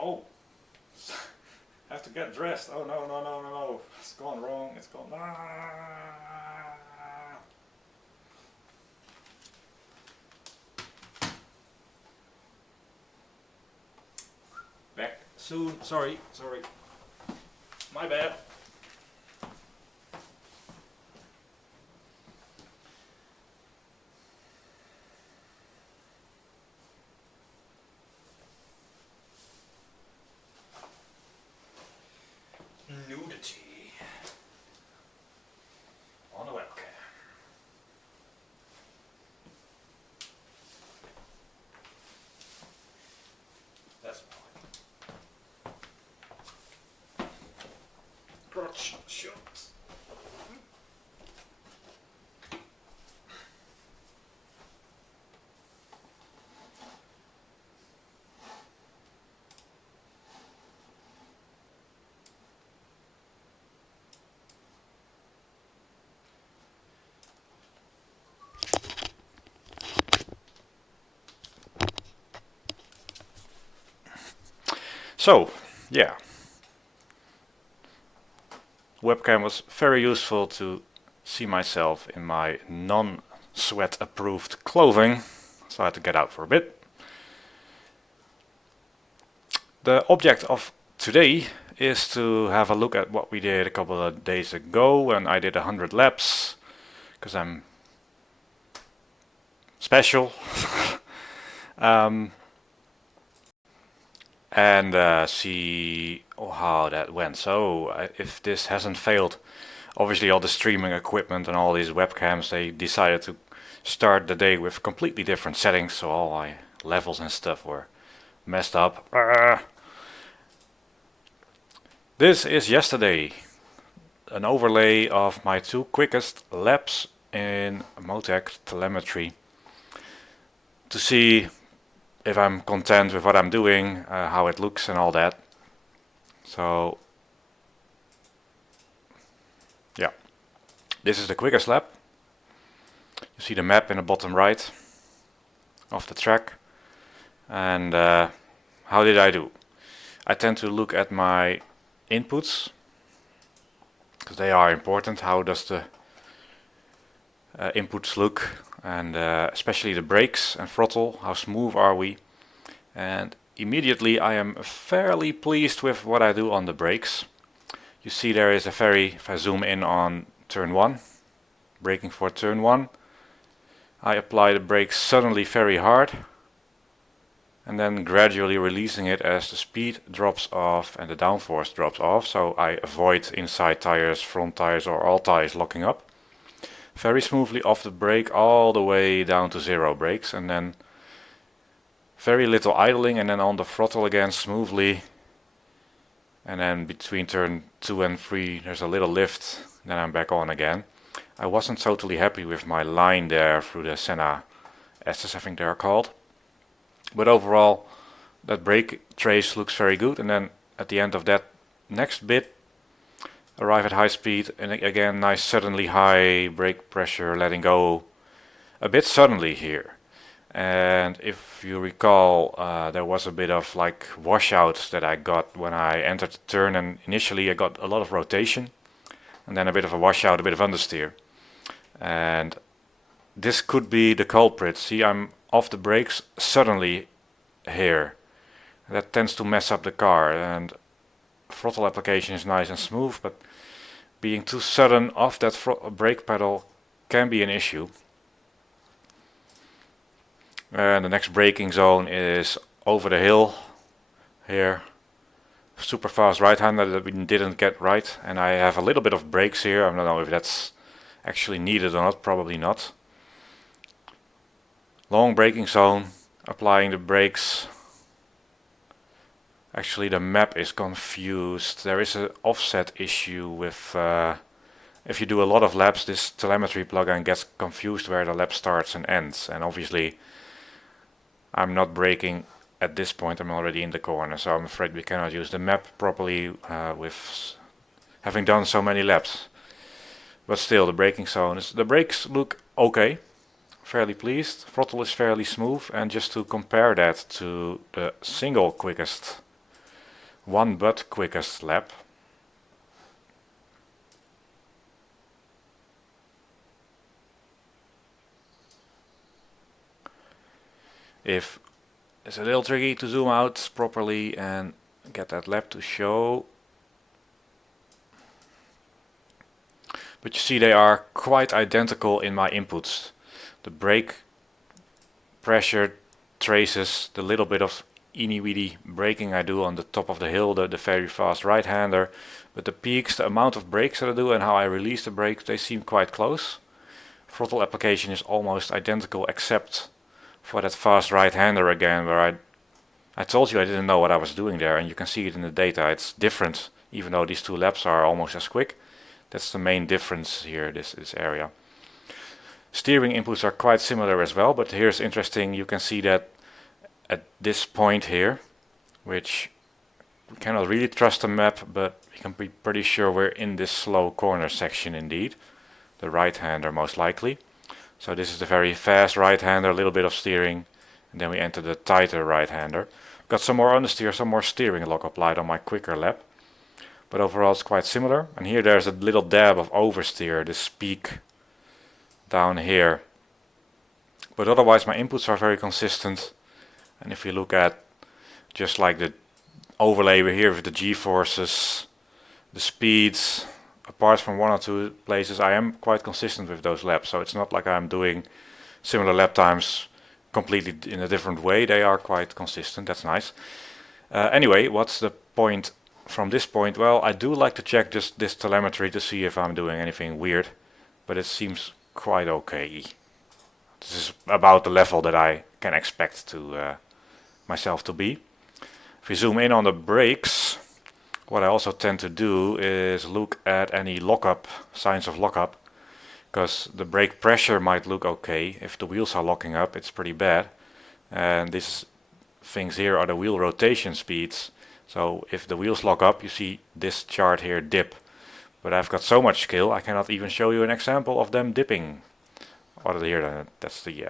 Oh, I have to get dressed. Oh no, no, no, no, no. It's gone wrong. It's gone. Back soon. Sorry, sorry. My bad. Nudity on the webcam. That's fine. Crotch shot. So, yeah. Webcam was very useful to see myself in my non-sweat approved clothing, so I had to get out for a bit. The object of today is to have a look at what we did a couple of days ago when I did 100 laps, because I'm special. And see how that went. So if this hasn't failed, obviously all the streaming equipment and all these webcams, they decided to start the day with completely different settings, so all my levels and stuff were messed up. This is yesterday, an overlay of my 2 quickest laps in Motec Telemetry to see if I'm content with what I'm doing, how it looks and all that. So yeah, this is the quickest lap. You see the map in the bottom right of the track. And how did I do? I tend to look at my inputs, because they are important. How does the inputs look? And especially the brakes and throttle, how smooth are we? And immediately I am fairly pleased with what I do on the brakes. You see there is if I zoom in on turn 1, braking for turn 1, I apply the brakes suddenly very hard and then gradually releasing it as the speed drops off and the downforce drops off, so I avoid inside tires, front tires or all tires locking up. Very smoothly off the brake all the way down to 0 brakes, and then very little idling, and then on the throttle again smoothly, and then between turn 2 and 3 there's a little lift, then I'm back on again. I wasn't totally happy with my line there through the Senna S's, I think they are called, but overall that brake trace looks very good. And then at the end of that next bit, arrive at high speed, and again nice suddenly high brake pressure, letting go a bit suddenly here. And if you recall, there was a bit of like washouts that I got when I entered the turn, and initially I got a lot of rotation and then a bit of a washout, a bit of understeer, and this could be the culprit. See, I'm off the brakes suddenly here. That tends to mess up the car, and throttle application is nice and smooth, but being too sudden off that brake pedal can be an issue. And the next braking zone is over the hill here. Super fast right-hander that we didn't get right, and I have a little bit of brakes here. I don't know if that's actually needed or not, probably not. Long braking zone, applying the brakes. Actually the map is confused. There is an offset issue with if you do a lot of laps, this telemetry plugin gets confused where the lap starts and ends, and obviously I'm not braking at this point, I'm already in the corner, so I'm afraid we cannot use the map properly with having done so many laps. But still, the braking zone the brakes look okay, fairly pleased, throttle is fairly smooth, and just to compare that to the single quickest one but quickest lap. If it's a little tricky to zoom out properly and get that lap to show. But you see they are quite identical in my inputs. The brake pressure traces the little bit of eeny-weeny braking I do on the top of the hill, the very fast right-hander. But the peaks, the amount of brakes that I do and how I release the brakes, they seem quite close. Throttle application is almost identical except for that fast right-hander again, where I told you I didn't know what I was doing there, and you can see it in the data. It's different, even though these two laps are almost as quick. That's the main difference here, this area. Steering inputs are quite similar as well, but here's interesting. You can see that at this point here, which we cannot really trust the map, but we can be pretty sure we're in this slow corner section indeed. The right-hander most likely. So this is the very fast right-hander, a little bit of steering, and then we enter the tighter right-hander. Got some more understeer, some more steering lock applied on my quicker lap. But overall it's quite similar. And here there's a little dab of oversteer, this peak down here. But otherwise my inputs are very consistent. And if you look at just like the overlay here with the g-forces, the speeds, apart from one or two places, I am quite consistent with those laps. So it's not like I'm doing similar lap times completely in a different way. They are quite consistent. That's nice. Anyway, what's the point from this point? Well, I do like to check just this telemetry to see if I'm doing anything weird, but it seems quite okay. This is about the level that I can expect to myself to be. If we zoom in on the brakes, what I also tend to do is look at any lockup, signs of lockup, because the brake pressure might look okay. If the wheels are locking up, it's pretty bad. And these things here are the wheel rotation speeds. So if the wheels lock up, you see this chart here dip. But I've got so much skill, I cannot even show you an example of them dipping. Or here, that's the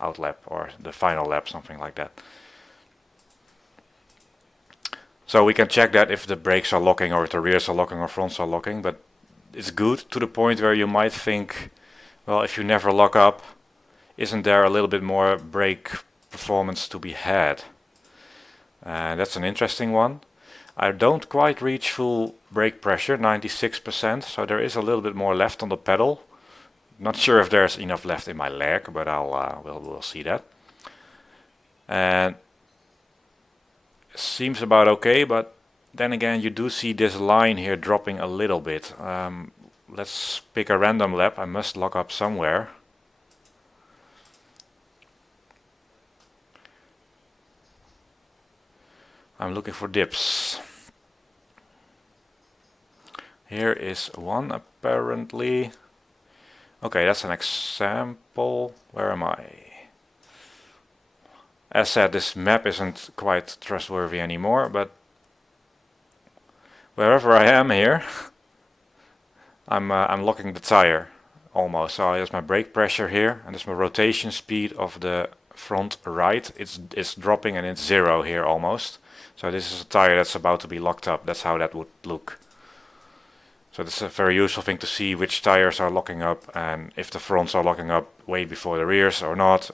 out lap or the final lap, something like that. So we can check that if the brakes are locking or if the rears are locking or fronts are locking, but it's good to the point where you might think, well, if you never lock up, isn't there a little bit more brake performance to be had? That's an interesting one. I don't quite reach full brake pressure, 96%, so there is a little bit more left on the pedal. Not sure if there's enough left in my leg, but we'll see that. And seems about okay, but then again you do see this line here dropping a little bit. Let's pick a random lap. I must lock up somewhere. I'm looking for dips. Here is one apparently. Okay, that's an example. Where am I? As said, this map isn't quite trustworthy anymore, but wherever I am here, I'm locking the tire almost. So here's my brake pressure here, and there's my rotation speed of the front right. It's dropping and it's 0 here almost. So this is a tire that's about to be locked up. That's how that would look. So that's a very useful thing to see which tires are locking up and if the fronts are locking up way before the rears or not.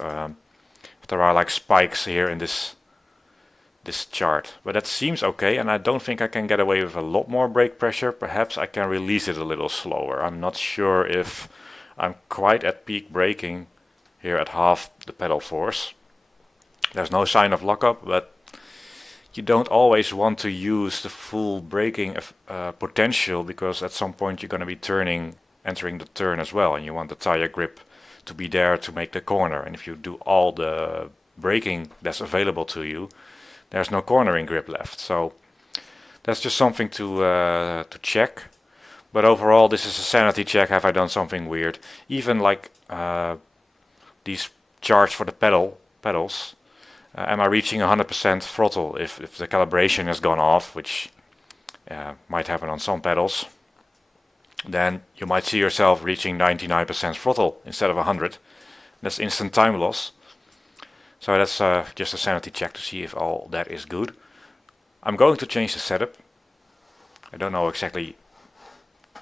If there are like spikes here in this chart. But that seems okay, and I don't think I can get away with a lot more brake pressure. Perhaps I can release it a little slower. I'm not sure if I'm quite at peak braking here at half the pedal force. There's no sign of lockup, but you don't always want to use the full braking potential, because at some point you're going to be entering the turn as well, and you want the tire grip to be there to make the corner. And if you do all the braking that's available to you, there's no cornering grip left. So that's just something to check. But overall, this is a sanity check. Have I done something weird? Even like these charts for the pedals. Am I reaching 100% throttle if the calibration has gone off, which might happen on some pedals? Then you might see yourself reaching 99% throttle instead of 100. That's instant time loss. So that's just a sanity check to see if all that is good. I'm going to change the setup. I don't know exactly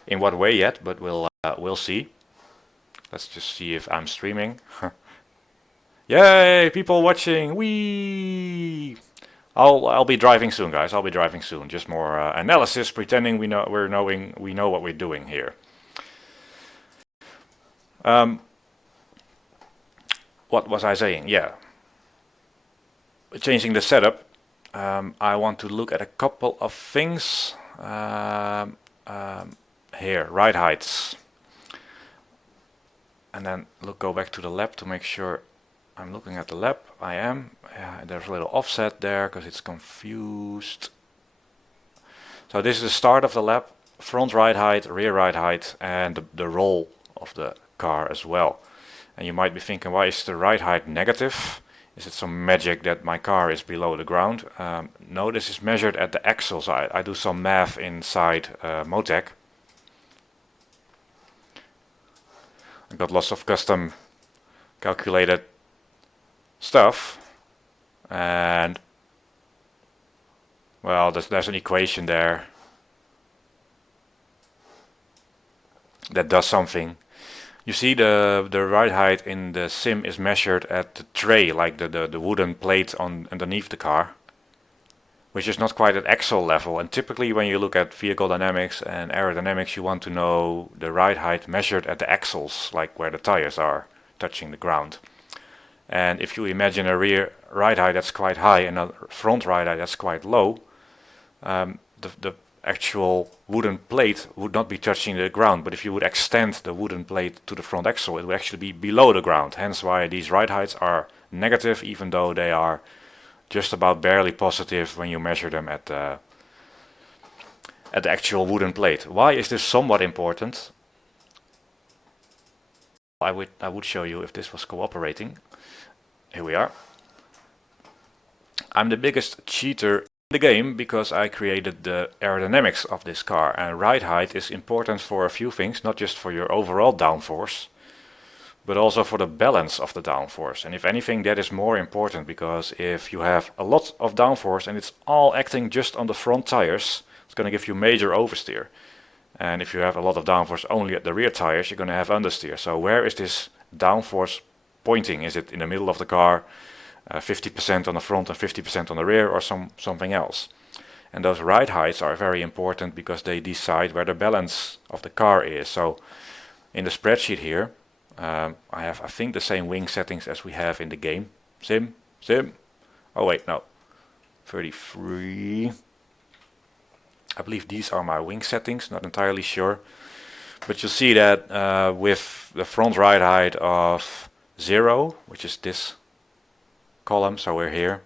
in what way yet, but we'll see. Let's just see if I'm streaming. Yay, people watching! Whee! I'll be driving soon, guys. I'll be driving soon. Just more analysis, pretending we know what we're doing here. What was I saying? Yeah, changing the setup. I want to look at a couple of things. Here, ride heights, and then go back to the lab to make sure I'm looking at the lab. I am. There's a little offset there because it's confused. So this is the start of the lab, front ride height, rear ride height, and the roll of the car as well. And you might be thinking, why is the ride height negative? Is it some magic that my car is below the ground? No, this is measured at the axles. I do some math inside Motec. I got lots of custom calculated stuff, and well, there's an equation there that does something. You see the ride height in the sim is measured at the tray, like the wooden plate underneath the car, which is not quite at axle level. And typically when you look at vehicle dynamics and aerodynamics, you want to know the ride height measured at the axles, like where the tires are touching the ground. And if you imagine a rear ride height that's quite high and a front ride height that's quite low, the actual wooden plate would not be touching the ground. But if you would extend the wooden plate to the front axle, it would actually be below the ground. Hence why these ride heights are negative, even though they are just about barely positive when you measure them at the actual wooden plate. Why is this somewhat important? I would show you if this was cooperating. Here we are. I'm the biggest cheater in the game because I created the aerodynamics of this car, and ride height is important for a few things, not just for your overall downforce, but also for the balance of the downforce. And if anything, that is more important, because if you have a lot of downforce and it's all acting just on the front tires, it's going to give you major oversteer. And if you have a lot of downforce only at the rear tires, you're going to have understeer. So where is this downforce pointing? Is it in the middle of the car, 50% on the front and 50% on the rear, or something else? And those ride heights are very important because they decide where the balance of the car is. So in the spreadsheet here, I have, I think, the same wing settings as we have in the game. Sim. Oh wait, no. 33. I believe these are my wing settings, not entirely sure. But you'll see that with the front ride height of 0, which is this column, so we're here,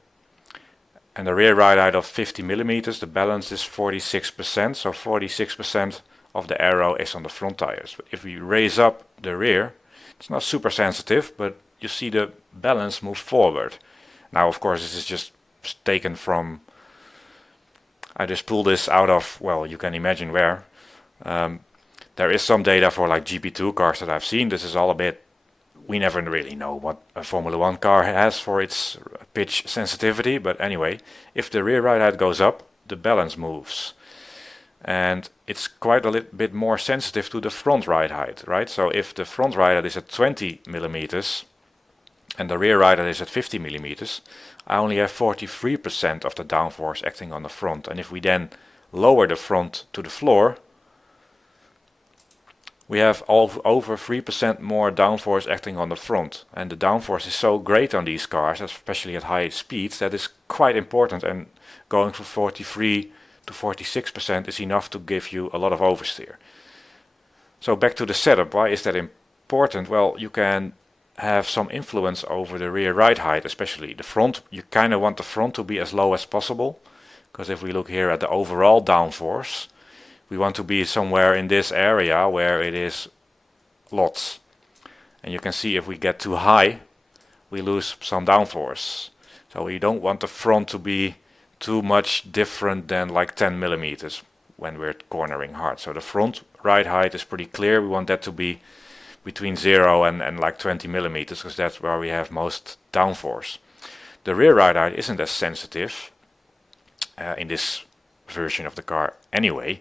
and the rear ride height of 50 millimeters, the balance is 46%. So 46% of the arrow is on the front tires. But if we raise up the rear, it's not super sensitive, but you see the balance move forward. Now, of course, this is just taken from, I just pulled this out of, well, you can imagine where. There is some data for like GP2 cars that I've seen. This is all a bit, we never really know what a Formula 1 car has for its pitch sensitivity. But anyway, if the rear ride height goes up, the balance moves. And it's quite a little bit more sensitive to the front ride height, right? So if the front ride height is at 20 millimeters and the rear ride height is at 50 millimeters, I only have 43% of the downforce acting on the front. And if we then lower the front to the floor, we have over 3% more downforce acting on the front. And the downforce is so great on these cars, especially at high speeds, that is quite important. And going from 43 to 46% is enough to give you a lot of oversteer. So back to the setup. Why is that important? Well, you can have some influence over the rear ride height, especially the front. You kind of want the front to be as low as possible, because if we look here at the overall downforce, we want to be somewhere in this area where it is lots. And you can see if we get too high, we lose some downforce. So we don't want the front to be too much different than like 10 millimeters when we're cornering hard. So the front ride height is pretty clear. We want that to be between 0 and like 20 millimeters, because that's where we have most downforce. The rear ride height isn't as sensitive. in this version of the car anyway.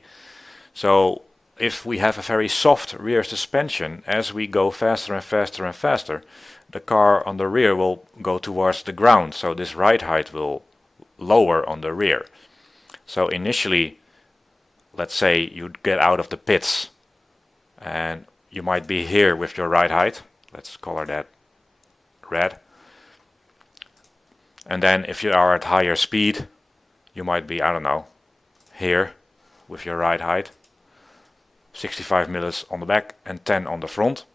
So if we have a very soft rear suspension, as we go faster and faster and faster, the car on the rear will go towards the ground, so this ride height will lower on the rear. So initially, let's say you get out of the pits and you might be here with your ride height. Let's color that red. And then if you are at higher speed, you might be, I don't know, here with your ride height. 65 mils on the back and 10 on the front.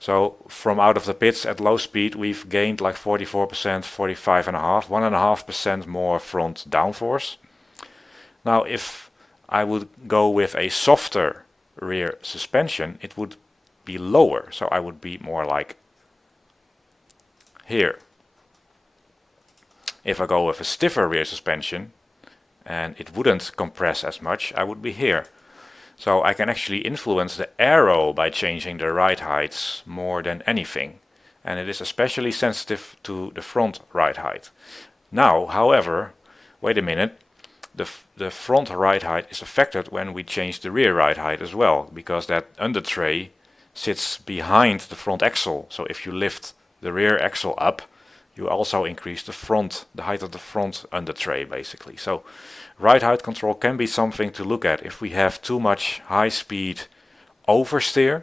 So from out of the pits at low speed, we've gained like 44%, 45.5%, 1.5% more front downforce. Now if I would go with a softer rear suspension, it would be lower. So I would be more like here. If I go with a stiffer rear suspension and it wouldn't compress as much, I would be here. So I can actually influence the aero by changing the ride heights more than anything. And it is especially sensitive to the front ride height. Now, however, wait a minute, the front ride height is affected when we change the rear ride height as well, because that under tray sits behind the front axle. So if you lift the rear axle up, you also increase the height of the front under tray basically. So ride height control can be something to look at. If we have too much high speed oversteer,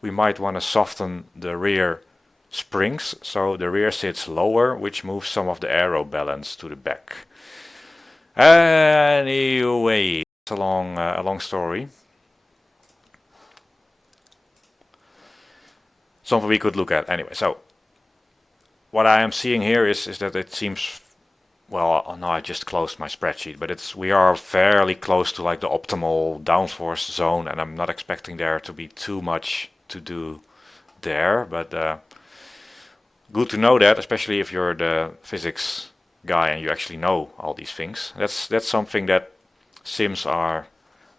we might want to soften the rear springs so the rear sits lower, which moves some of the aero balance to the back. Anyway, it's a long story. Something we could look at anyway. So what I am seeing here is that it seems, well, no, I just closed my spreadsheet, but we are fairly close to like the optimal downforce zone, and I'm not expecting there to be too much to do there, but good to know that, especially if you're the physics guy and you actually know all these things. That's something that sims are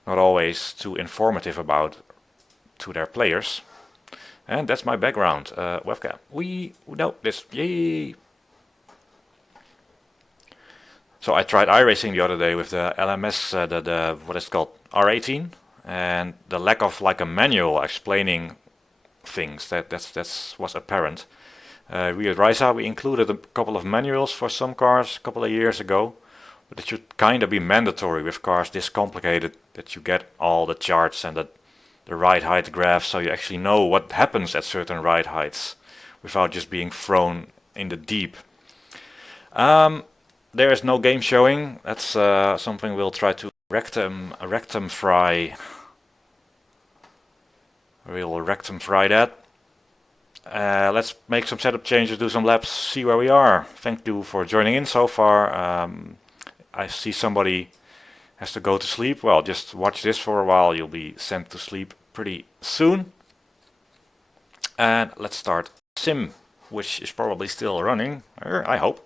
not always too informative about to their players. And that's my background webcam. We know this. Yay! So I tried iRacing the other day with the LMS, the what is it called, R18, and the lack of like a manual explaining things that was apparent. We at Risa, we included a couple of manuals for some cars a couple of years ago, but it should kind of be mandatory with cars this complicated that you get all the charts and the ride height graphs, so you actually know what happens at certain ride heights without just being thrown in the deep. There is no game showing. That's something we'll try to rectum fry. We'll rectum fry that. Let's make some setup changes, do some laps, see where we are. Thank you for joining in so far. I see somebody has to go to sleep. Well, just watch this for a while. You'll be sent to sleep pretty soon. And let's start sim, which is probably still running, I hope.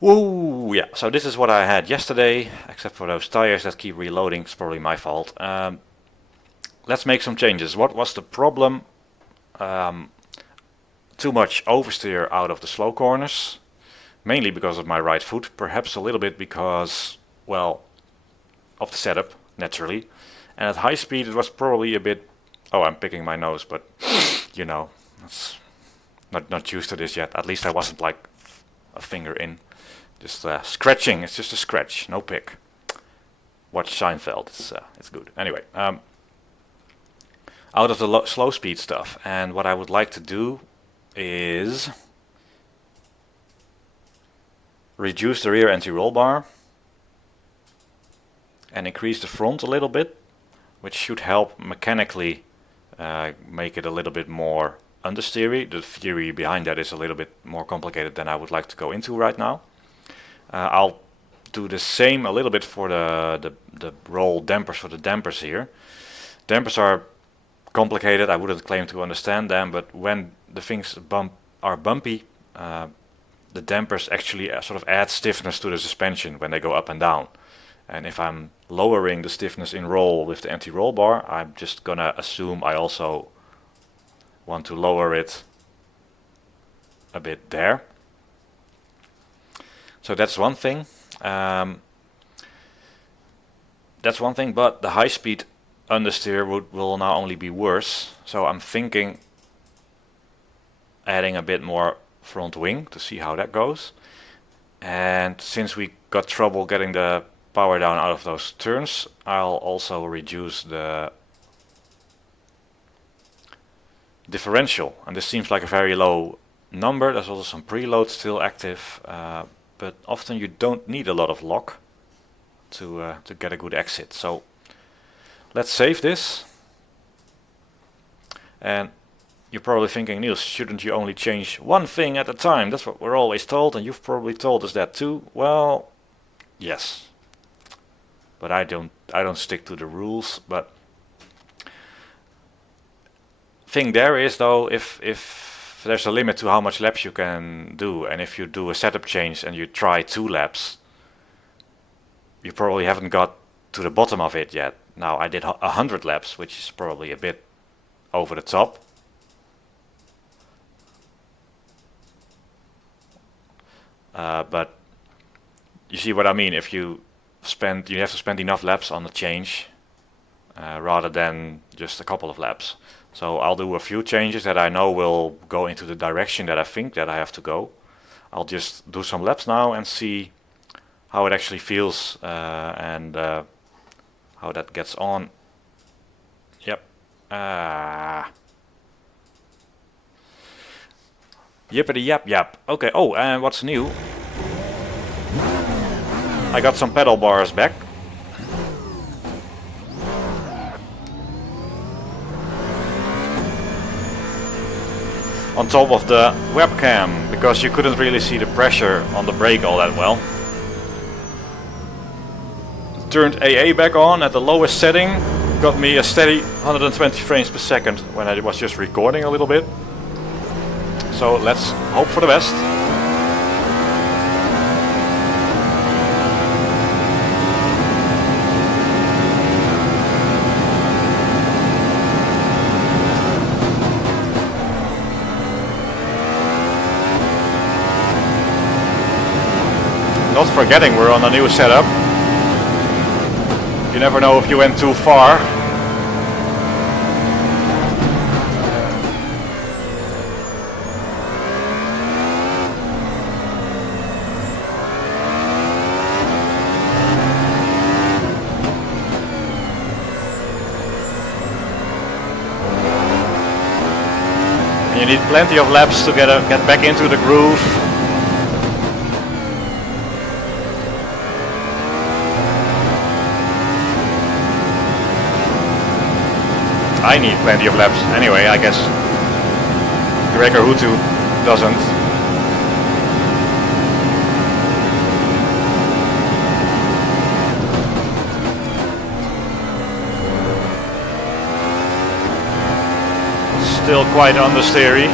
Woo, yeah, so this is what I had yesterday, except for those tires that keep reloading. It's probably my fault. Let's make some changes. What was the problem? Too much oversteer out of the slow corners, mainly because of my right foot, perhaps a little bit because, well, of the setup, naturally. And at high speed it was probably a bit, oh, I'm picking my nose, but you know, that's not used to this yet. At least I wasn't like a finger in. Just scratching, it's just a scratch, no pick. Watch Seinfeld, it's good. Anyway, out of the slow speed stuff, and what I would like to do is reduce the rear anti-roll bar and increase the front a little bit, which should help mechanically make it a little bit more understeery. The theory behind that is a little bit more complicated than I would like to go into right now. I'll do the same a little bit for the roll dampers, for the dampers here. Dampers are complicated, I wouldn't claim to understand them, but when the things are bumpy, the dampers actually sort of add stiffness to the suspension when they go up and down. And if I'm lowering the stiffness in roll with the anti-roll bar, I'm just gonna assume I also want to lower it a bit there. So that's one thing. But the high-speed understeer will now only be worse. So I'm thinking adding a bit more front wing to see how that goes. And since we got trouble getting the power down out of those turns, I'll also reduce the differential. And this seems like a very low number. There's also some preload still active, but often you don't need a lot of lock to get a good exit. So let's save this. And you're probably thinking, Niels, shouldn't you only change one thing at a time? That's what we're always told, and you've probably told us that too. Well, yes, but I don't stick to the rules. But thing there is though, if there's a limit to how much laps you can do, and if you do a setup change and you try 2 laps, you probably haven't got to the bottom of it yet. Now I did 100 laps, which is probably a bit over the top. But you see what I mean. If you have to spend enough laps on the change rather than just a couple of laps. So I'll do a few changes that I know will go into the direction that I think that I have to go. I'll just do some laps now and see how it actually feels and how that gets on. Yep. Yippity yap yap. Okay. Oh, and what's new? I got some pedal bars back. On top of the webcam, because you couldn't really see the pressure on the brake all that well. Turned AA back on at the lowest setting. Got me a steady 120 frames per second when I was just recording a little bit. So let's hope for the best. Not forgetting we're on a new setup. You never know if you went too far. And you need plenty of laps to get back into the groove. I need plenty of laps anyway, I guess. Gregor Hutu doesn't. Still quite understeery.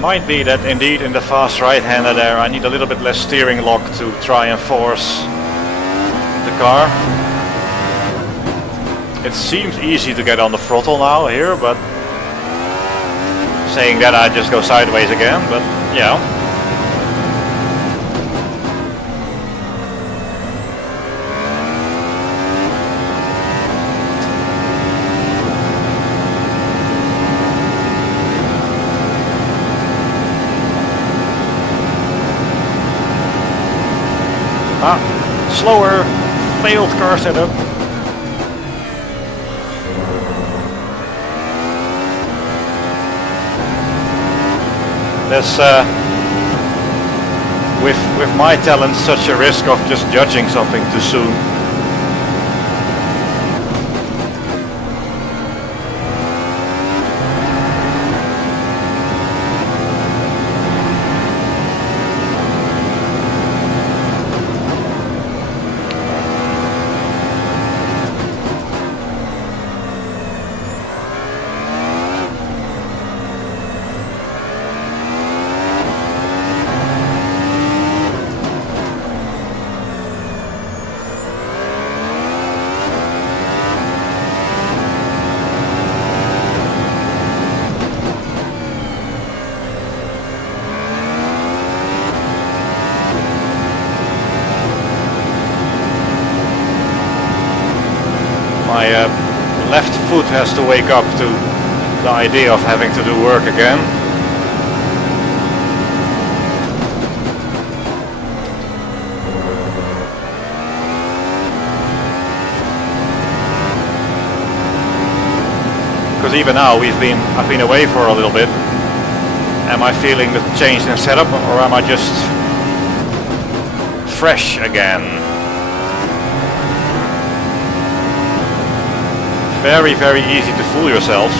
Might be that indeed in the fast right-hander there I need a little bit less steering lock to try and force the car. It seems easy to get on the throttle now here, but saying that I just go sideways again, but yeah. Slower, failed car setup. There's with my talent such a risk of just judging something too soon. My left foot has to wake up to the idea of having to do work again. Because even now I've been away for a little bit. Am I feeling the change in setup, or am I just fresh again? Very, very easy to fool yourself.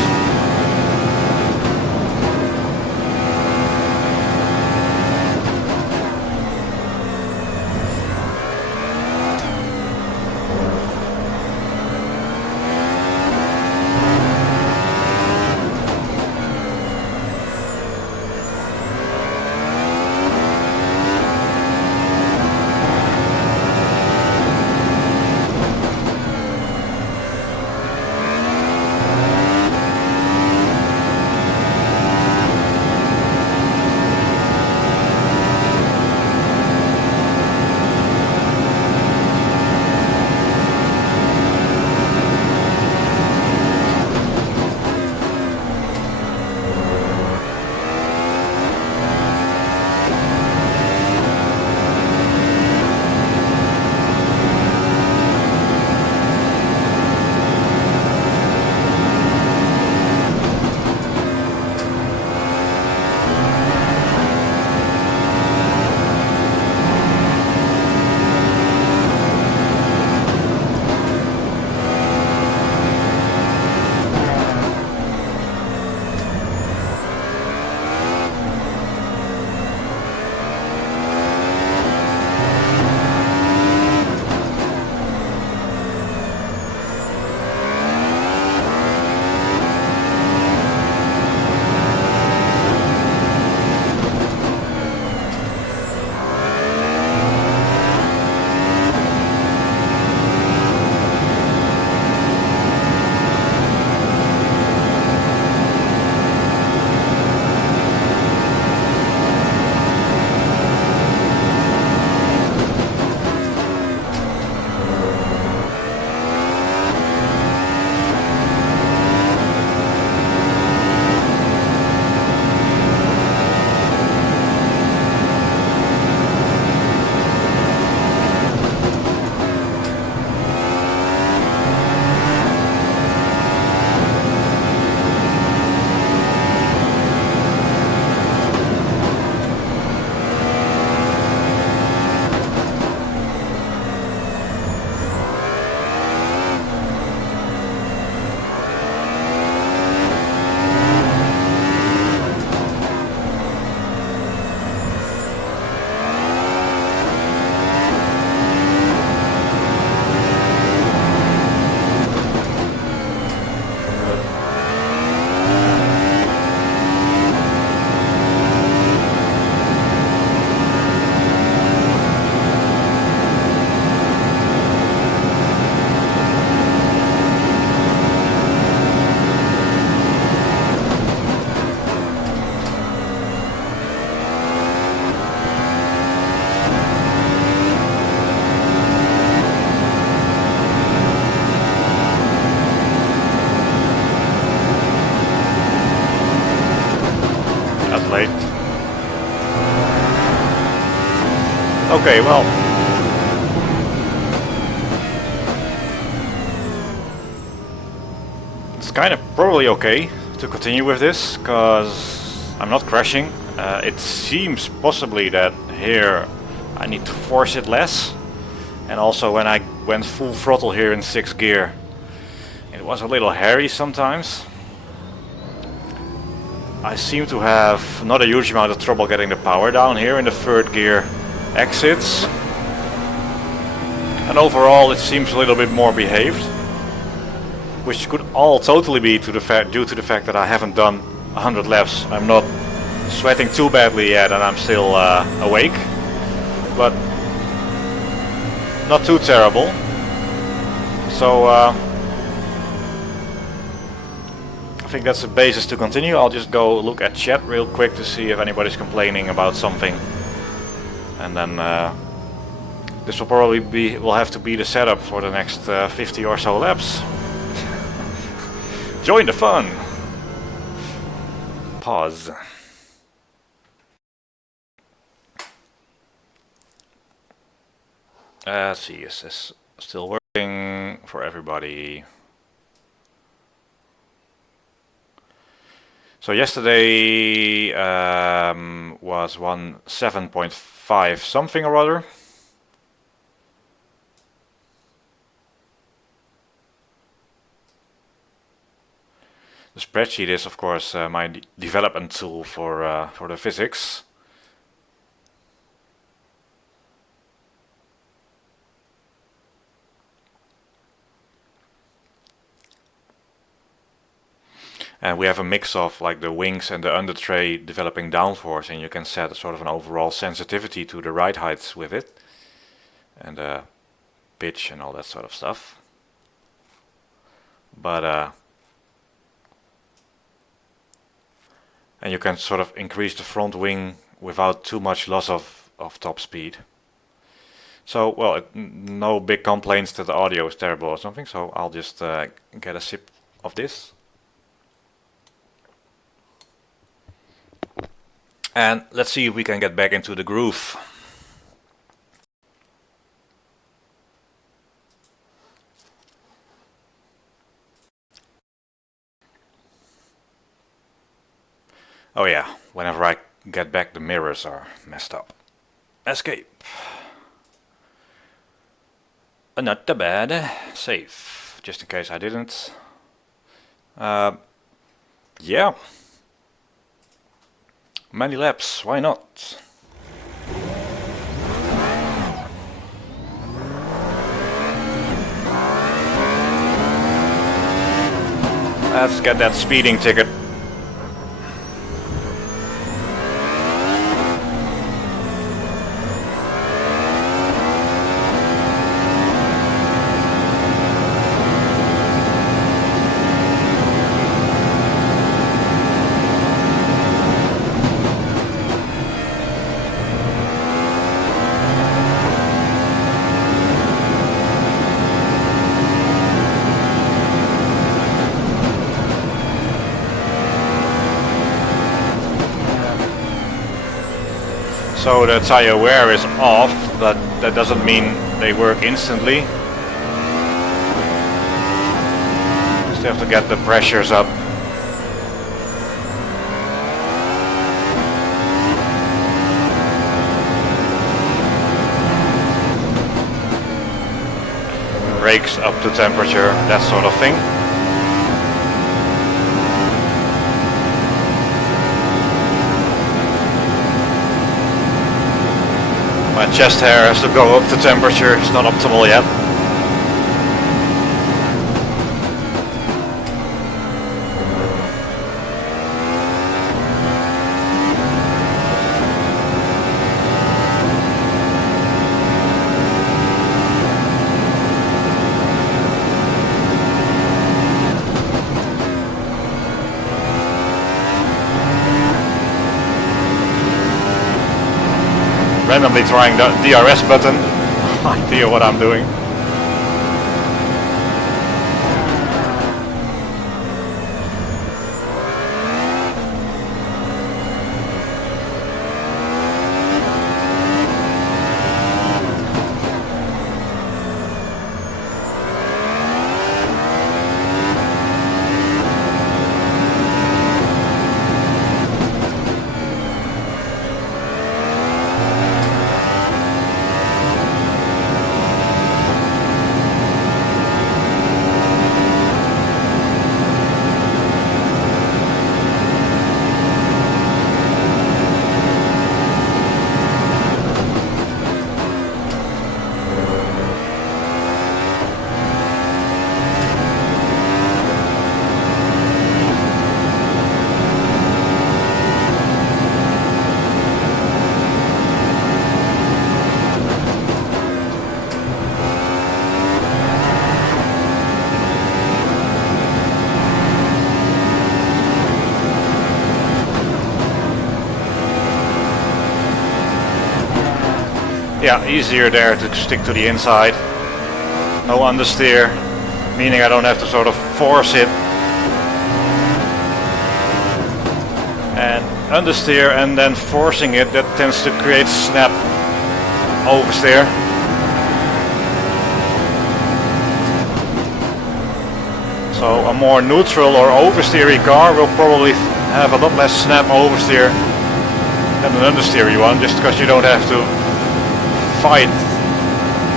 late. Okay, well. It's kind of probably okay to continue with this, because I'm not crashing. It seems possibly that here I need to force it less. And also when I went full throttle here in 6th gear, it was a little hairy sometimes. I seem to have not a huge amount of trouble getting the power down here in the 3rd gear exits. And overall it seems a little bit more behaved. Which could all totally be due to the fact that I haven't done 100 laps. I'm not sweating too badly yet and I'm still awake. But not too terrible. So I think that's the basis to continue. I'll just go look at chat real quick to see if anybody's complaining about something. And then this will probably will have to be the setup for the next 50 or so laps. Join the fun! Pause. Let's see, is this still working for everybody? So yesterday was 1.7.5 something or other. The spreadsheet is, of course, my development tool for the physics. And we have a mix of like the wings and the under tray developing downforce, and you can set a sort of an overall sensitivity to the ride heights with it, and pitch and all that sort of stuff. But and you can sort of increase the front wing without too much loss of top speed. So, well, no big complaints that the audio is terrible or something, so I'll just get a sip of this. And let's see if we can get back into the groove. Oh yeah, whenever I get back the mirrors are messed up. Escape. Not too bad. Save, just in case I didn't. Yeah. Many laps, why not? Let's get that speeding ticket. So the tire wear is off, but that doesn't mean they work instantly. Still have to get the pressures up. Brakes up to temperature, that sort of thing. My chest hair has to go up to temperature, it's not optimal yet. Randomly trying the DRS button. No idea what I'm doing. Yeah, easier there to stick to the inside. No understeer, meaning I don't have to sort of force it understeer and then forcing it, that tends to create snap oversteer. So a more neutral or oversteery car will probably have a lot less snap oversteer than an understeery one, just because you don't have to fight,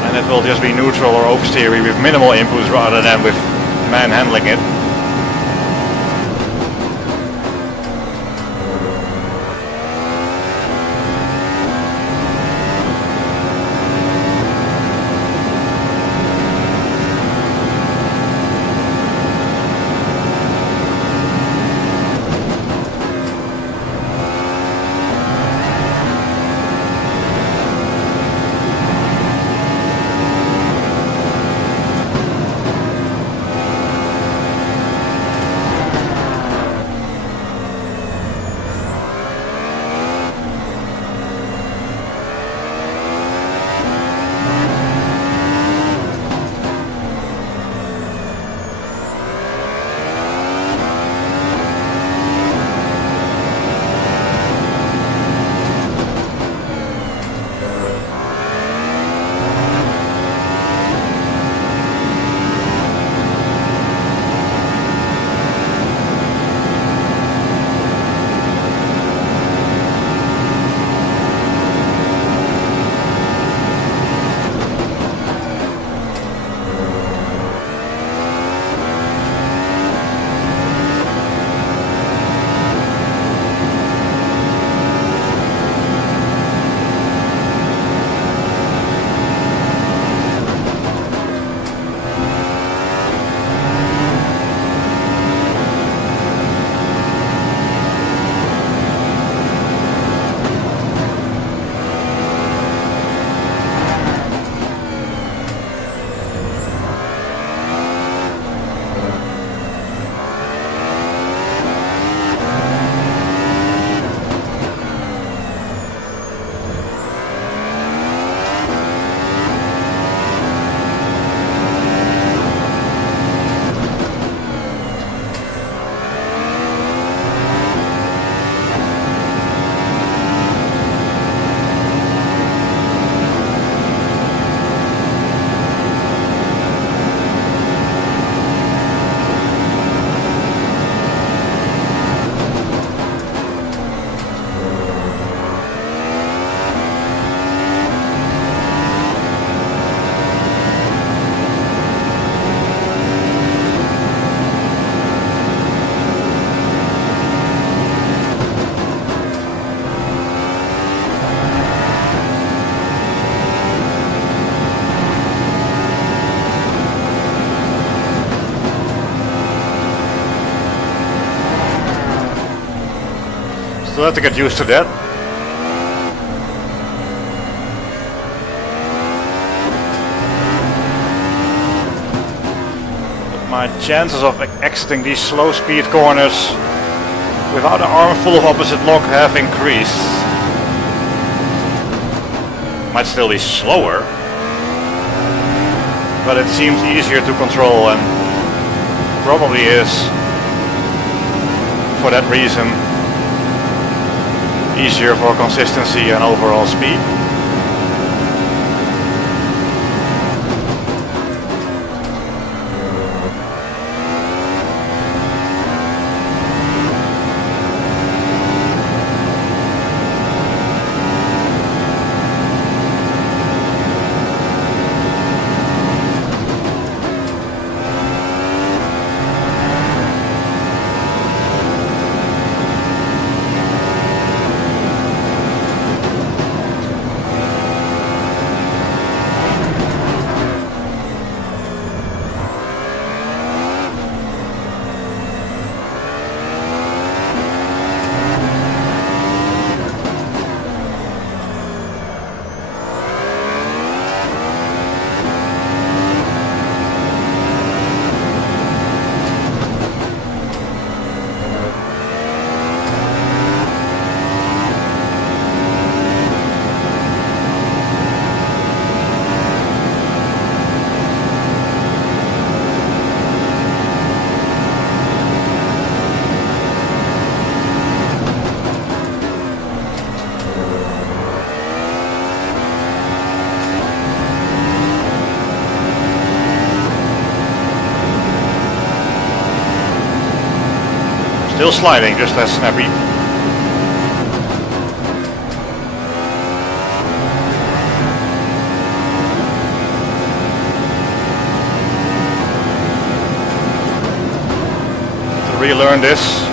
and it will just be neutral or oversteery with minimal inputs rather than with manhandling it. Still have to get used to that. But my chances of exiting these slow speed corners without an armful of opposite lock have increased. Might still be slower, but it seems easier to control, and probably is, for that reason, easier for consistency and overall speed. Still sliding, just less snappy. To relearn this.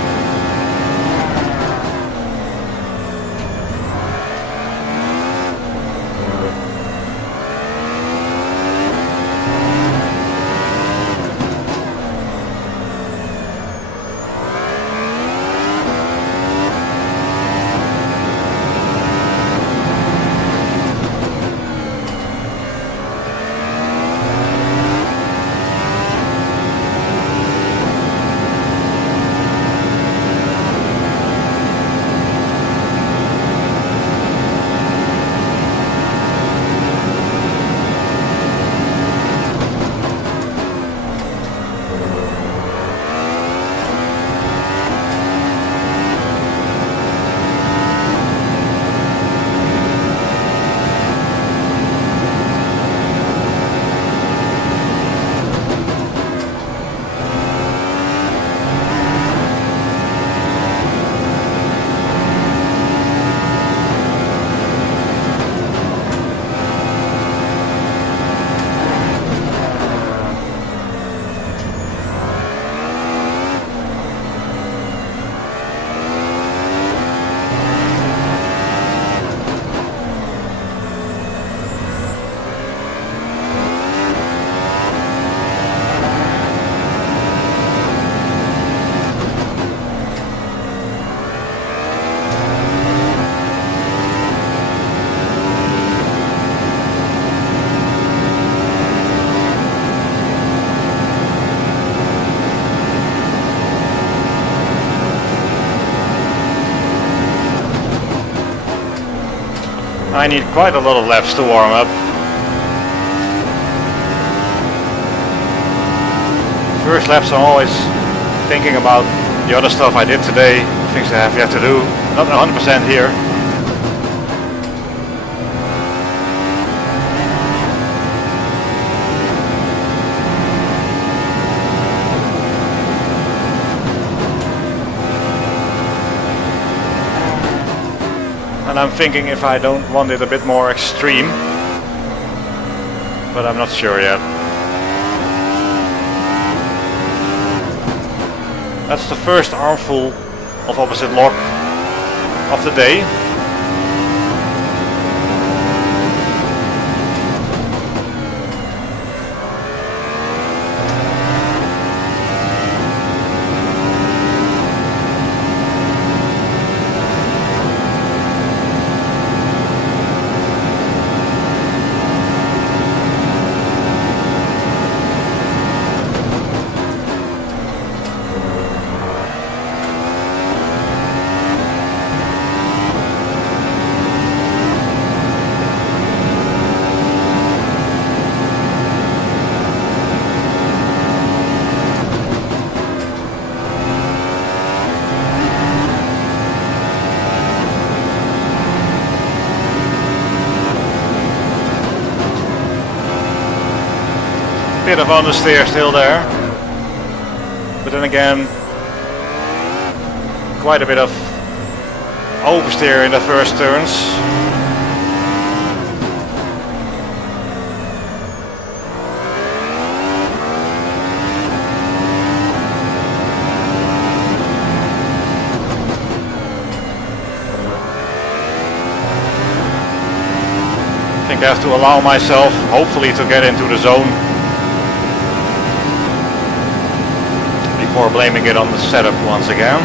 I need quite a lot of laps to warm up. First laps I'm always thinking about the other stuff I did today, things I have yet to do. Not 100% here. And I'm thinking if I don't want it a bit more extreme, but I'm not sure yet. That's the first armful of opposite lock of the day. Bit of understeer still there, but then again quite a bit of oversteer in the first turns. I think I have to allow myself hopefully to get into the zone before blaming it on the setup once again.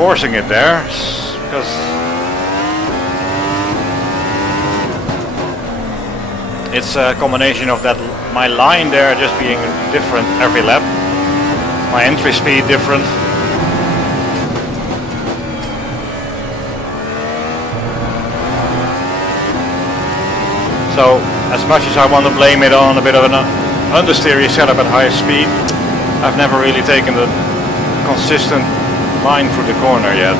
forcing it there, because it's a combination of that my line there just being different every lap, my entry speed different. So as much as I want to blame it on a bit of an understeer setup at high speed, I've never really taken the consistent line through the corner yet.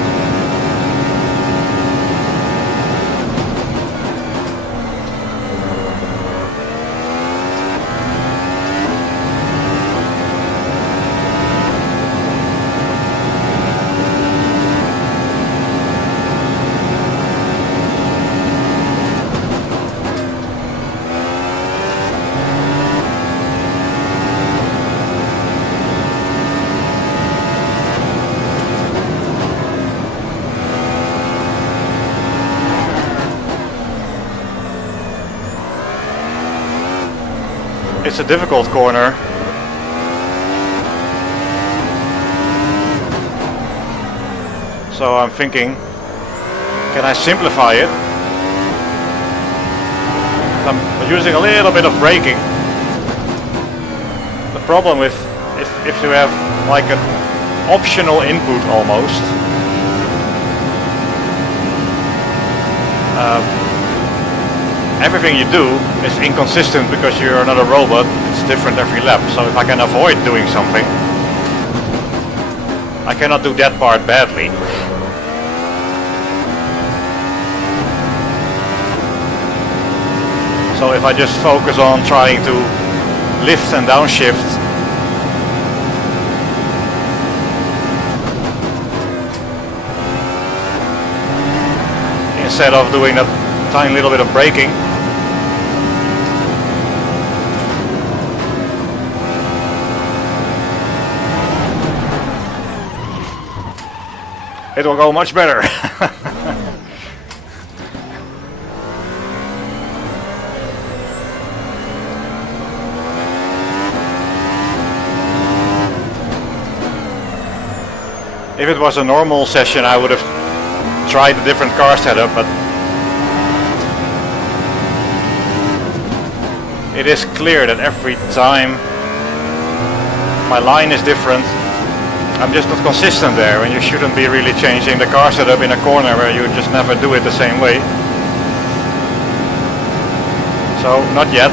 It's a difficult corner. So I'm thinking, can I simplify it? I'm using a little bit of braking. The problem with if you have like an optional input almost, everything you do is inconsistent because you're not a robot. It's different every lap. So if I can avoid doing something, I cannot do that part badly. So if I just focus on trying to lift and downshift, instead of doing that tiny little bit of braking, it will go much better. If it was a normal session, I would have tried a different car setup, but it is clear that every time my line is different, I'm just not consistent there, and you shouldn't be really changing the car setup in a corner where you just never do it the same way. So, not yet.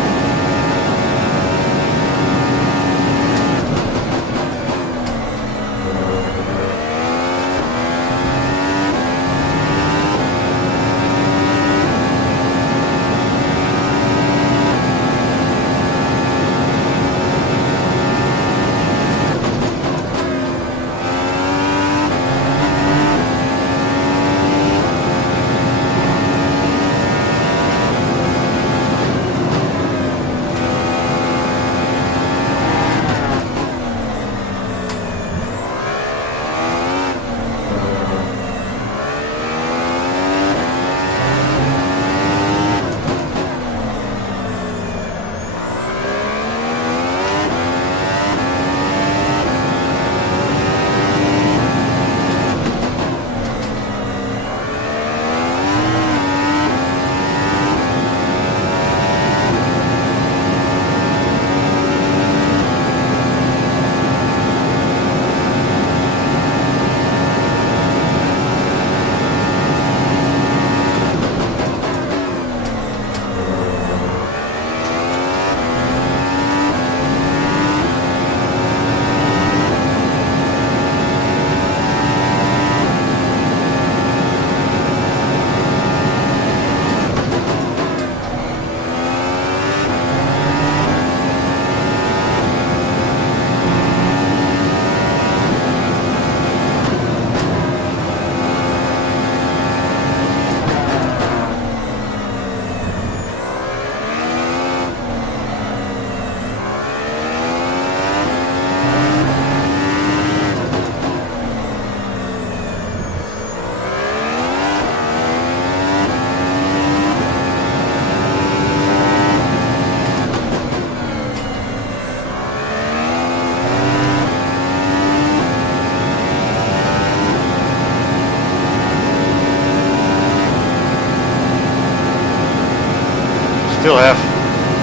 Still have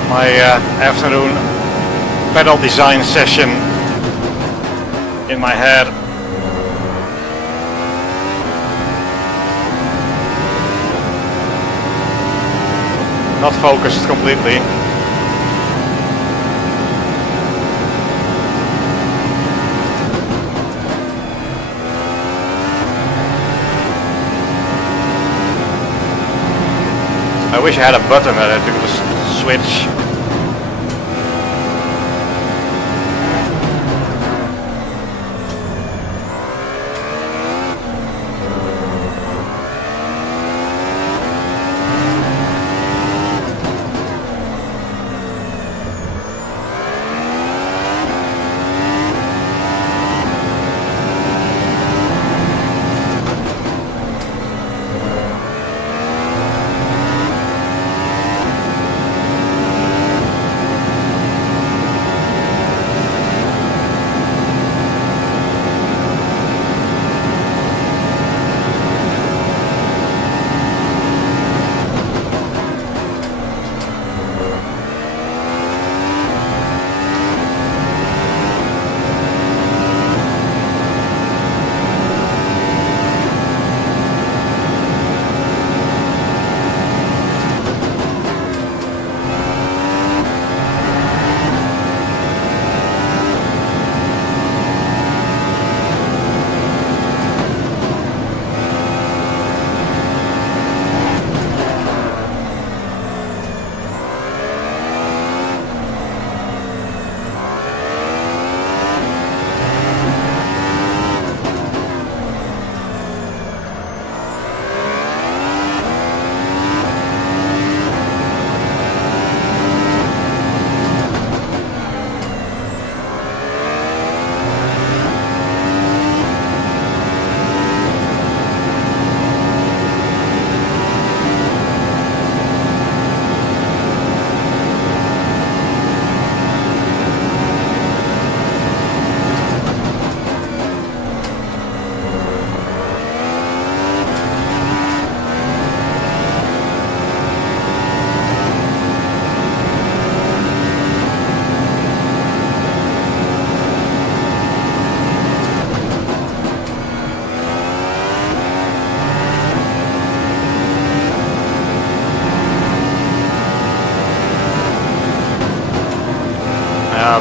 my afternoon pedal design session in my head. Not focused completely. I wish I had a button that I could just switch.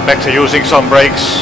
Back to using some brakes.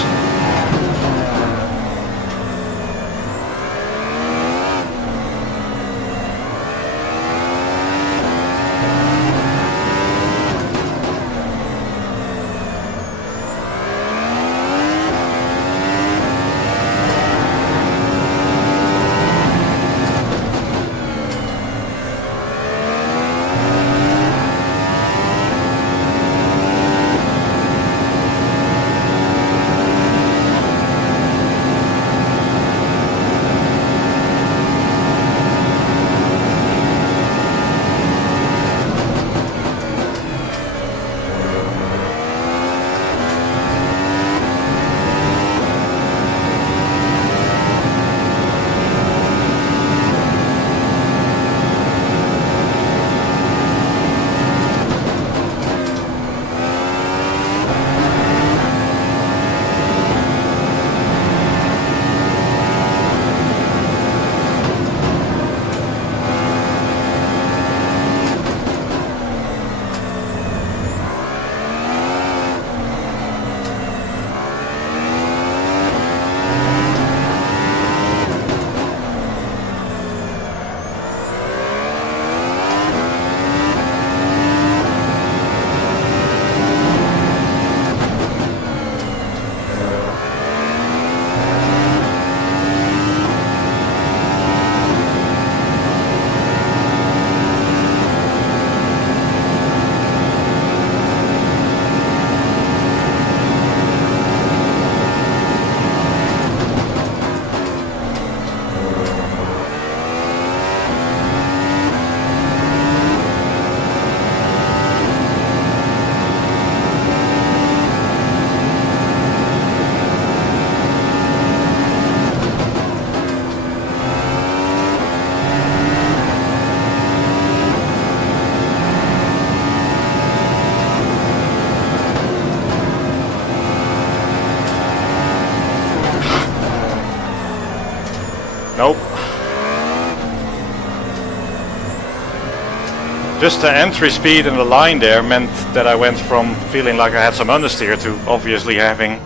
Just the entry speed and the line there meant that I went from feeling like I had some understeer to obviously having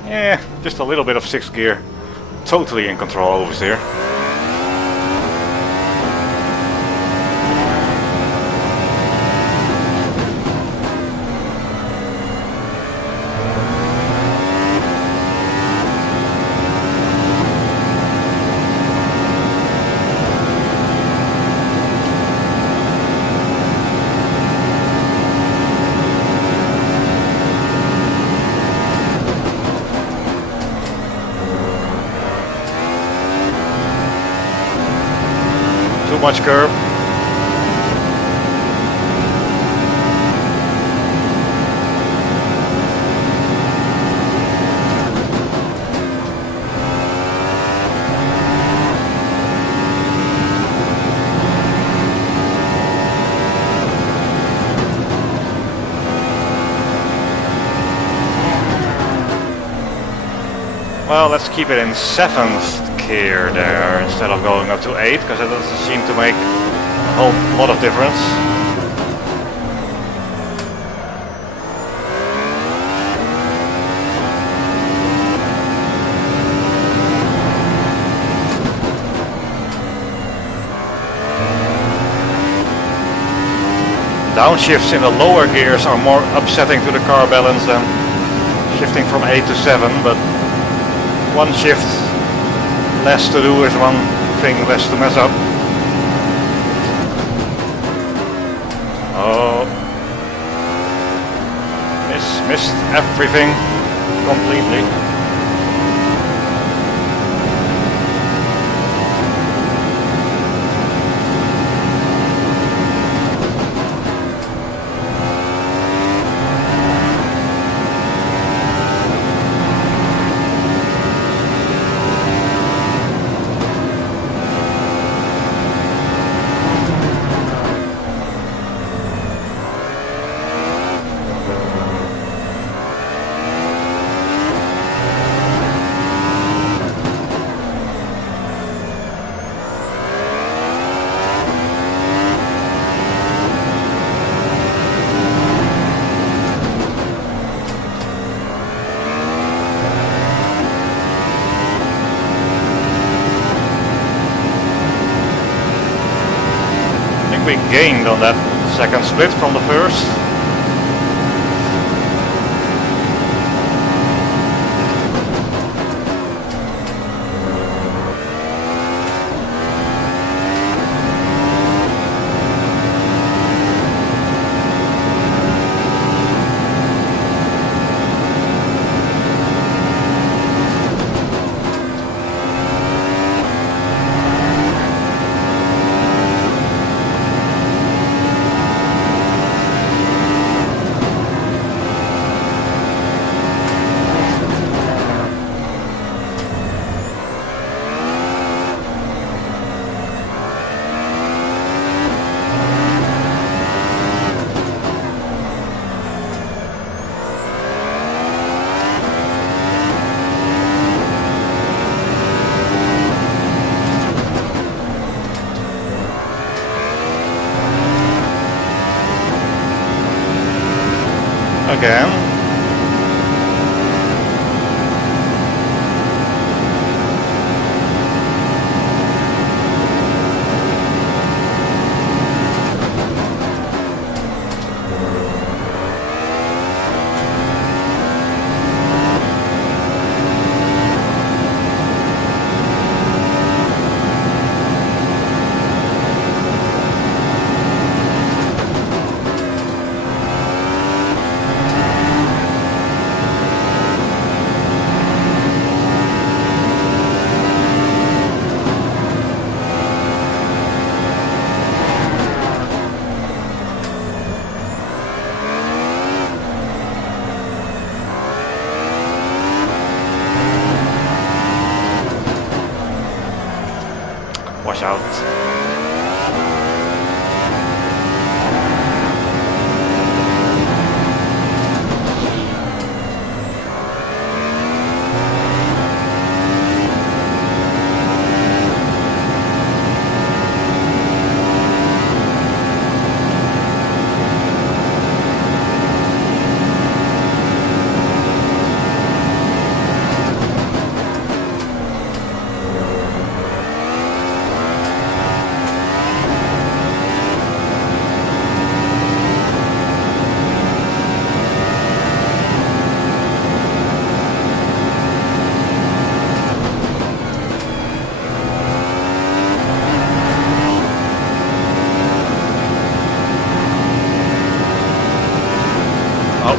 just a little bit of 6th gear. Totally in control oversteer. Too much curb. Well, let's keep it in 7th gear there instead of going up to 8, because it doesn't seem to make a whole lot of difference. Downshifts in the lower gears are more upsetting to the car balance than shifting from 8 to 7, but one shift less to do is one thing less to mess up. Oh, missed everything completely. We gained on that second split from the first. Again. Watch out.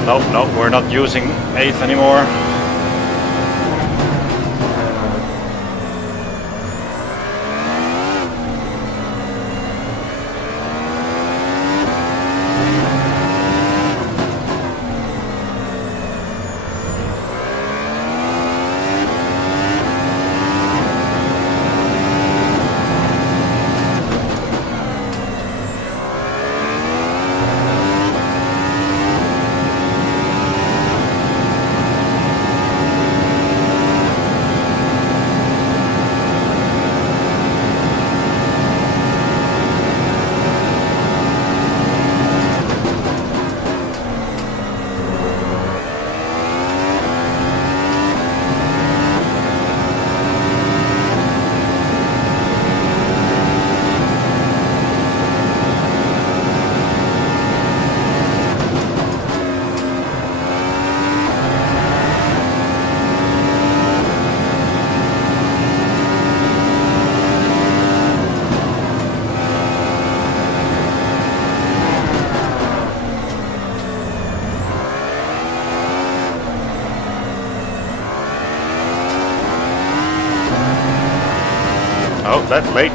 no, we're not using 8th anymore. Oh, that late.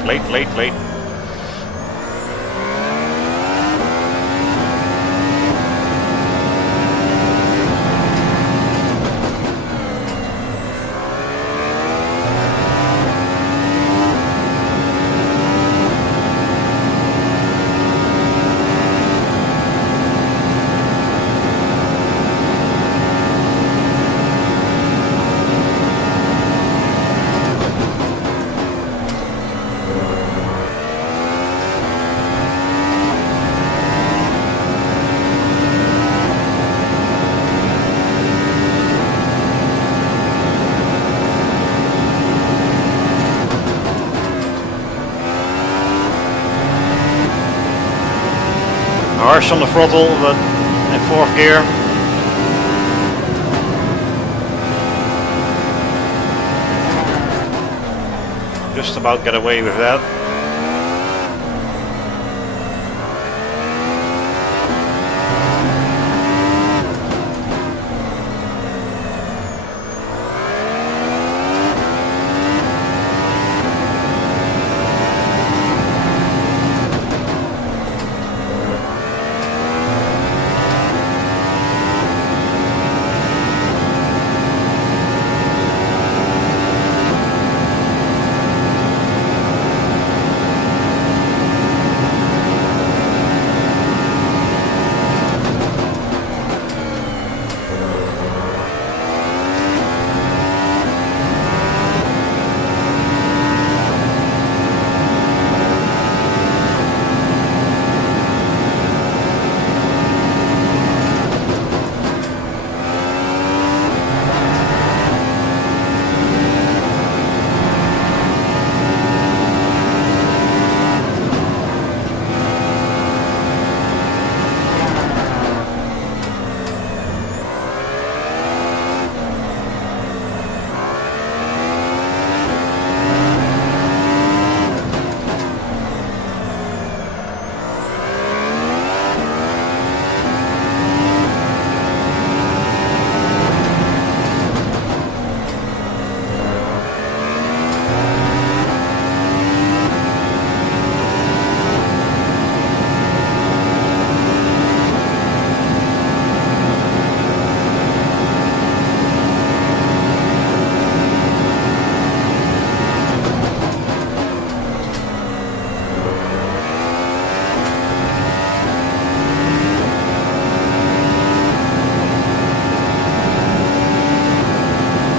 Harsh on the throttle, but in 4th gear. Just about get away with that.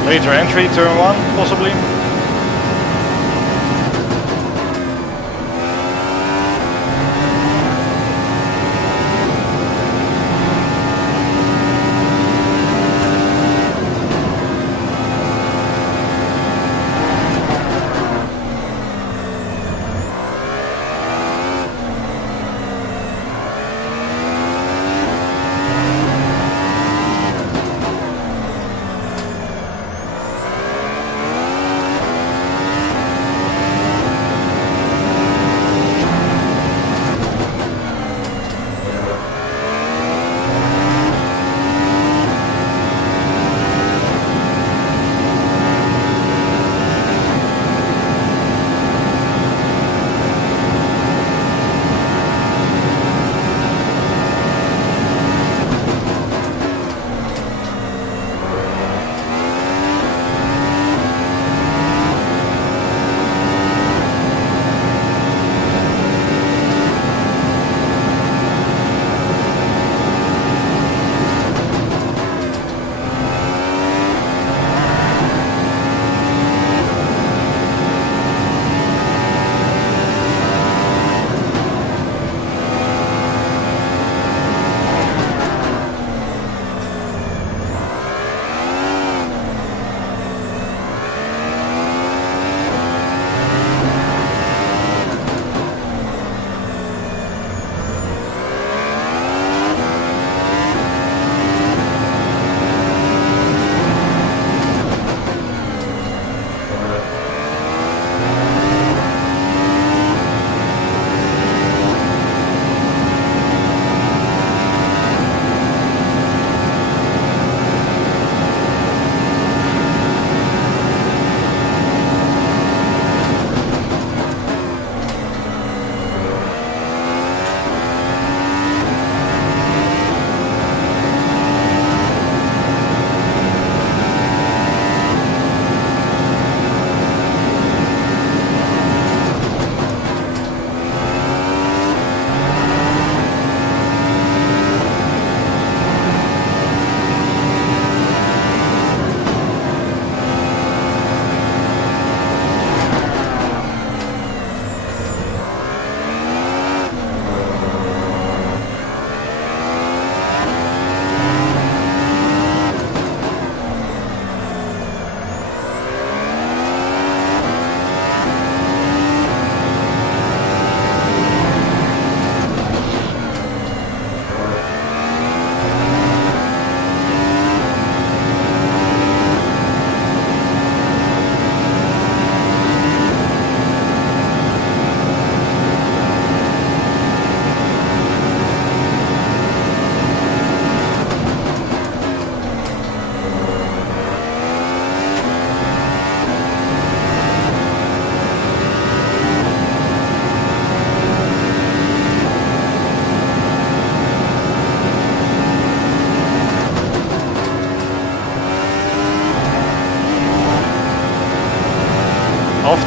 Later entry, turn 1, possibly.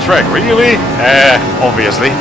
track, really? Obviously.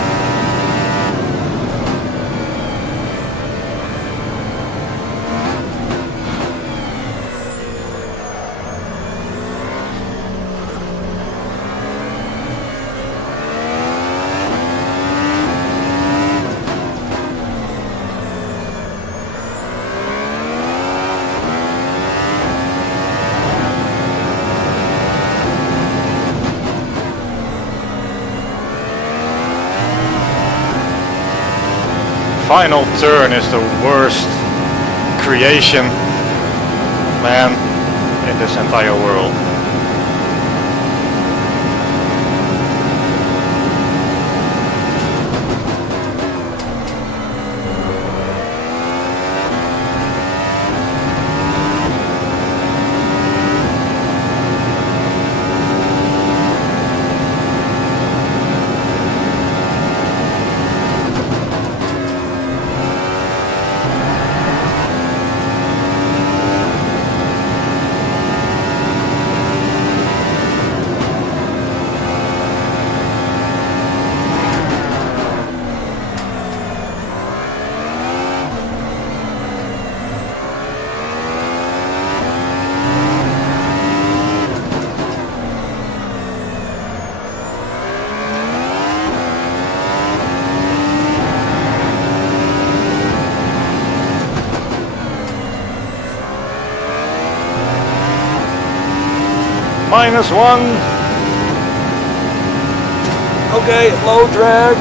Final turn is the worst creation of man in this entire world. -1. Okay, low drag.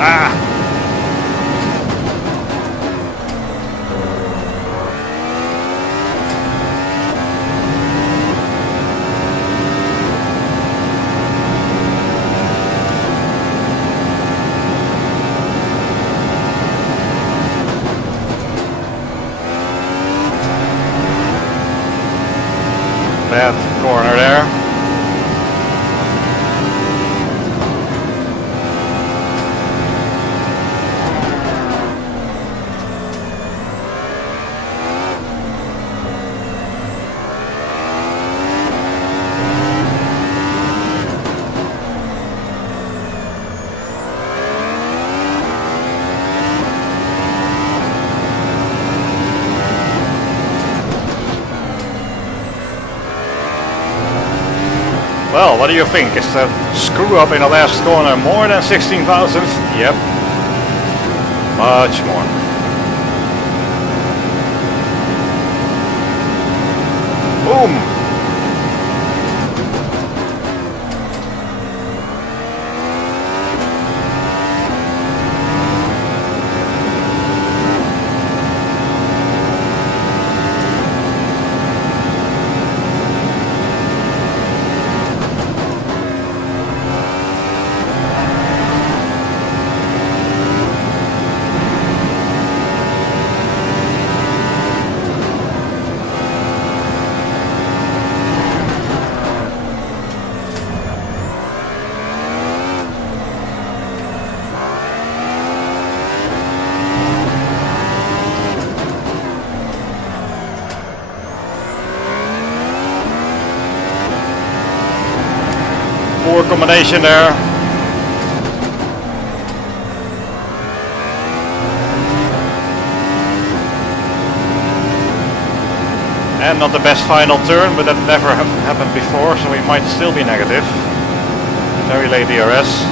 Ah. Bad corner there. Well, what do you think? Is the screw up in the last corner more than 16,000? Yep. Much more. Boom! Poor combination there. And not the best final turn, but that never happened before, so we might still be negative. Very late DRS.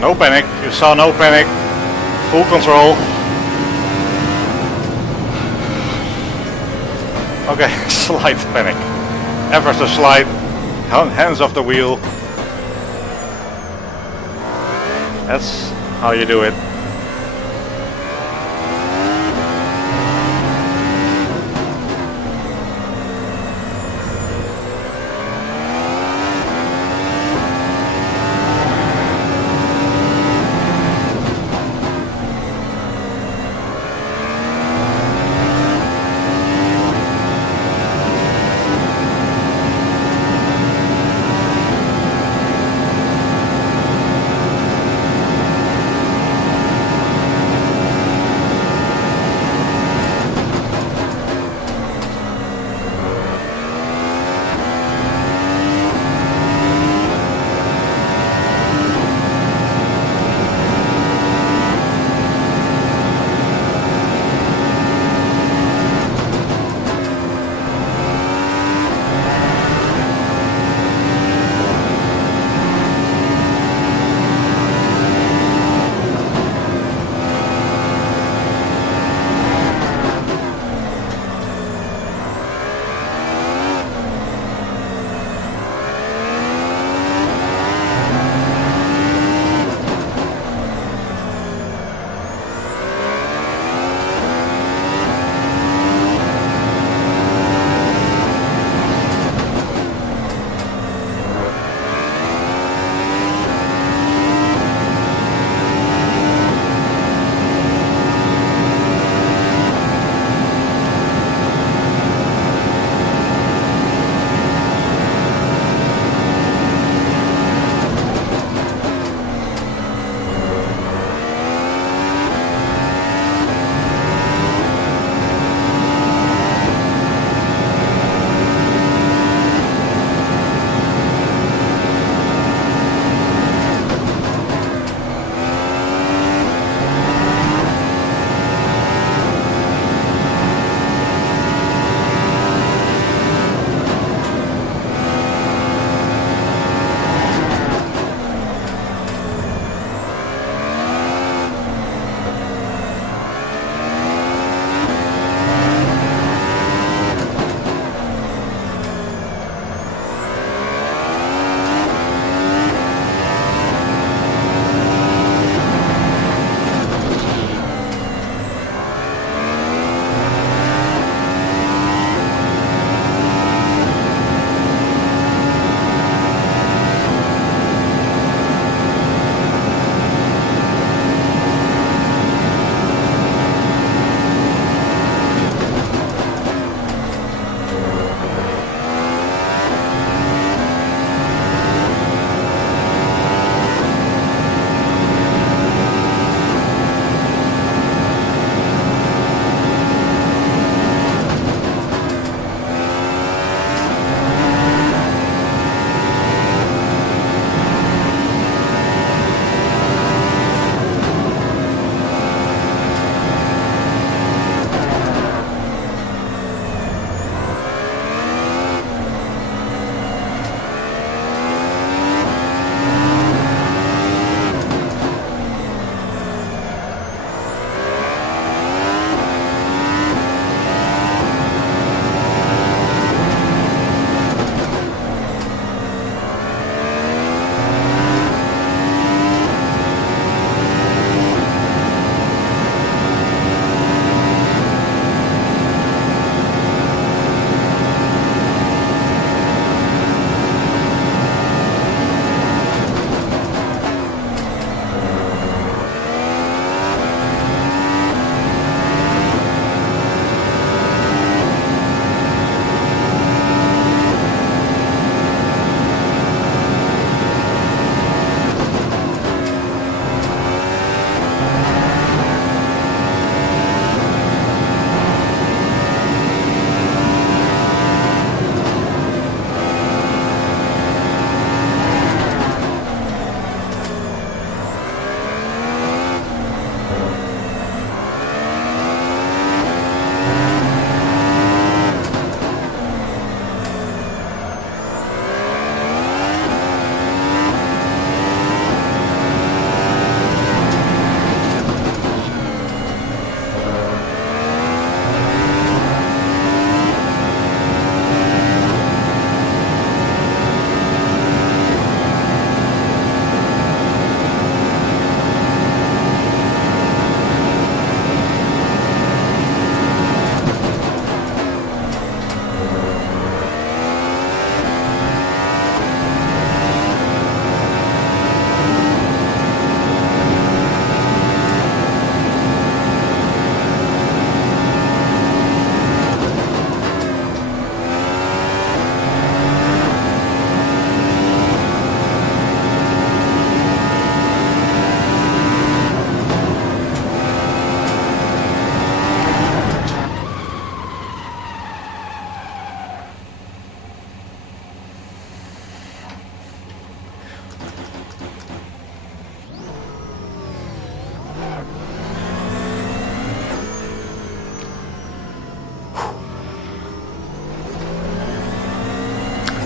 No panic, you saw no panic. Full control. Okay, slight panic. Ever so slight. Hands off the wheel. That's how you do it.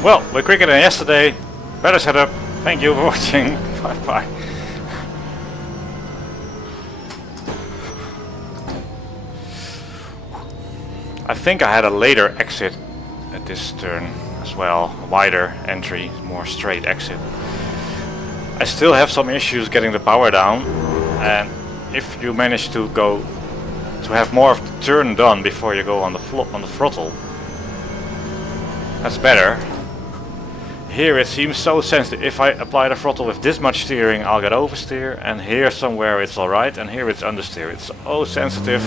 Well, we're quicker than yesterday. Better setup. Thank you for watching. Bye bye. I think I had a later exit at this turn as well. A wider entry, more straight exit. I still have some issues getting the power down, and if you manage to have more of the turn done before you go on the throttle, that's better. Here it seems so sensitive. If I apply the throttle with this much steering, I'll get oversteer, and here somewhere it's alright, and here it's understeer. It's so sensitive.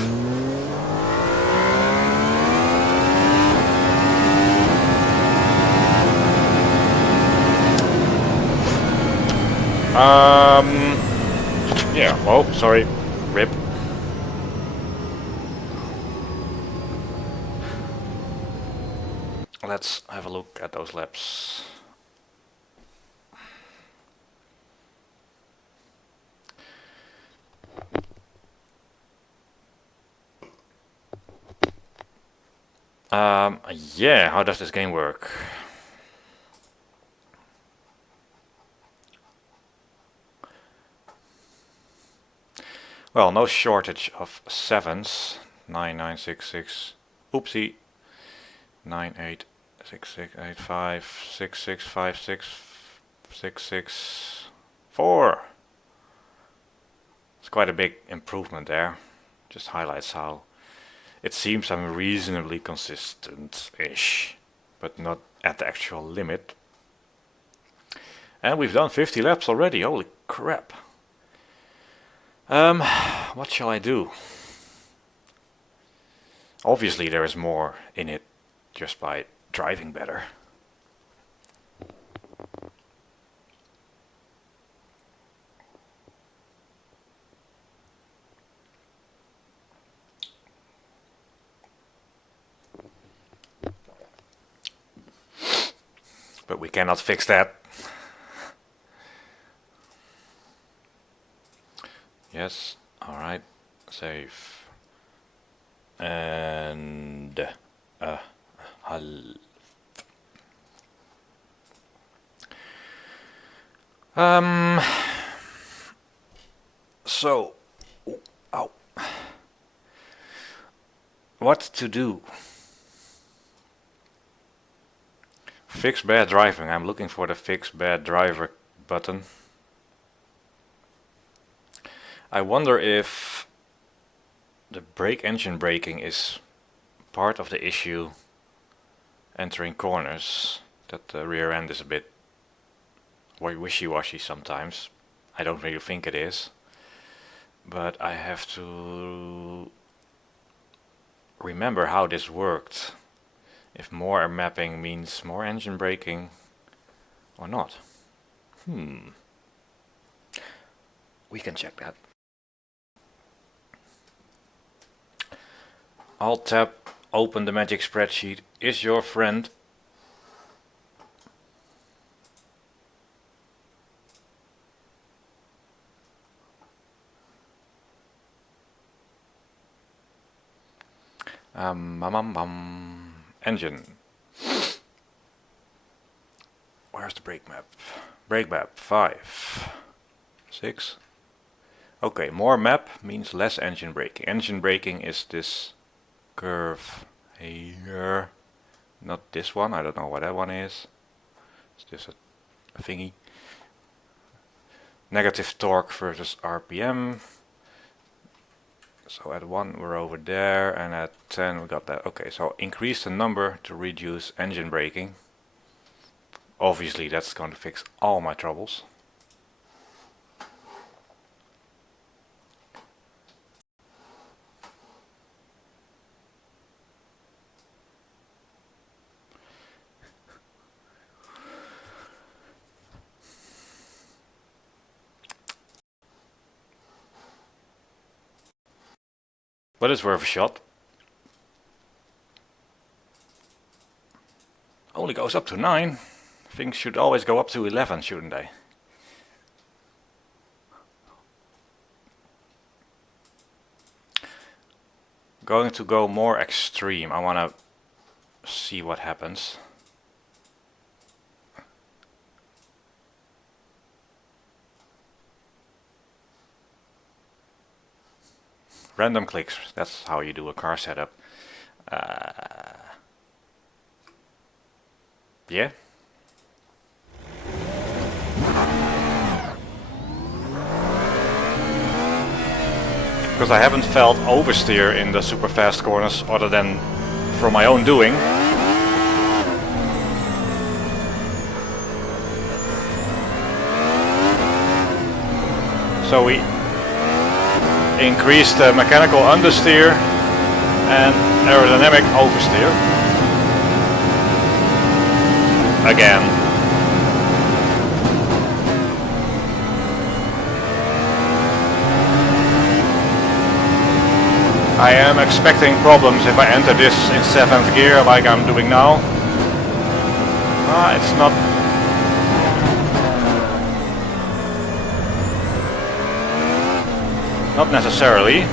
Yeah, oh, sorry, rip. Let's have a look at those laps. Yeah, how does this game work? Well, no shortage of 7s. 9966. Oopsie. 986685 6656 664. It's quite a big improvement there. Just highlights how it seems I'm reasonably consistent-ish, but not at the actual limit. And we've done 50 laps already, holy crap. What shall I do? Obviously there is more in it just by driving better. But we cannot fix that. Yes, alright, save. And so, ow. What to do? Fix bad driving. I'm looking for the fix bad driver button. I wonder if the engine braking is part of the issue entering corners, that the rear end is a bit wishy-washy sometimes. I don't really think it is, but I have to remember how this worked. If more mapping means more engine braking or not. We can check that. Alt tab, open the magic spreadsheet, is your friend. Engine. Where's the brake map? Brake map 5, 6. Okay, more map means less engine braking. Engine braking is this curve here, not this one. I don't know what that one is. Is this a thingy? Negative torque versus RPM. So at 1 we're over there, and at 10 we got that. Okay, so increase the number to reduce engine braking. Obviously that's going to fix all my troubles. But it's worth a shot. Only goes up to 9. Things should always go up to 11, shouldn't they? Going to go more extreme. I want to see what happens. Random clicks, that's how you do a car setup. Yeah. Because I haven't felt oversteer in the super fast corners other than from my own doing. So we increased the mechanical understeer and aerodynamic oversteer. Again. I am expecting problems if I enter this in 7th gear like I'm doing now. It's not necessarily.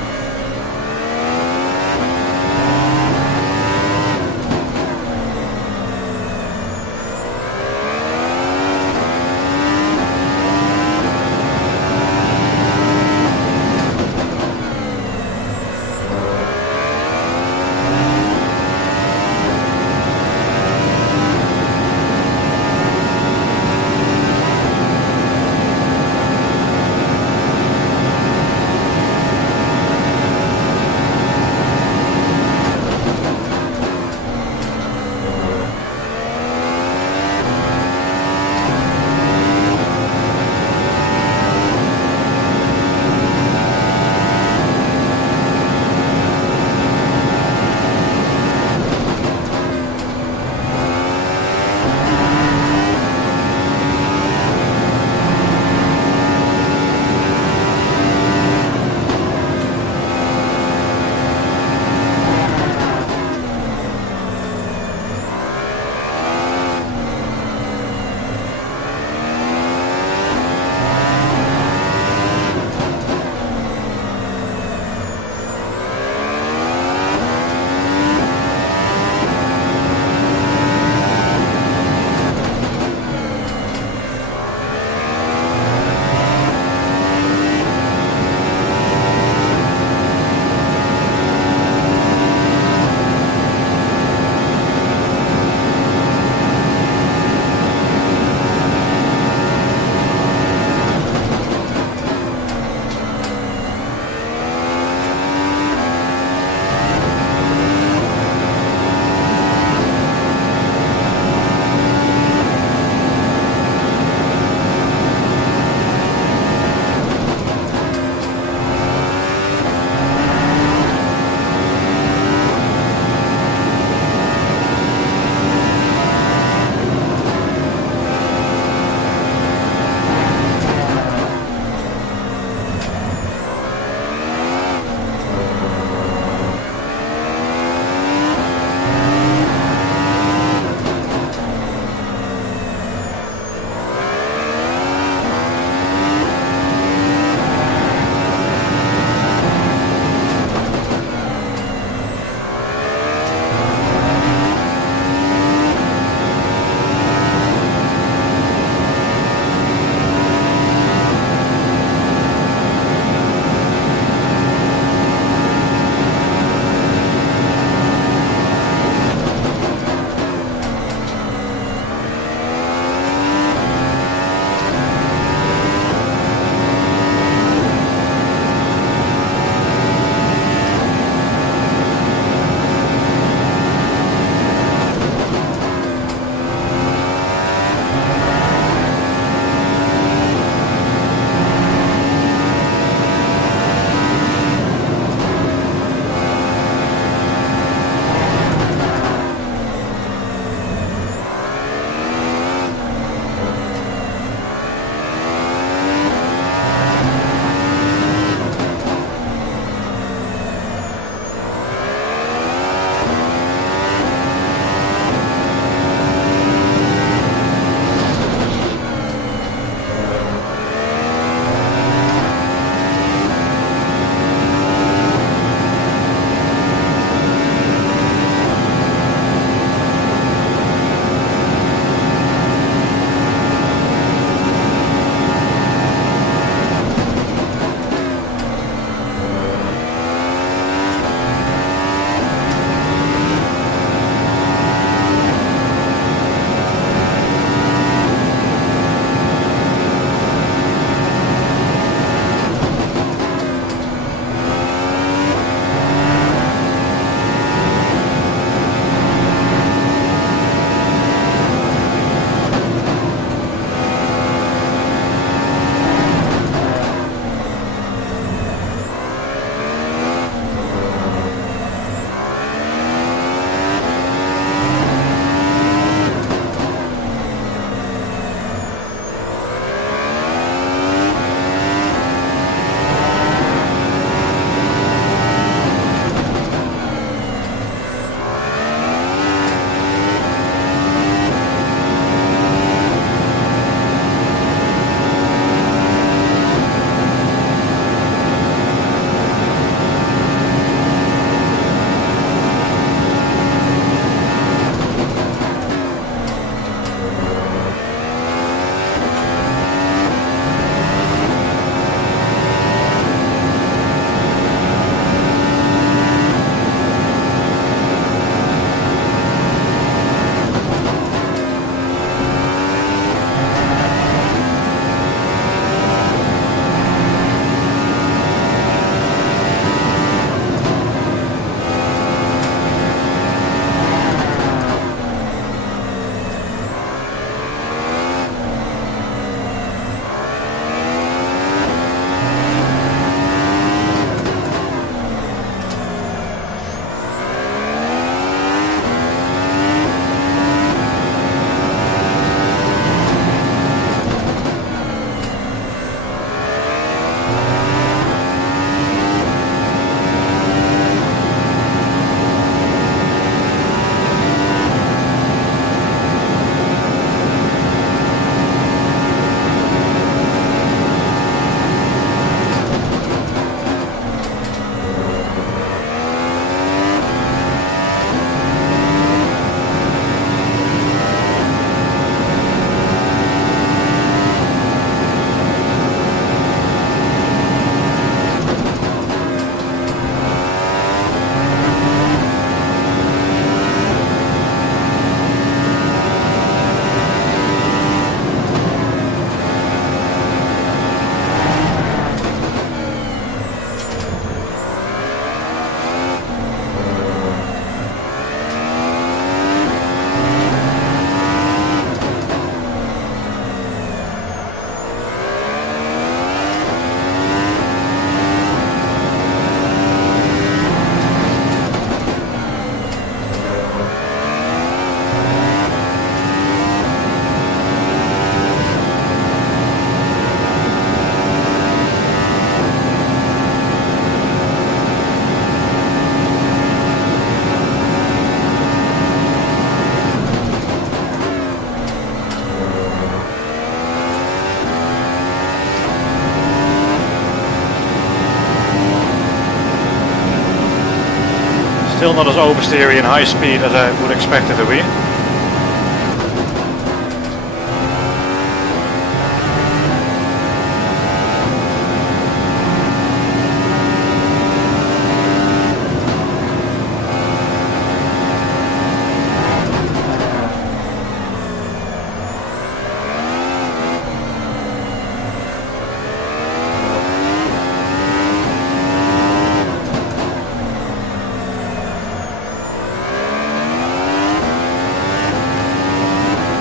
Still not as oversteery in high speed as I would expect it to be.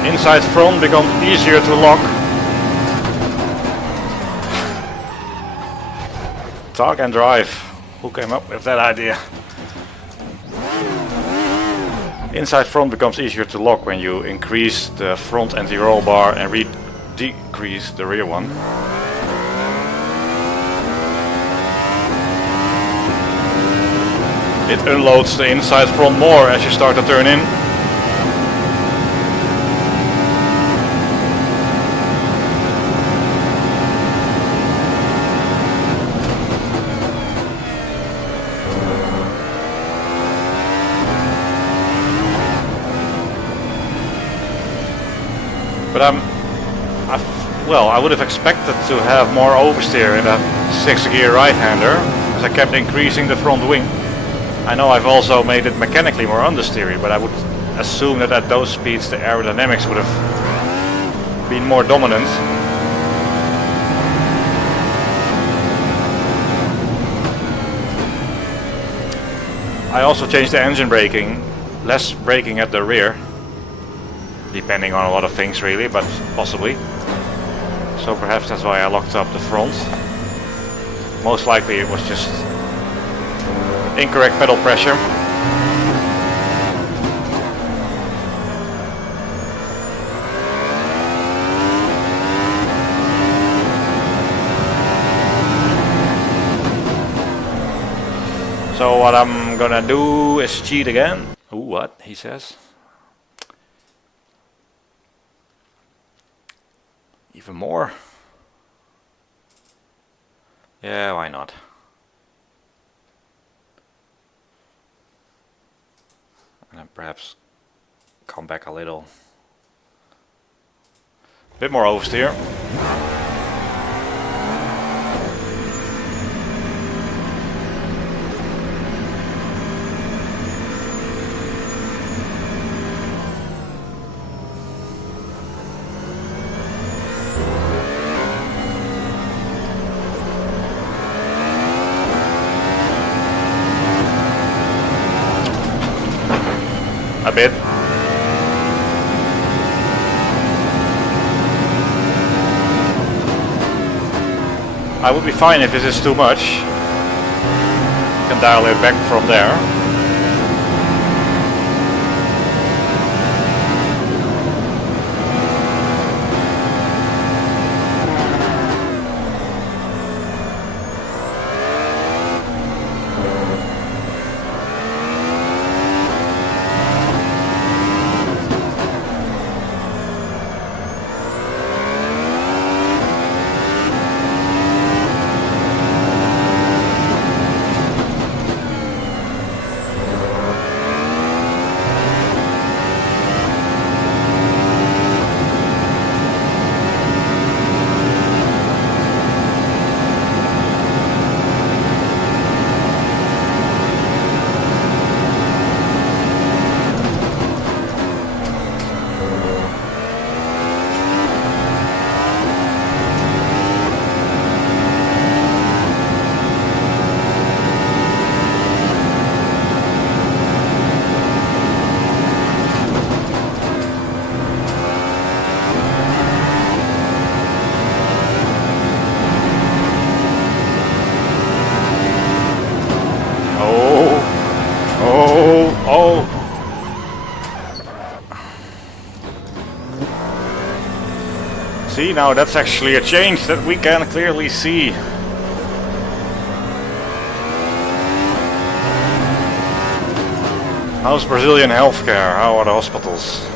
Inside front becomes easier to lock. Talk and drive. Who came up with that idea? Inside front becomes easier to lock when you increase the front anti-roll bar and decrease the rear one. It unloads the inside front more as you start to turn in. But I would have expected to have more oversteer in a 6-gear right-hander, as I kept increasing the front wing. I know I've also made it mechanically more understeery, but I would assume that at those speeds the aerodynamics would have been more dominant. I also changed the engine braking, less braking at the rear. Depending on a lot of things really, but possibly. So perhaps that's why I locked up the front. Most likely it was just incorrect pedal pressure. So what I'm gonna do is cheat again. Ooh, what? He says. Even more? Yeah, why not? And then perhaps come back a little. Bit more oversteer. A bit. I would be fine if this is too much. You can dial it back from there. See, now that's actually a change that we can clearly see. How's Brazilian healthcare? How are the hospitals?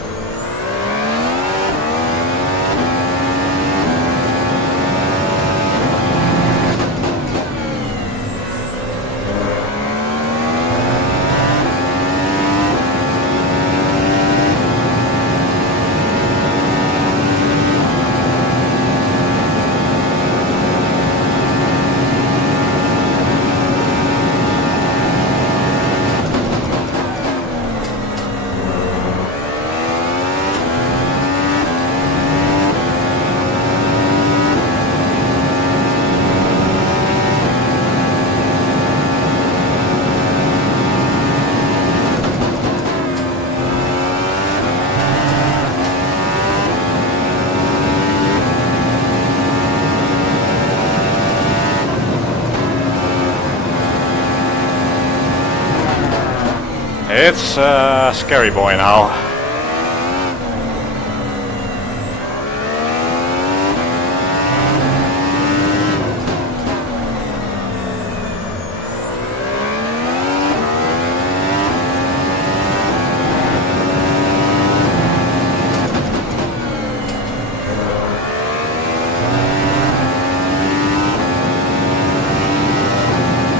It's a scary boy now.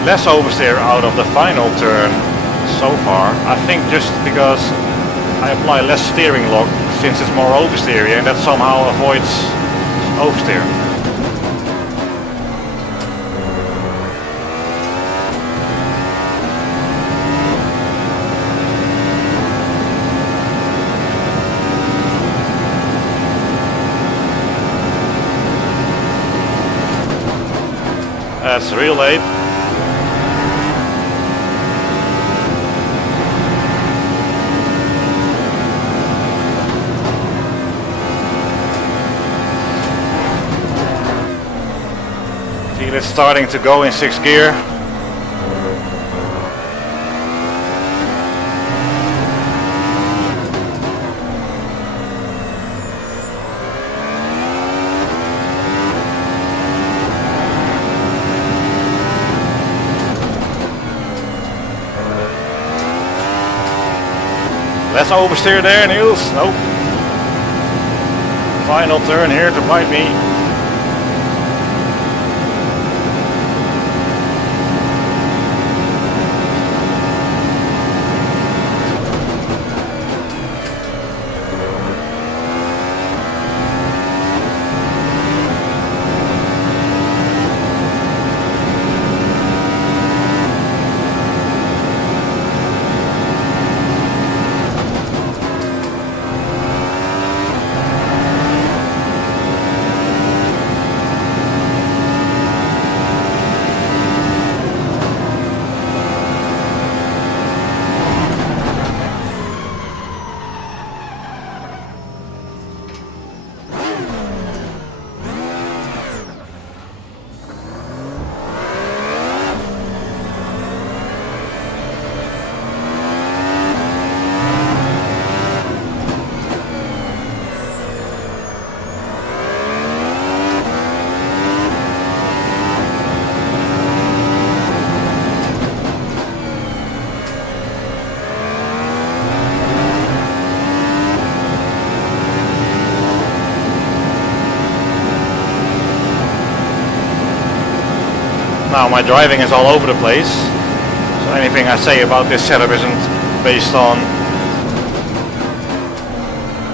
Less oversteer out of the final turn so far. I think just because I apply less steering lock since it's more oversteery, and that somehow avoids oversteer. That's real late. It's starting to go in 6th gear. Let's oversteer there, Niels. Nope. Final turn here to bite me. Now my driving is all over the place, so anything I say about this setup isn't based on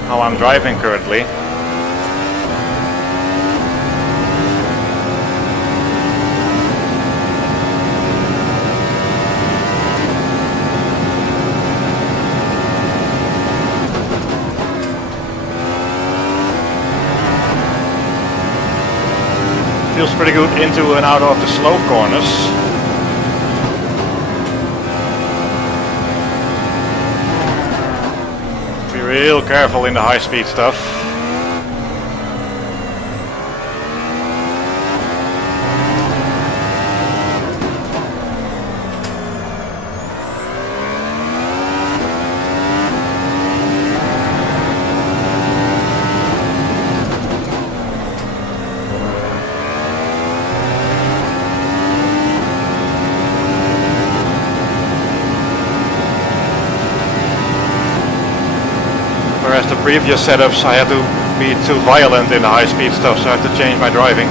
how I'm driving currently. Feels pretty good into and out of the slope corners. Be real careful in the high speed stuff. Whereas the previous setups I had to be too violent in the high speed stuff, so I had to change my driving.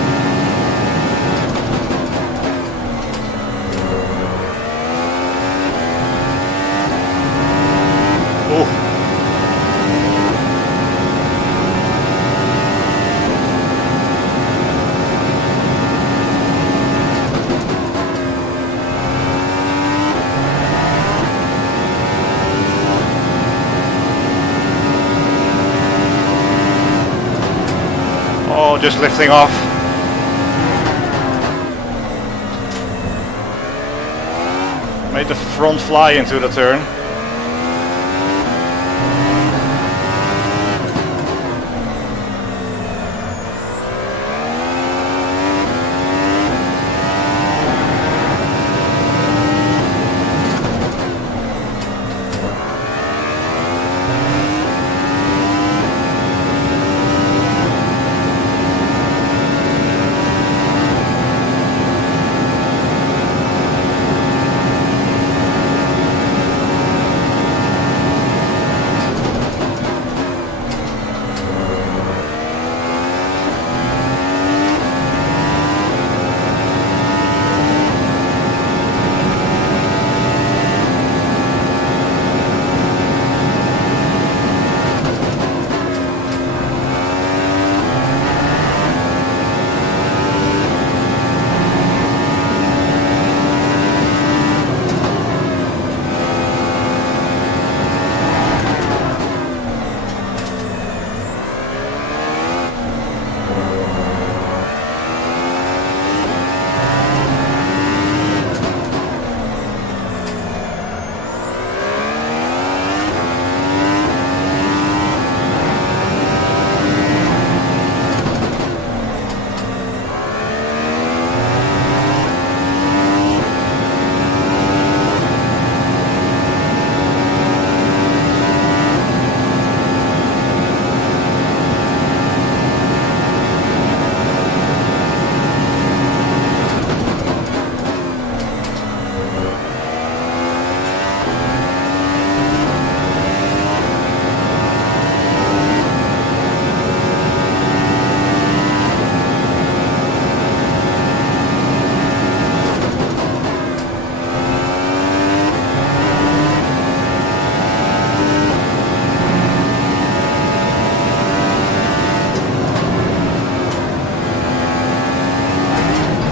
Ooh. Just lifting off. Made the front fly into the turn.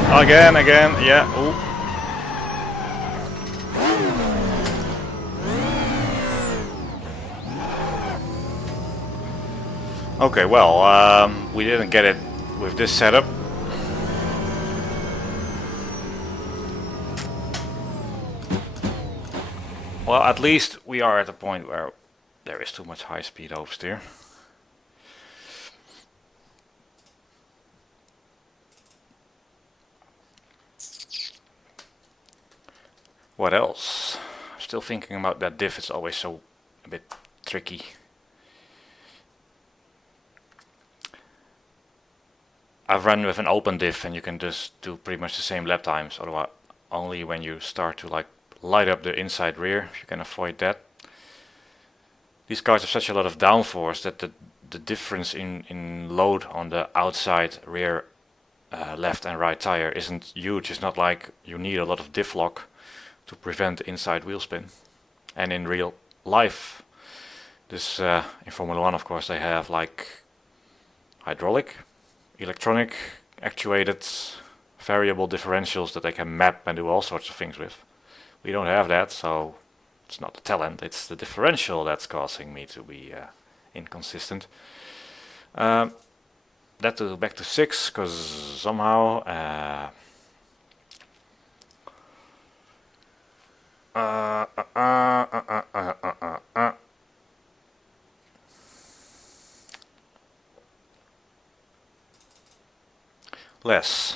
Again, yeah. Ooh. Okay, well, we didn't get it with this setup. Well, at least we are at a point where there is too much high-speed oversteer. What else? I'm still thinking about that diff. It's always so a bit tricky. I've run with an open diff and you can just do pretty much the same lap times. Otherwise, only when you start to like light up the inside rear, you can avoid that. These cars have such a lot of downforce that the difference in load on the outside rear left and right tire isn't huge. It's not like you need a lot of diff lock to prevent inside wheel spin. And in real life, this in Formula 1 of course they have like hydraulic, electronic, actuated, variable differentials that they can map and do all sorts of things with. We don't have that, so it's not the talent, it's the differential that's causing me to be inconsistent. That to back to 6, because somehow less,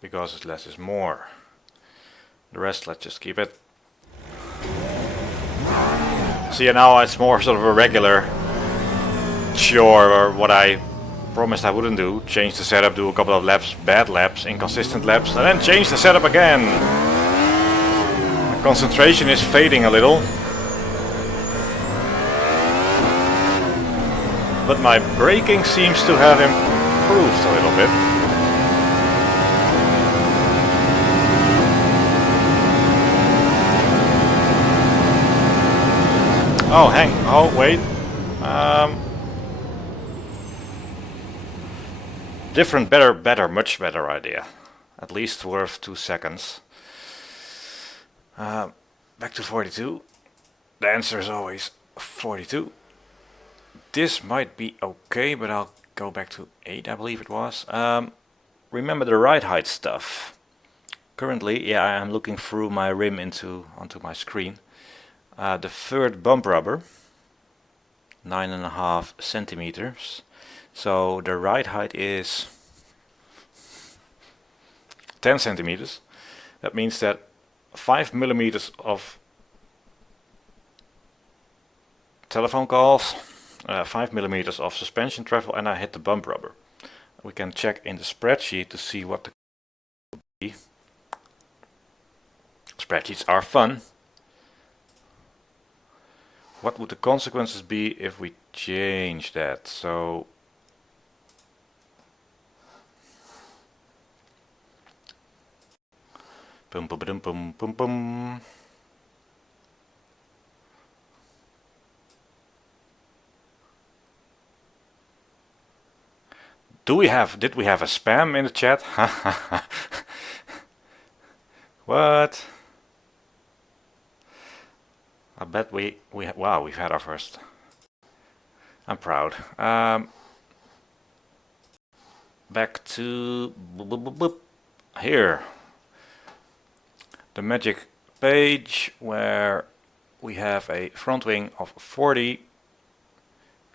because less is more. The rest, let's just keep it. See, now it's more sort of a regular chore, or what I promised I wouldn't do. Change the setup, do a couple of laps, bad laps, inconsistent laps, and then change the setup again. My concentration is fading a little. But my braking seems to have improved a little bit. Oh, wait. Different, better, much better idea. At least worth 2 seconds. Back to 42. The answer is always 42. This might be okay, but I'll go back to 8, I believe it was. Remember the ride height stuff. Currently, yeah, I'm looking through my rim onto my screen. The third bump rubber, 9.5 centimeters. So the ride height is 10 centimeters. That means that 5 millimeters of telephone calls, 5 millimeters of suspension travel, and I hit the bump rubber. We can check in the spreadsheet to see what the be. Spreadsheets are fun. What would the consequences be if we change that? So boom, boom, boom, boom, boom, boom. Did we have a spam in the chat? What? I bet wow, we've had our first. I'm proud. Back to here. The magic page where we have a front wing of 40,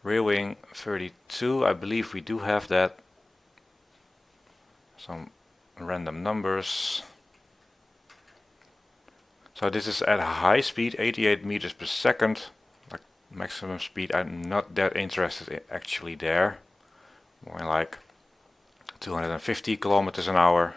rear wing 32. I believe we do have that. Some random numbers. So this is at a high speed, 88 meters per second, like maximum speed. I'm not that interested in actually there. More like 250 kilometers an hour.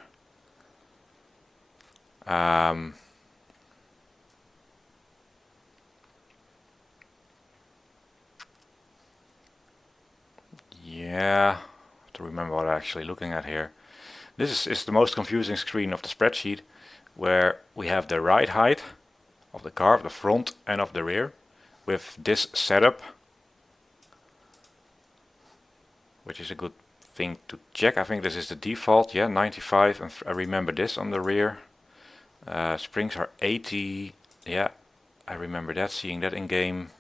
Yeah, I have to remember what I'm actually looking at here. This is the most confusing screen of the spreadsheet, where we have the ride height of the car, of the front and of the rear, with this setup, which is a good thing to check. I think this is the default, yeah, 95, and I remember this on the rear. Springs are 80, yeah, I remember that, seeing that in game.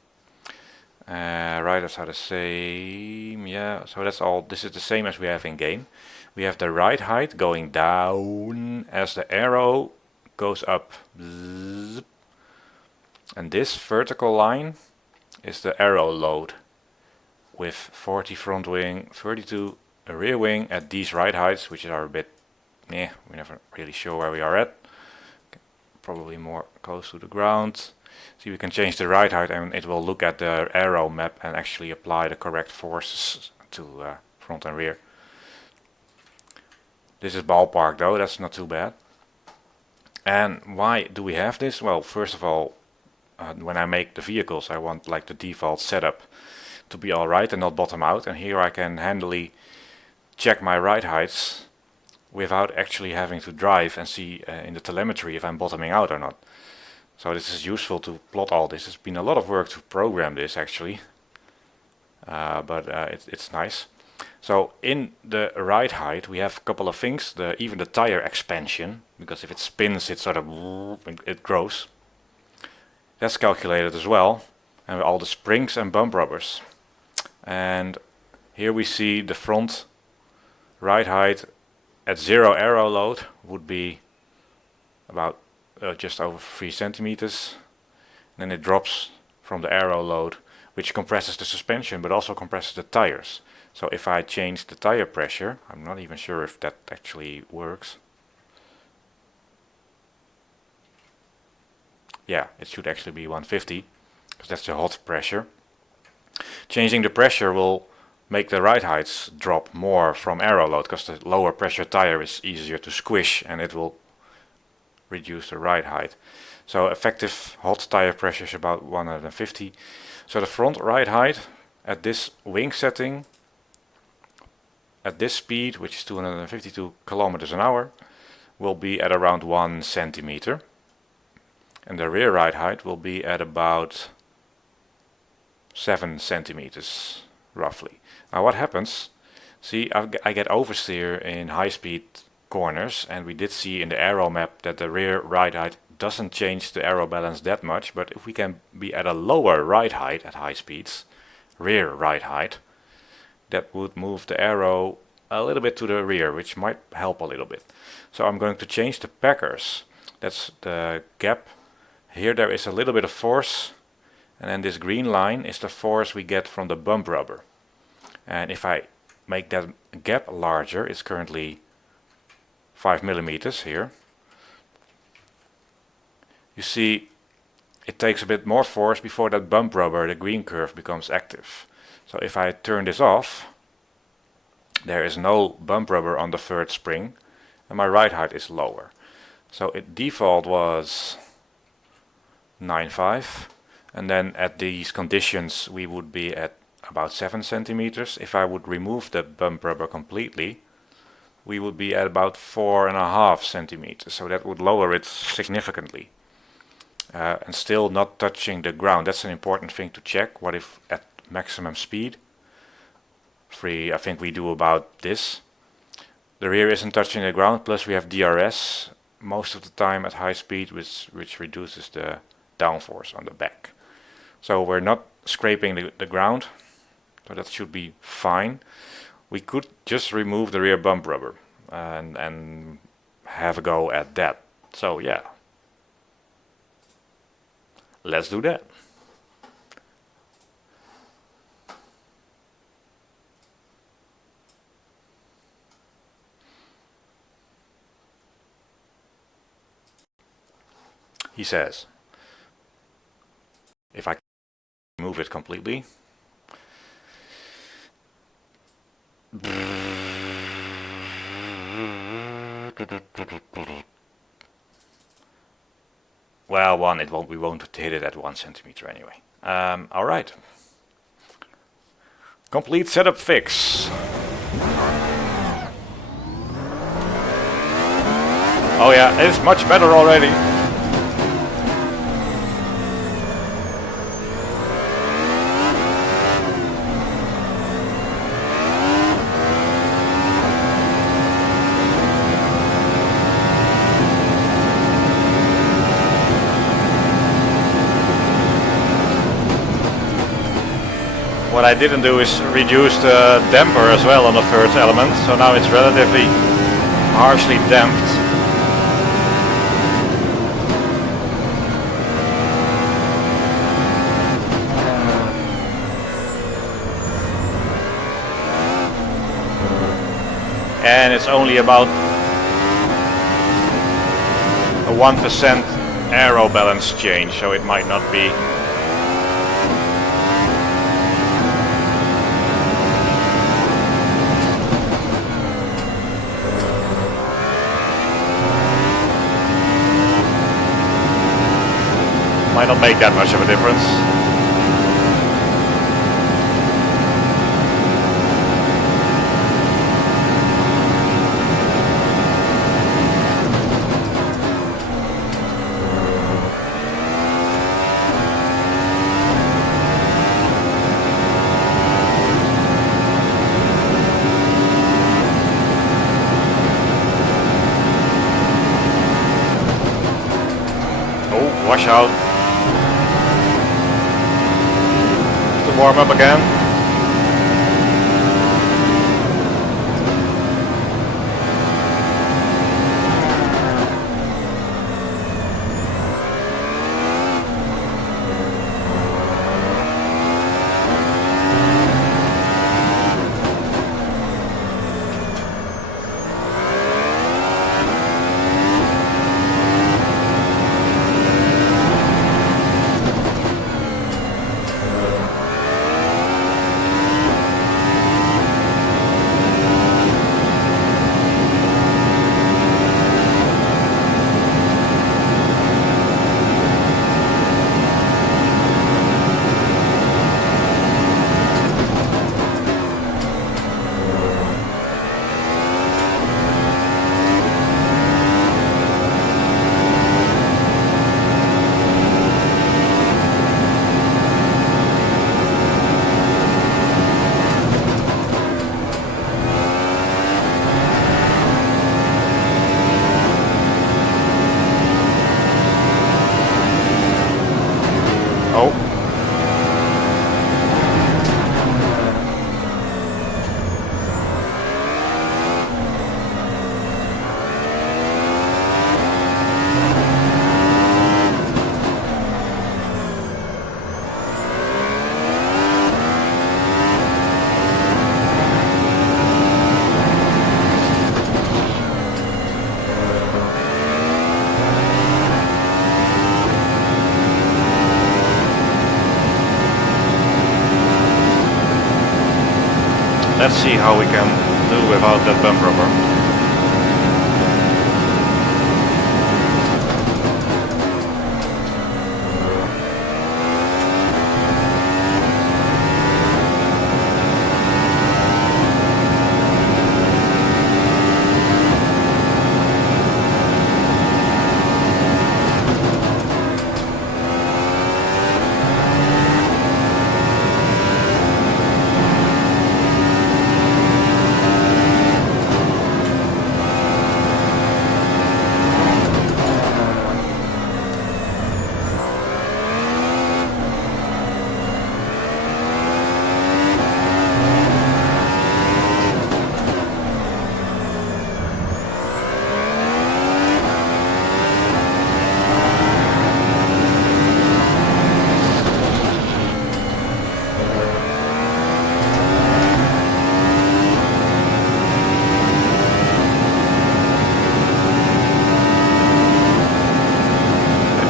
Riders are the same, yeah, so that's all. This is the same as we have in game. We have the ride height going down as the arrow goes up. Zip. And this vertical line is the arrow load with 40 front wing, 32 rear wing at these ride heights, which are a bit, we're never really sure where we are at. Probably more close to the ground. See, we can change the ride height and it will look at the arrow map and actually apply the correct forces to front and rear. This is ballpark though, that's not too bad. And why do we have this? Well, first of all, when I make the vehicles, I want like the default setup to be alright and not bottom out. And here I can handily check my ride heights without actually having to drive and see in the telemetry if I'm bottoming out or not. So this is useful to plot all this. It's been a lot of work to program this actually, but it's nice. So in the ride height we have a couple of things, even the tire expansion, because if it spins it sort of it grows. That's calculated as well, and all the springs and bump rubbers. And here we see the front ride height at 0 arrow load would be about just over 3 centimeters. Then it drops from the arrow load, which compresses the suspension but also compresses the tires. So if I change the tire pressure, I'm not even sure if that actually works. Yeah, it should actually be 150, because that's the hot pressure. Changing the pressure will make the ride heights drop more from arrow load, because the lower pressure tire is easier to squish and it will reduce the ride height. So effective hot tire pressure is about 150. So the front ride height at this wing setting, at this speed, which is 252 kilometers an hour, will be at around 1 centimeter. And the rear ride height will be at about 7 centimeters, roughly. Now what happens, see, I get oversteer in high-speed corners, and we did see in the aero map that the rear ride height doesn't change the aero balance that much, but if we can be at a lower ride height at high speeds, rear ride height, that would move the aero a little bit to the rear, which might help a little bit. So I'm going to change the packers. That's the gap. Here there is a little bit of force, and then this green line is the force we get from the bump rubber. And if I make that gap larger, it's currently 5 millimeters here. You see, it takes a bit more force before that bump rubber, the green curve, becomes active. So if I turn this off, there is no bump rubber on the third spring, and my ride height is lower. So it default was 9.5, and then at these conditions we would be at about 7 centimeters. If I would remove the bump rubber completely, we would be at about 4.5 centimeters. So that would lower it significantly. And still not touching the ground. That's an important thing to check. What if at maximum speed? I think we do about this. The rear isn't touching the ground, plus we have DRS most of the time at high speed, which reduces the downforce on the back. So we're not scraping the ground, so that should be fine. We could just remove the rear bump rubber and have a go at that. So yeah, let's do that. He says, if I remove it completely, well, we won't hit it at 1 centimeter anyway. All right. Complete setup fix. Oh yeah, it's much better already. What I didn't do is reduce the damper as well on the first element, so now it's relatively harshly damped. And it's only about a 1% aero balance change, so it might not be make that much of a difference. Oh, wash out. Warm up again. Let's see how we can do without that bump rubber.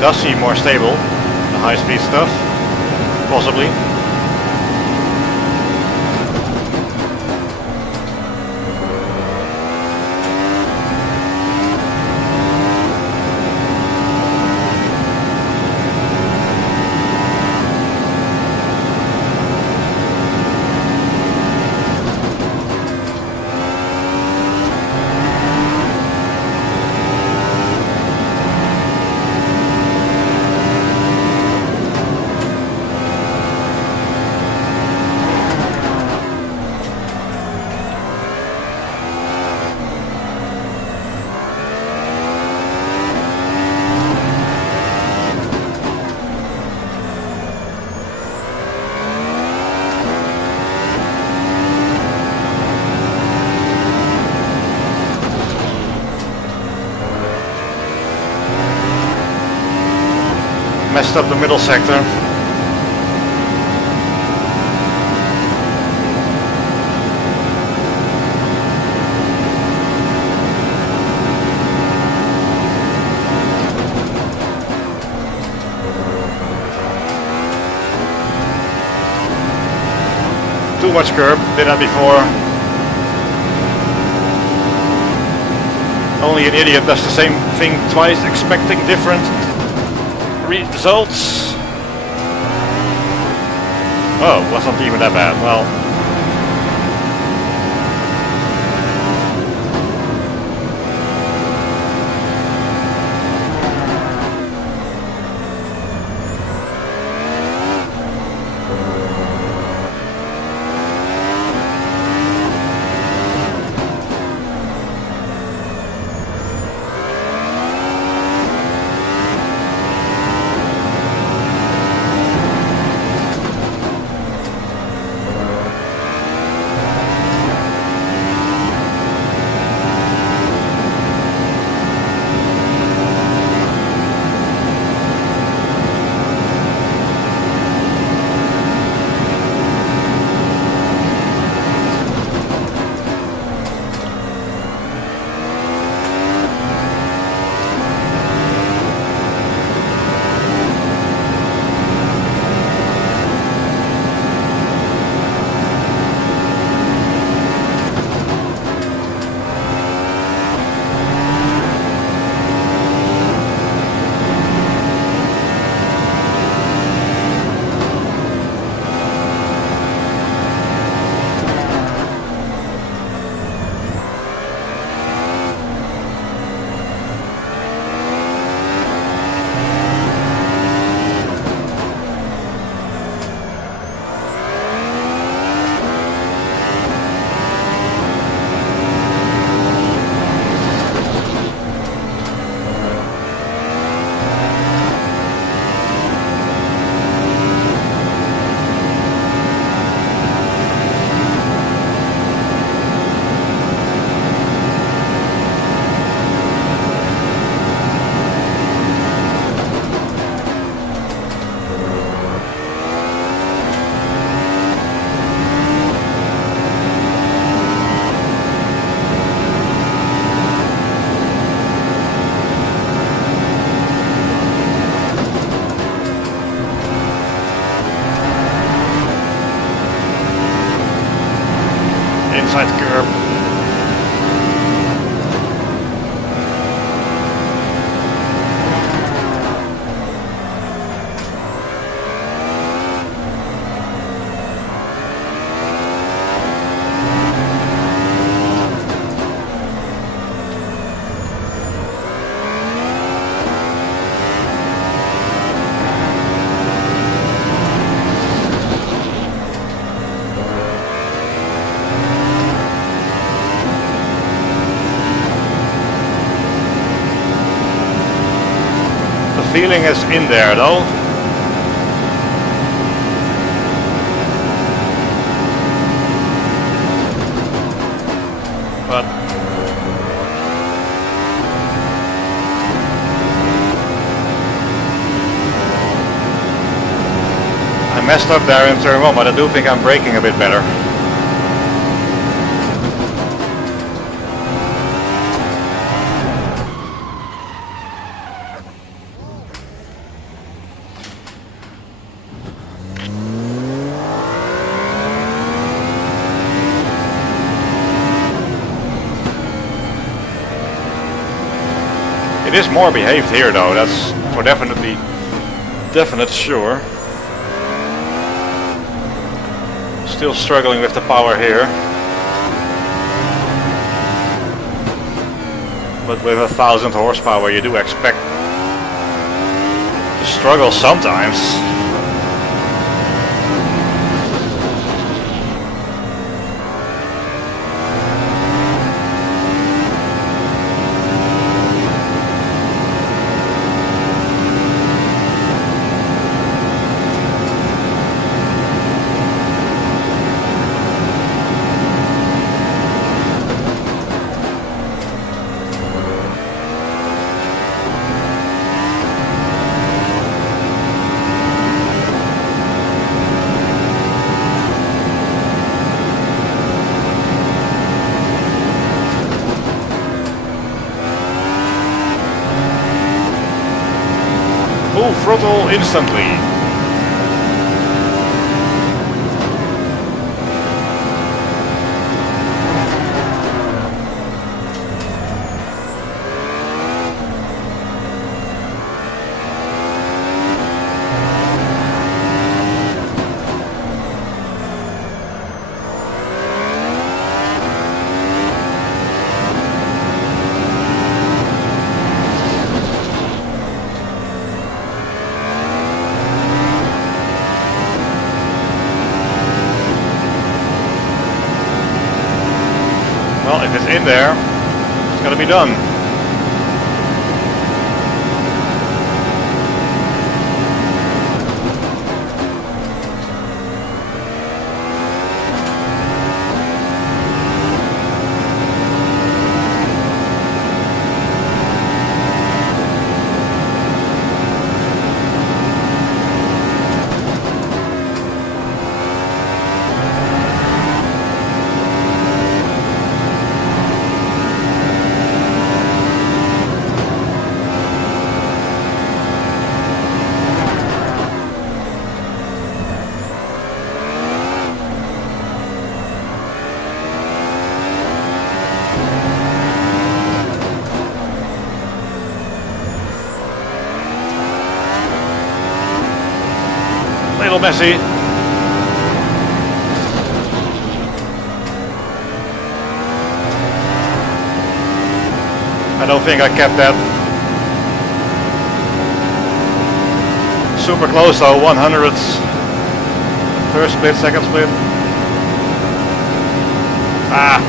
Does seem more stable, the high-speed stuff, possibly. Messed up the middle sector. Too much curb, did that before. Only an idiot does the same thing twice, expecting different results. Oh, wasn't even that bad. Well, inside curb. Feeling is in there though. But I messed up there in turn 1, but I do think I'm braking a bit better. It is more behaved here though, that's for definite sure. Still struggling with the power here. But with 1,000 horsepower you do expect to struggle sometimes. throttle instantly. Well, if it's in there, it's gonna be done. Little messy. I don't think I kept that. Super close though, 100ths. First split, second split. Ah.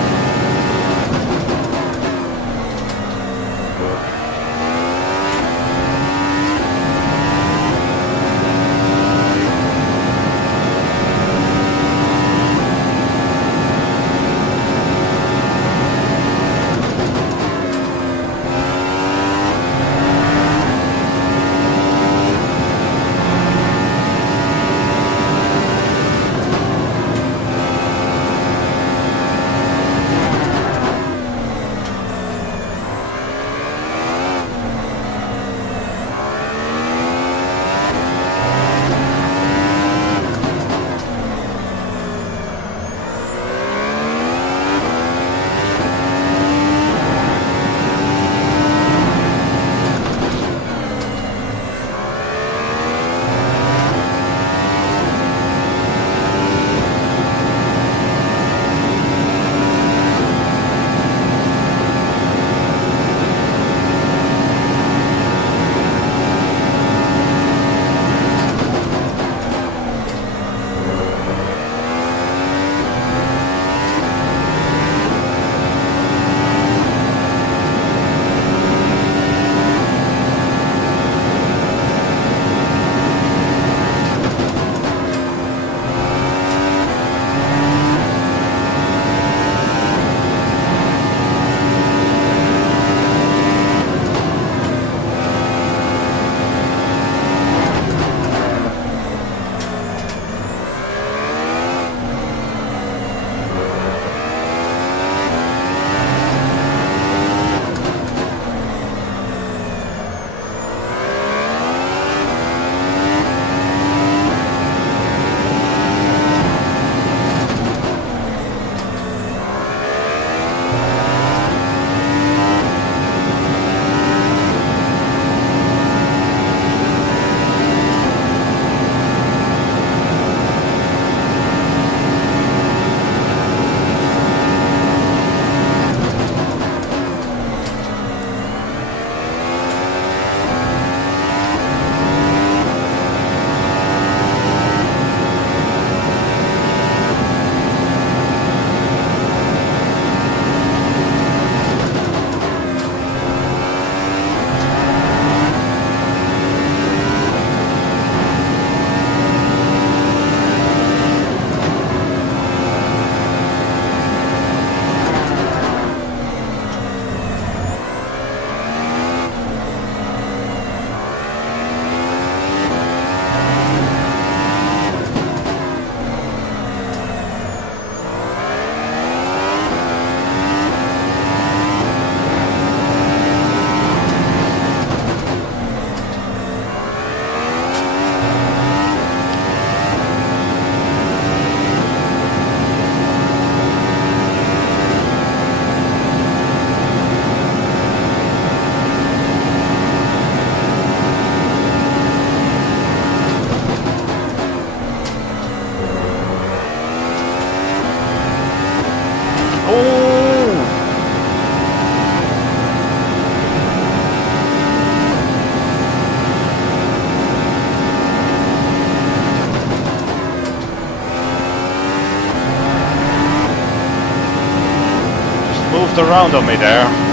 left around on me there.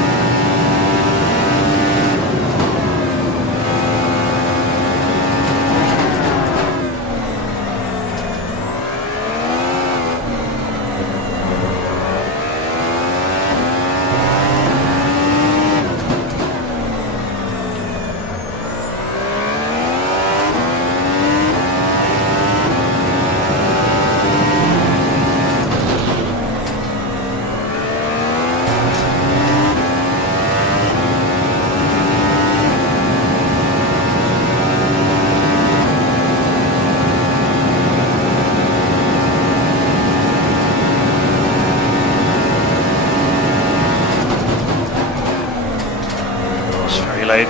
Late.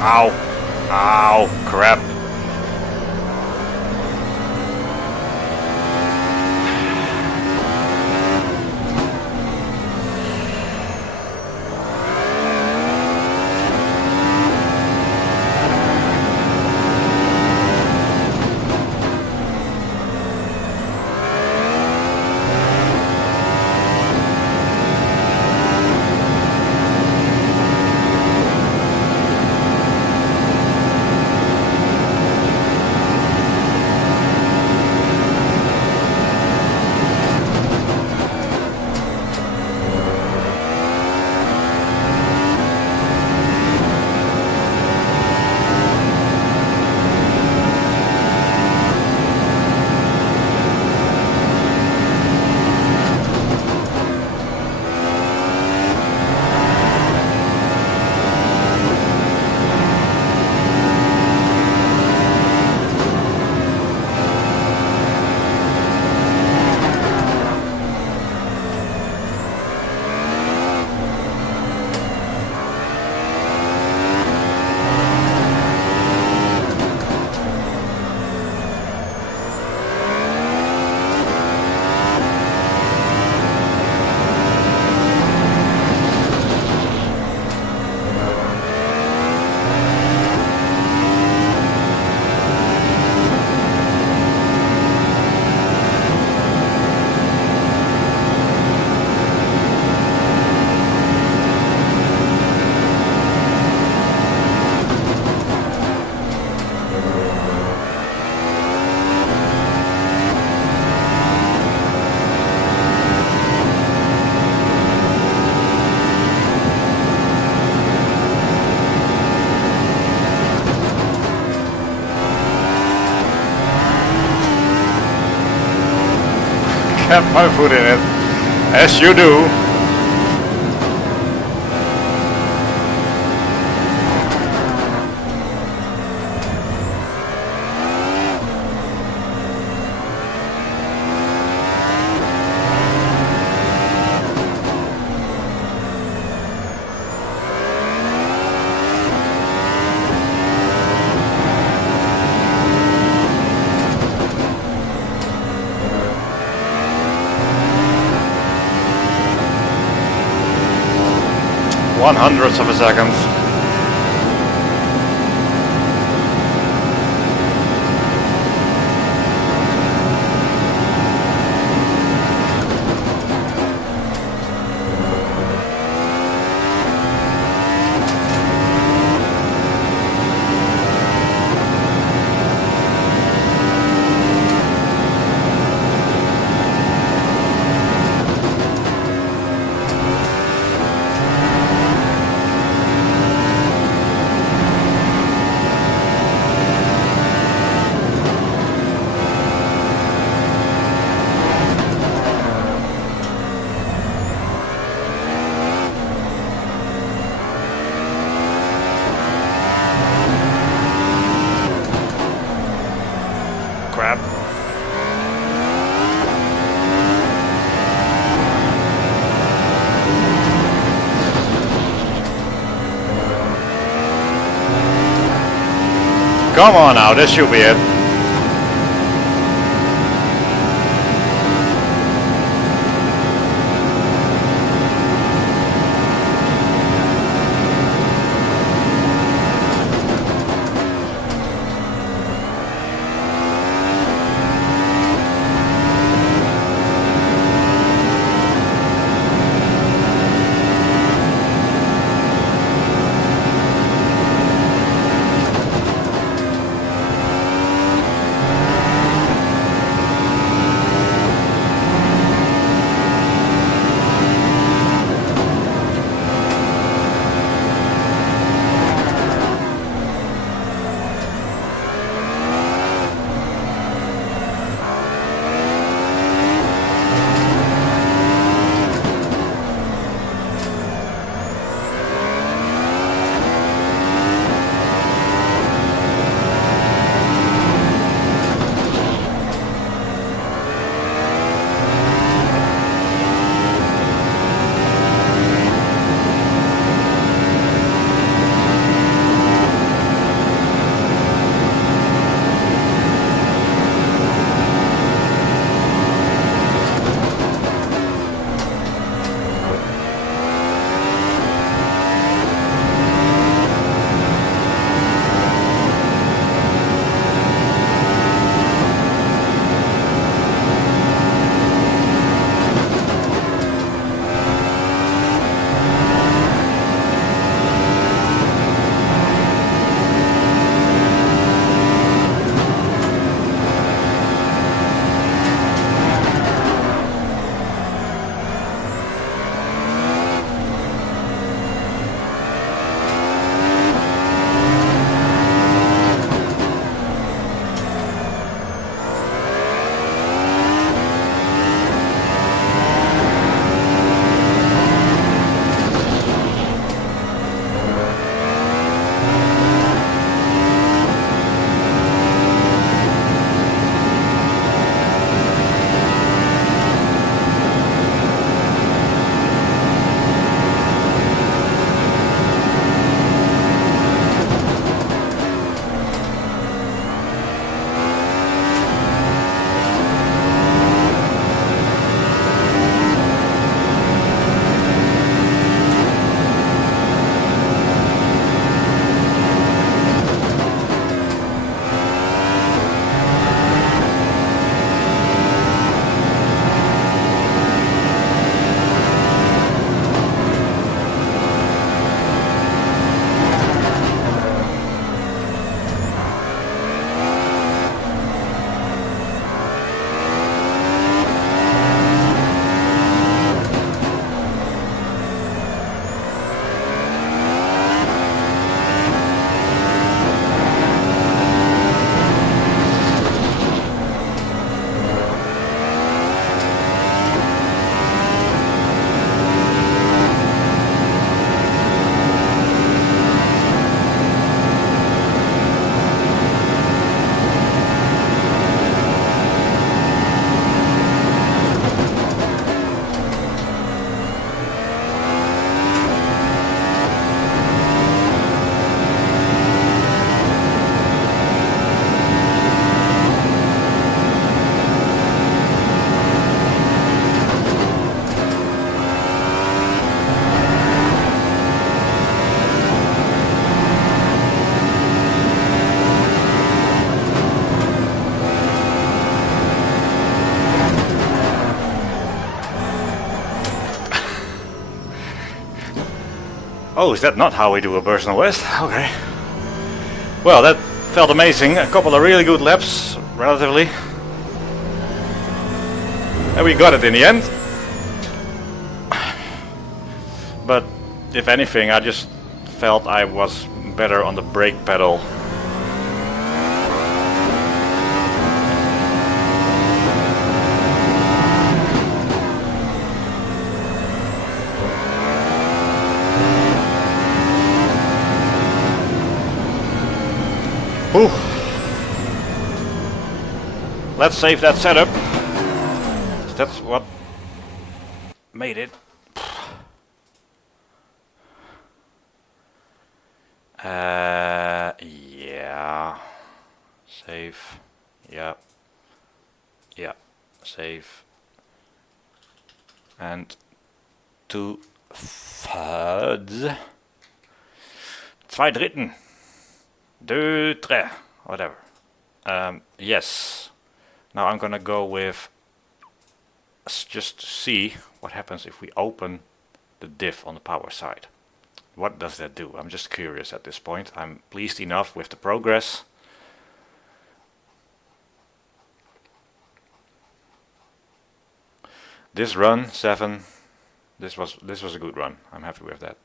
Ow. Ow, crap. Kept my foot in it, as you do. One hundredth of a second. Come on now, this should be it. Oh, is that not how we do a personal best? Okay. Well, that felt amazing. A couple of really good laps, relatively. And we got it in the end. But if anything, I just felt I was better on the brake pedal. Whew. Let's save that setup. That's what made it. Yeah. Save. Yeah. Yeah. Save. And 2/3. 2/3. 2/3. Whatever. Yes. Now I'm gonna go with just to see what happens if we open the diff on the power side. What does that do? I'm just curious at this point. I'm pleased enough with the progress. This run 7. This was a good run. I'm happy with that.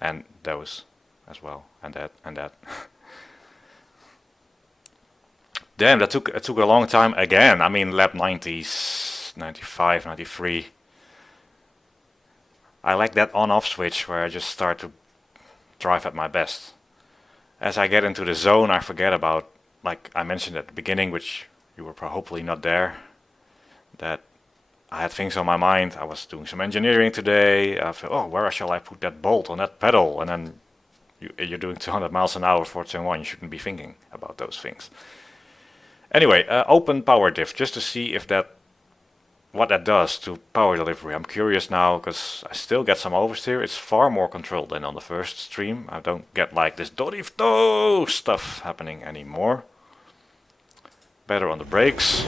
And those as well. And that and that. Damn, it took a long time again. I mean, lap 90s, 95, 93. I like that on-off switch where I just start to drive at my best. As I get into the zone, I forget about, like I mentioned at the beginning, which you were hopefully not there, that I had things on my mind. I was doing some engineering today. I felt, oh, where shall I put that bolt on that pedal? And then you're doing 200 miles an hour for turn 1. You shouldn't be thinking about those things. Anyway, open power diff just to see if what that does to power delivery. I'm curious now because I still get some oversteer. It's far more controlled than on the first stream. I don't get like this dorifto stuff happening anymore. Better on the brakes.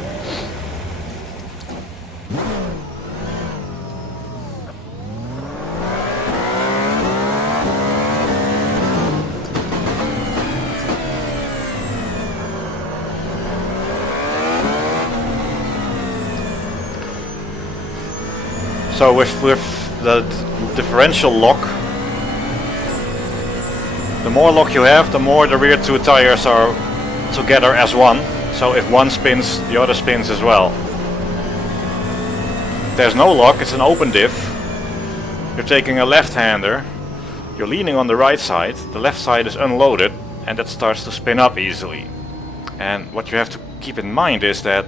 So with the differential lock, the more lock you have, the more the rear two tires are together as one. So if one spins, the other spins as well. If there's no lock, it's an open diff. You're taking a left-hander, you're leaning on the right side, the left side is unloaded, and that starts to spin up easily. And what you have to keep in mind is that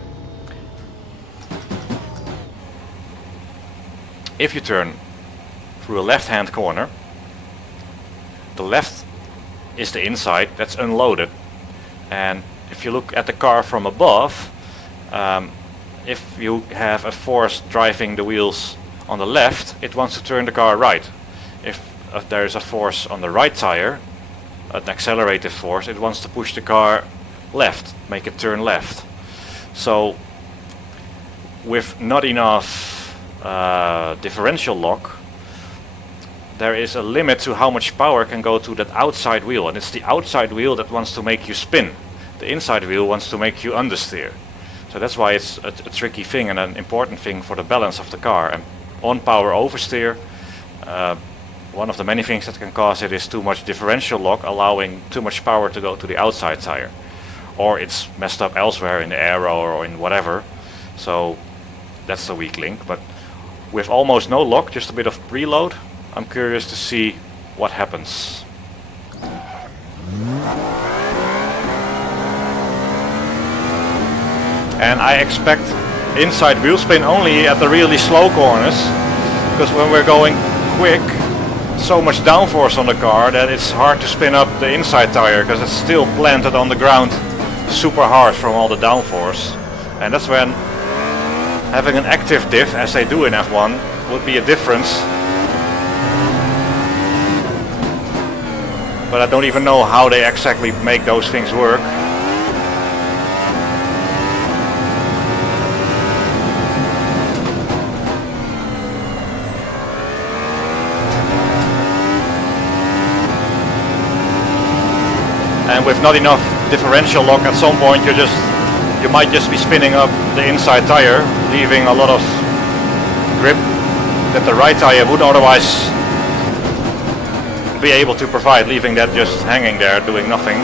if you turn through a left-hand corner, the left is the inside, that's unloaded. And if you look at the car from above, if you have a force driving the wheels on the left, it wants to turn the car right. If there is a force on the right tire, an accelerated force, it wants to push the car left, make it turn left. So with not enough differential lock, there is a limit to how much power can go to that outside wheel, and it's the outside wheel that wants to make you spin. The inside wheel wants to make you understeer. So that's why it's a tricky thing and an important thing for the balance of the car. And on power oversteer, one of the many things that can cause it is too much differential lock, allowing too much power to go to the outside tire, or it's messed up elsewhere in the aero or in whatever. So that's the weak link. But with almost no lock, just a bit of preload, I'm curious to see what happens. And I expect inside wheel spin only at the really slow corners, because when we're going quick, so much downforce on the car that it's hard to spin up the inside tire because it's still planted on the ground super hard from all the downforce. And that's when having an active diff, as they do in F1, would be a difference. But I don't even know how they exactly make those things work. And with not enough differential lock, at some point you might just be spinning up the inside tire, leaving a lot of grip that the right tire would otherwise be able to provide, leaving that just hanging there doing nothing.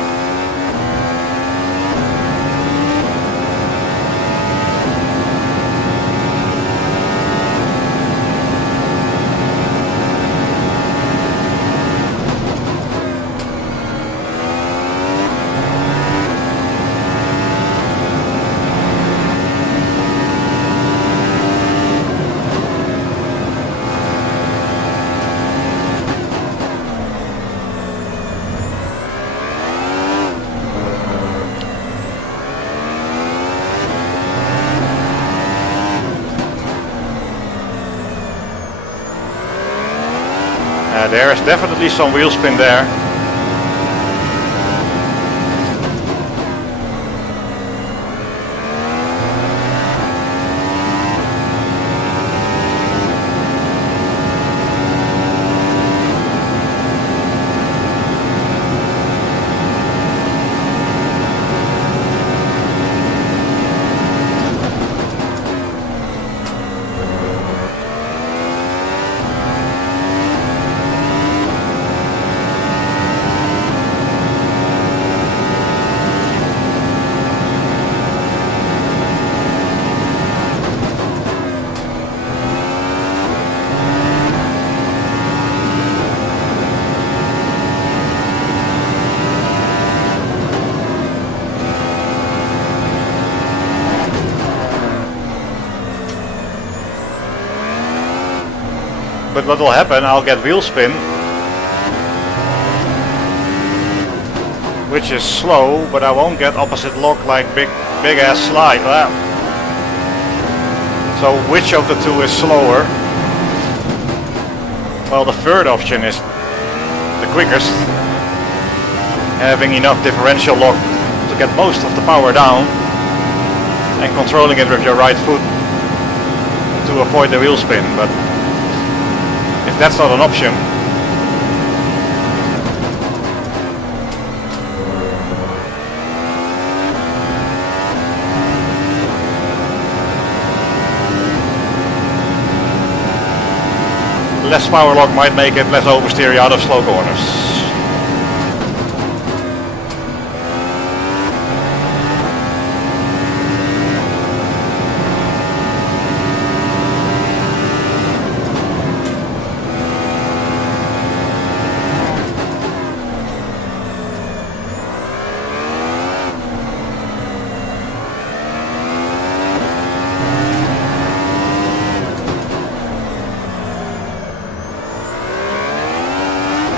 There is definitely some wheel spin there. But what will happen, I'll get wheel spin, which is slow, but I won't get opposite lock like big ass slide. Wow. So which of the two is slower? Well, the third option is the quickest. Having enough differential lock to get most of the power down and controlling it with your right foot to avoid the wheel spin. But if that's not an option, less power lock might make it less oversteery out of slow corners.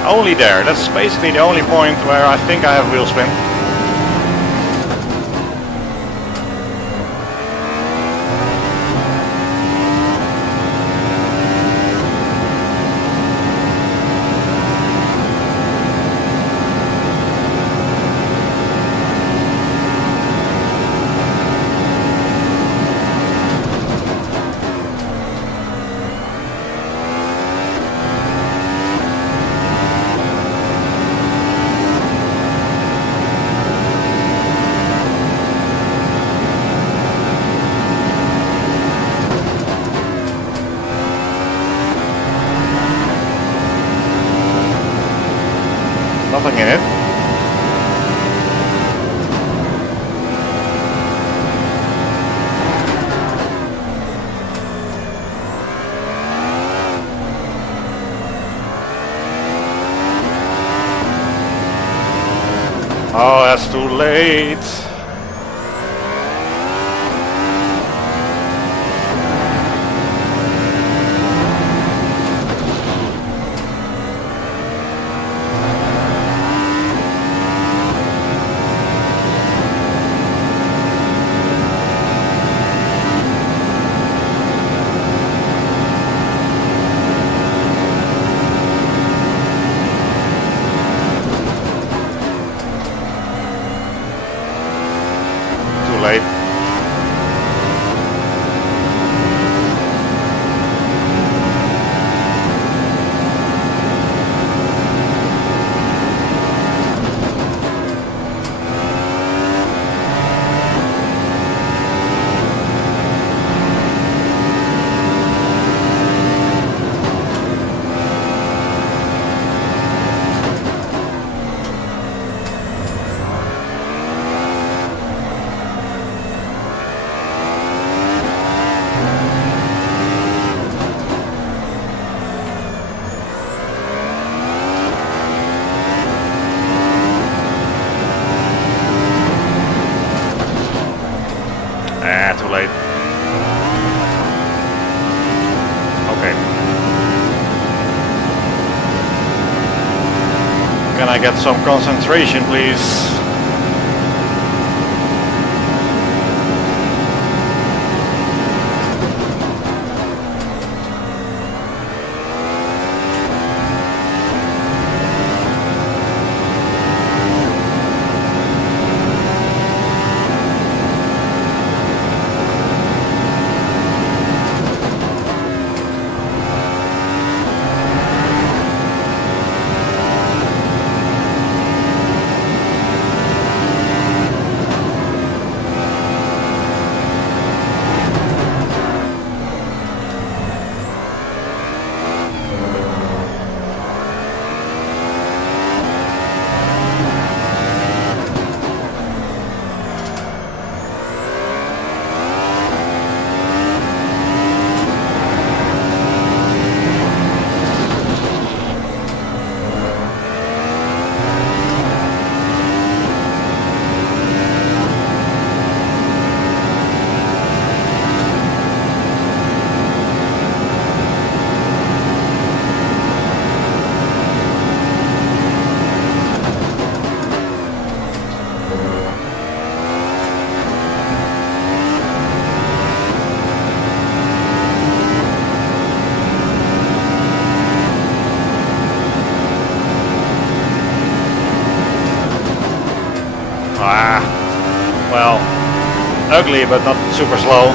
Only there. That's basically the only point where I think I have wheel spin. Nothing in it. Oh, that's too late. Late. Too late. Okay. Can I get some concentration, please? Ah, well, ugly but not super slow.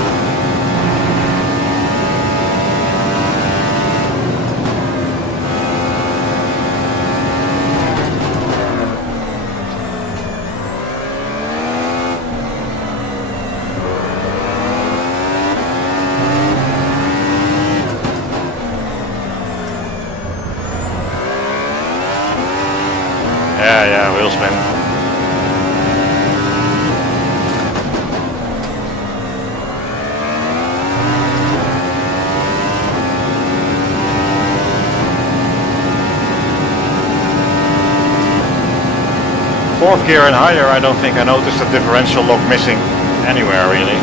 Yeah, wheel spin. Fourth gear and higher, I don't think I noticed a differential lock missing anywhere really.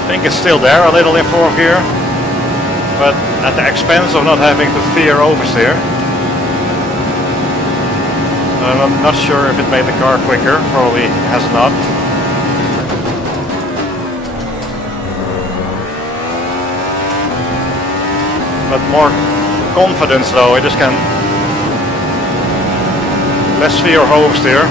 I think it's still there a little in fourth gear, but at the expense of not having to fear oversteer. I'm not sure if it made the car quicker, probably has not. But more confidence though, I just can less fear of oversteer.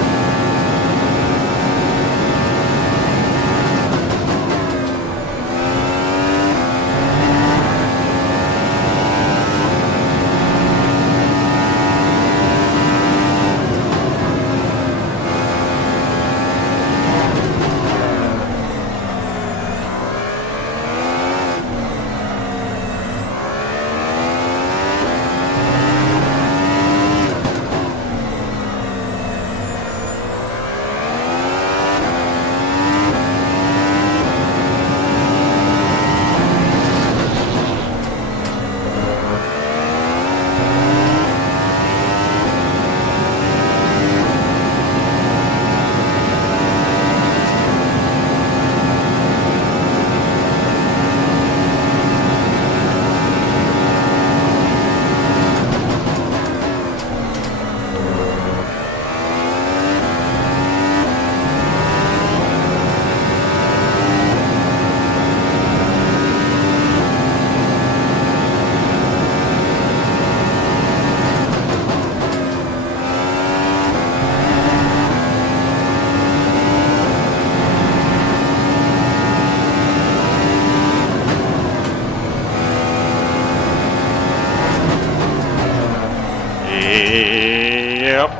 Yep.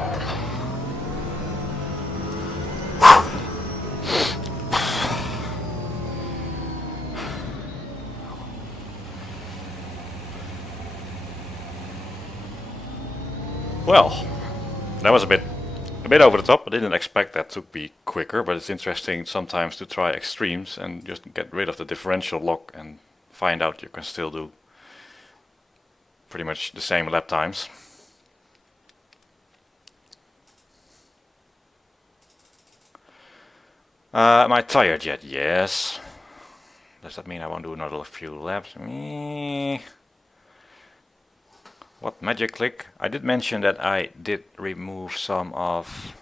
Well, that was a bit over the top. I didn't expect that to be quicker, but it's interesting sometimes to try extremes and just get rid of the differential lock and find out you can still do pretty much the same lap times. Am I tired yet? Yes. Does that mean I won't do another few laps? What magic click? I did mention that I did remove some of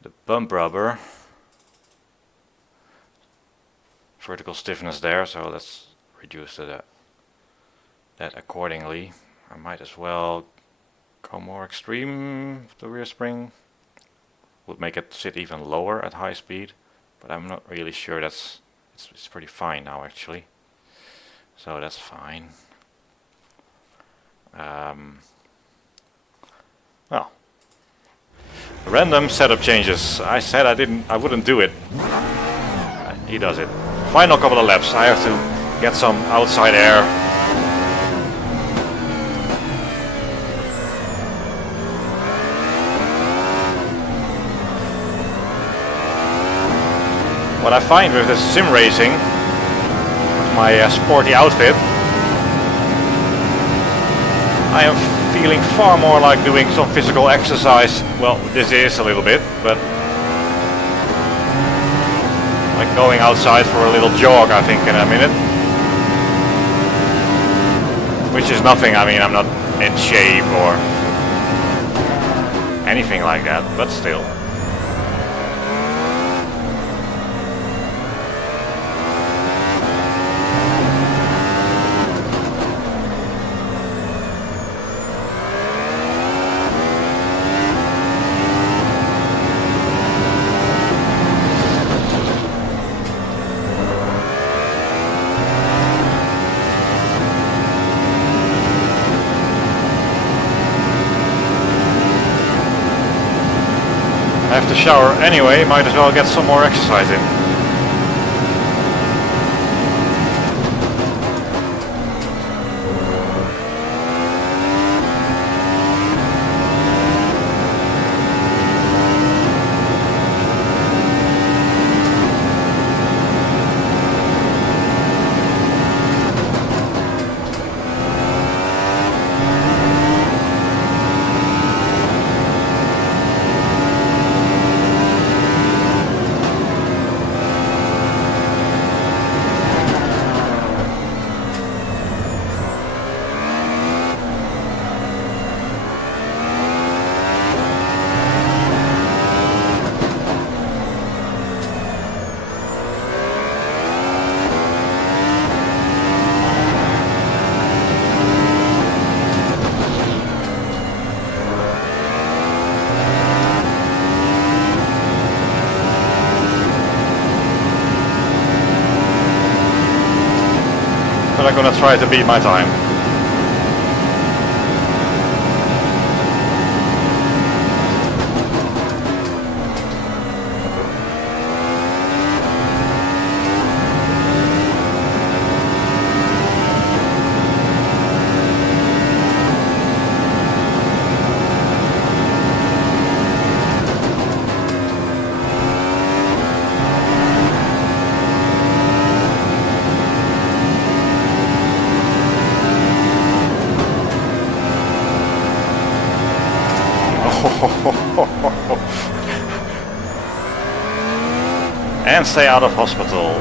the bump rubber. Vertical stiffness there, so let's reduce that accordingly. I might as well go more extreme with the rear spring. Would make it sit even lower at high speed, but I'm not really sure it's pretty fine now actually. So that's fine. Well, random setup changes. I said I wouldn't do it. He does it. Final couple of laps, I have to get some outside air. What I find with this sim racing, with my sporty outfit, I am feeling far more like doing some physical exercise. Well, this is a little bit, but like going outside for a little jog, I think, in a minute. Which is nothing, I mean, I'm not in shape or anything like that, but still. I have to shower anyway, might as well get some more exercise in. But I'm gonna try to beat my time. And stay out of hospital.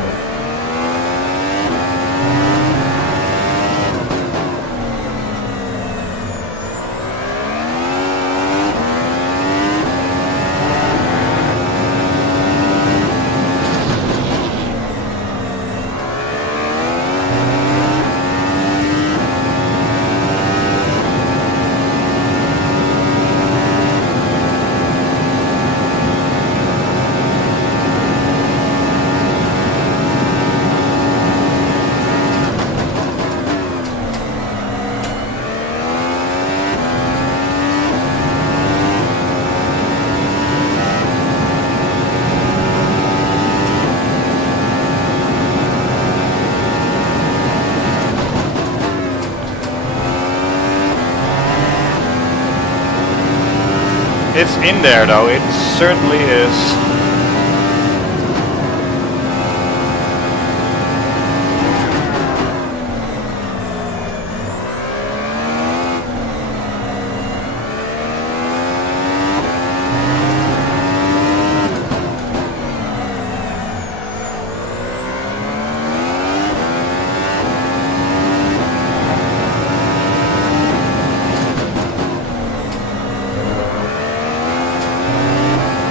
It's in there though, it certainly is.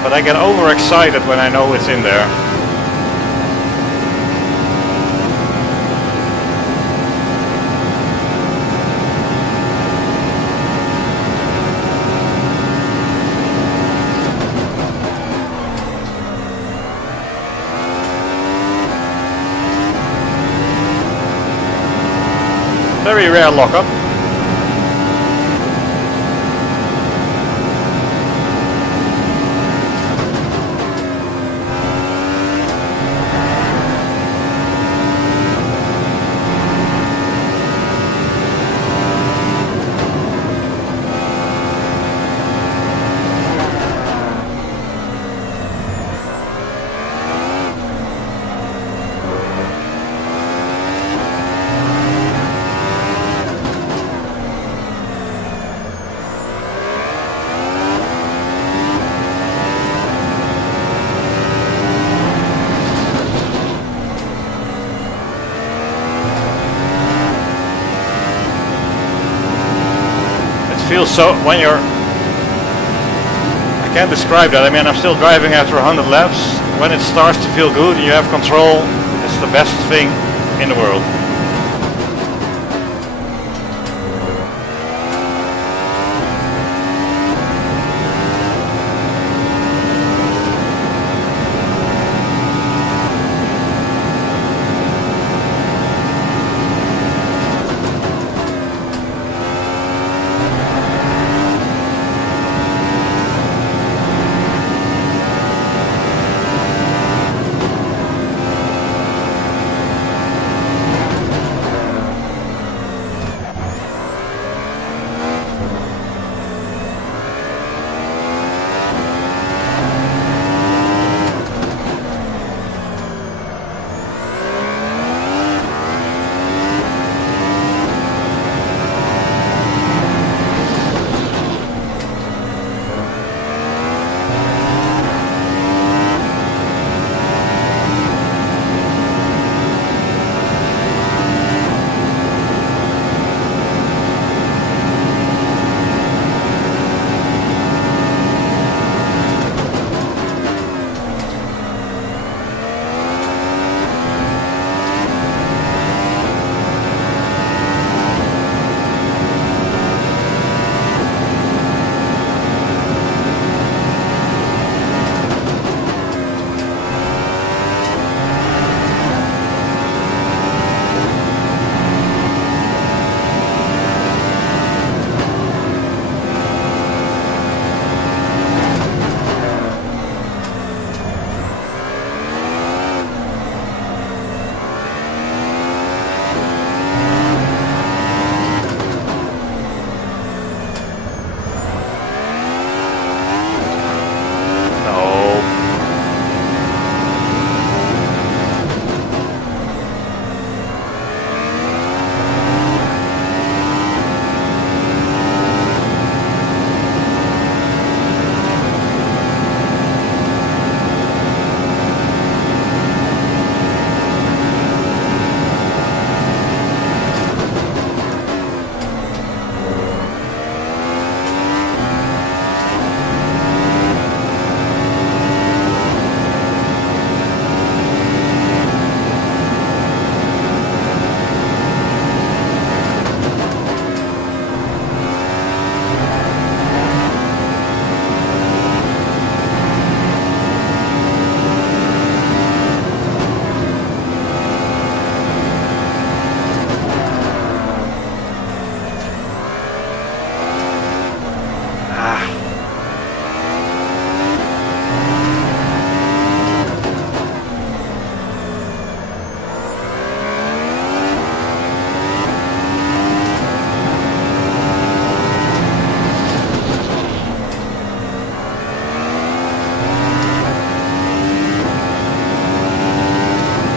But I get overexcited when I know it's in there. Very rare lockup. feels so when you're... I can't describe that. I mean, I'm still driving after 100 laps. When it starts to feel good and you have control, it's the best thing in the world.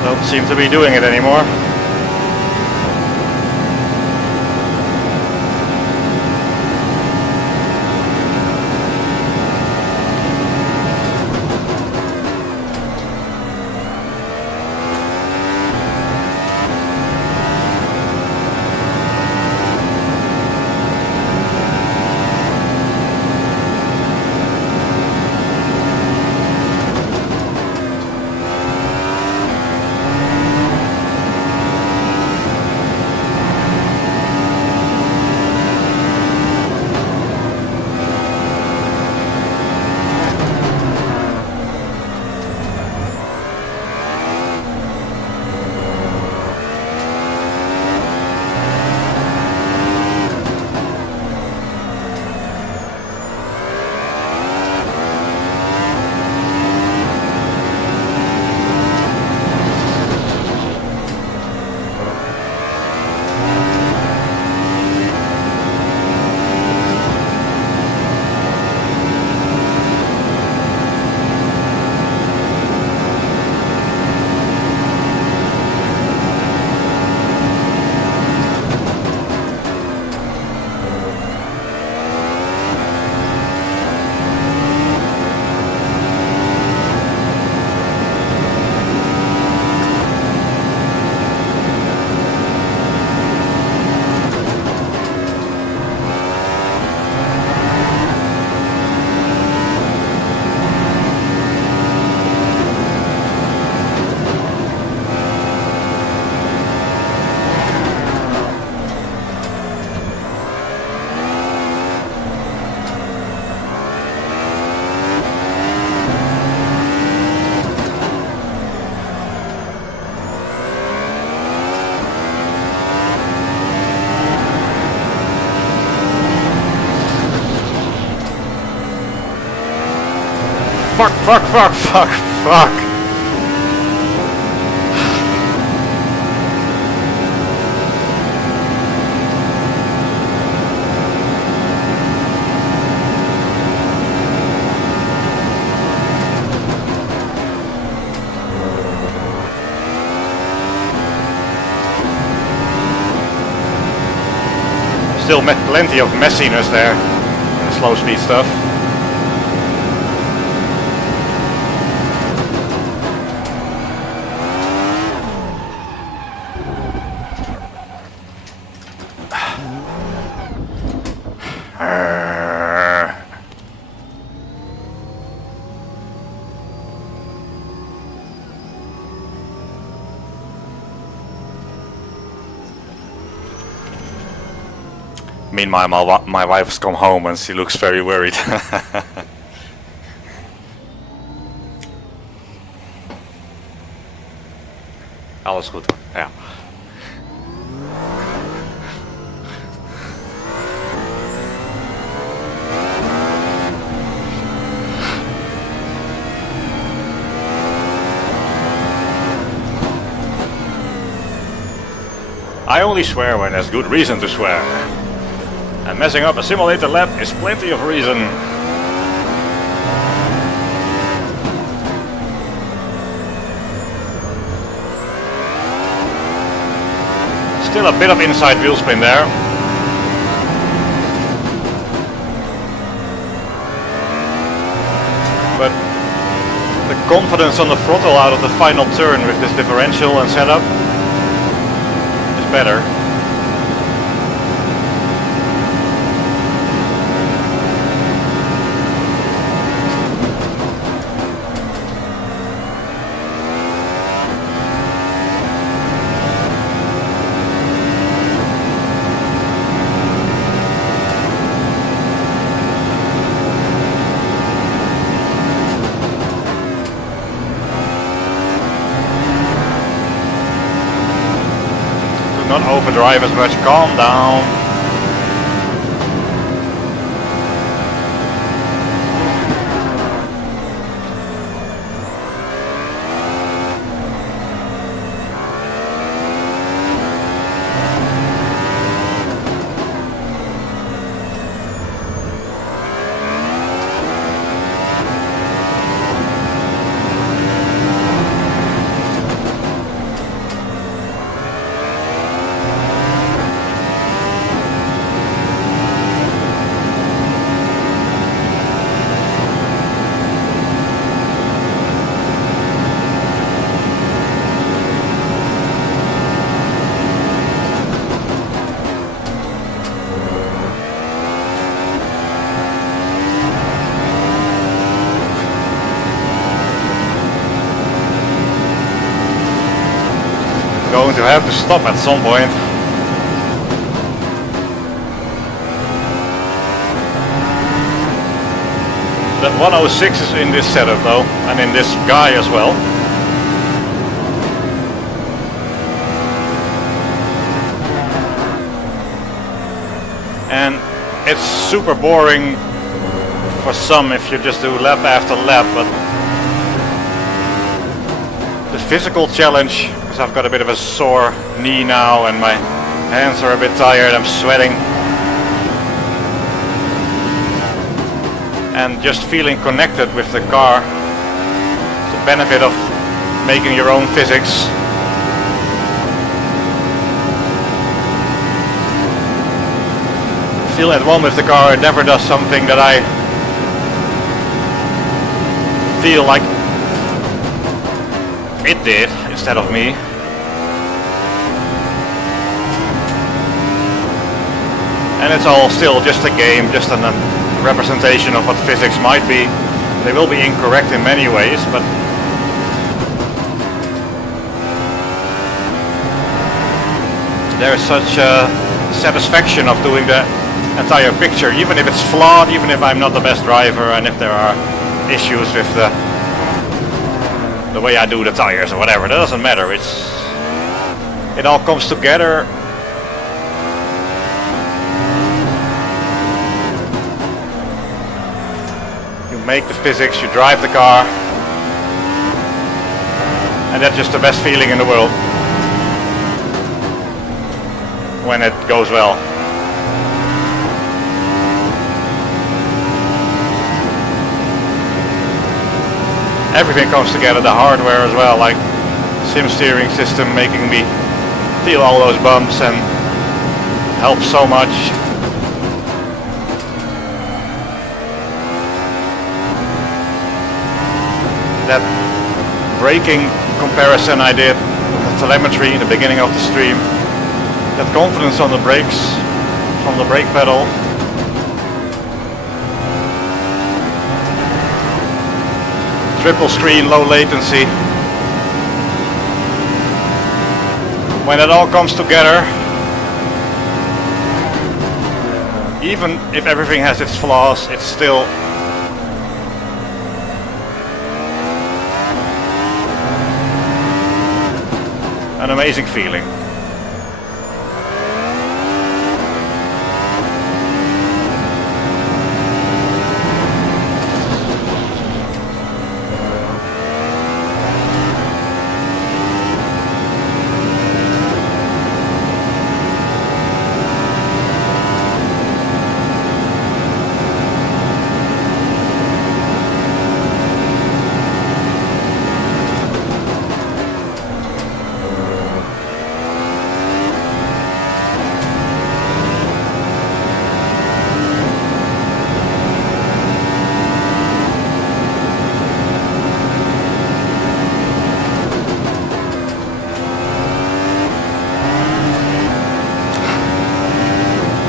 Don't seem to be doing it anymore. fuck, fuck, fuck, fuck, fuck. Still plenty of messiness there in the slow speed stuff. Meanwhile, my wife's come home and she looks very worried. Alles goed hoor, ja. I only swear when there's good reason to swear. And messing up a simulator lap is plenty of reason. Still a bit of inside wheel spin there. But the confidence on the throttle out of the final turn with this differential and setup is better. Not overdrive as much, calm down. Going to have to stop at some point. That 106 is in this setup though, and in this guy as well. And it's super boring for some if you just do lap after lap, but the physical challenge, because I've got a bit of a sore knee now and my hands are a bit tired, I'm sweating. And just feeling connected with the car, the benefit of making your own physics. Feel at one with the car, it never does something that I feel like it did instead of me. And it's all still just a game, just a representation of what physics might be. They will be incorrect in many ways, but there is such a satisfaction of doing the entire picture, even if it's flawed, even if I'm not the best driver, and if there are issues with the way I do the tires or whatever. That doesn't matter. It all comes together. make the physics, you drive the car, and that's just the best feeling in the world when it goes well. Everything comes together, the hardware as well, like sim steering system making me feel all those bumps and helps so much. That braking comparison I did with the telemetry in the beginning of the stream, that confidence on the brakes from the brake pedal, triple screen, low latency. When it all comes together, even if everything has its flaws, it's still an amazing feeling.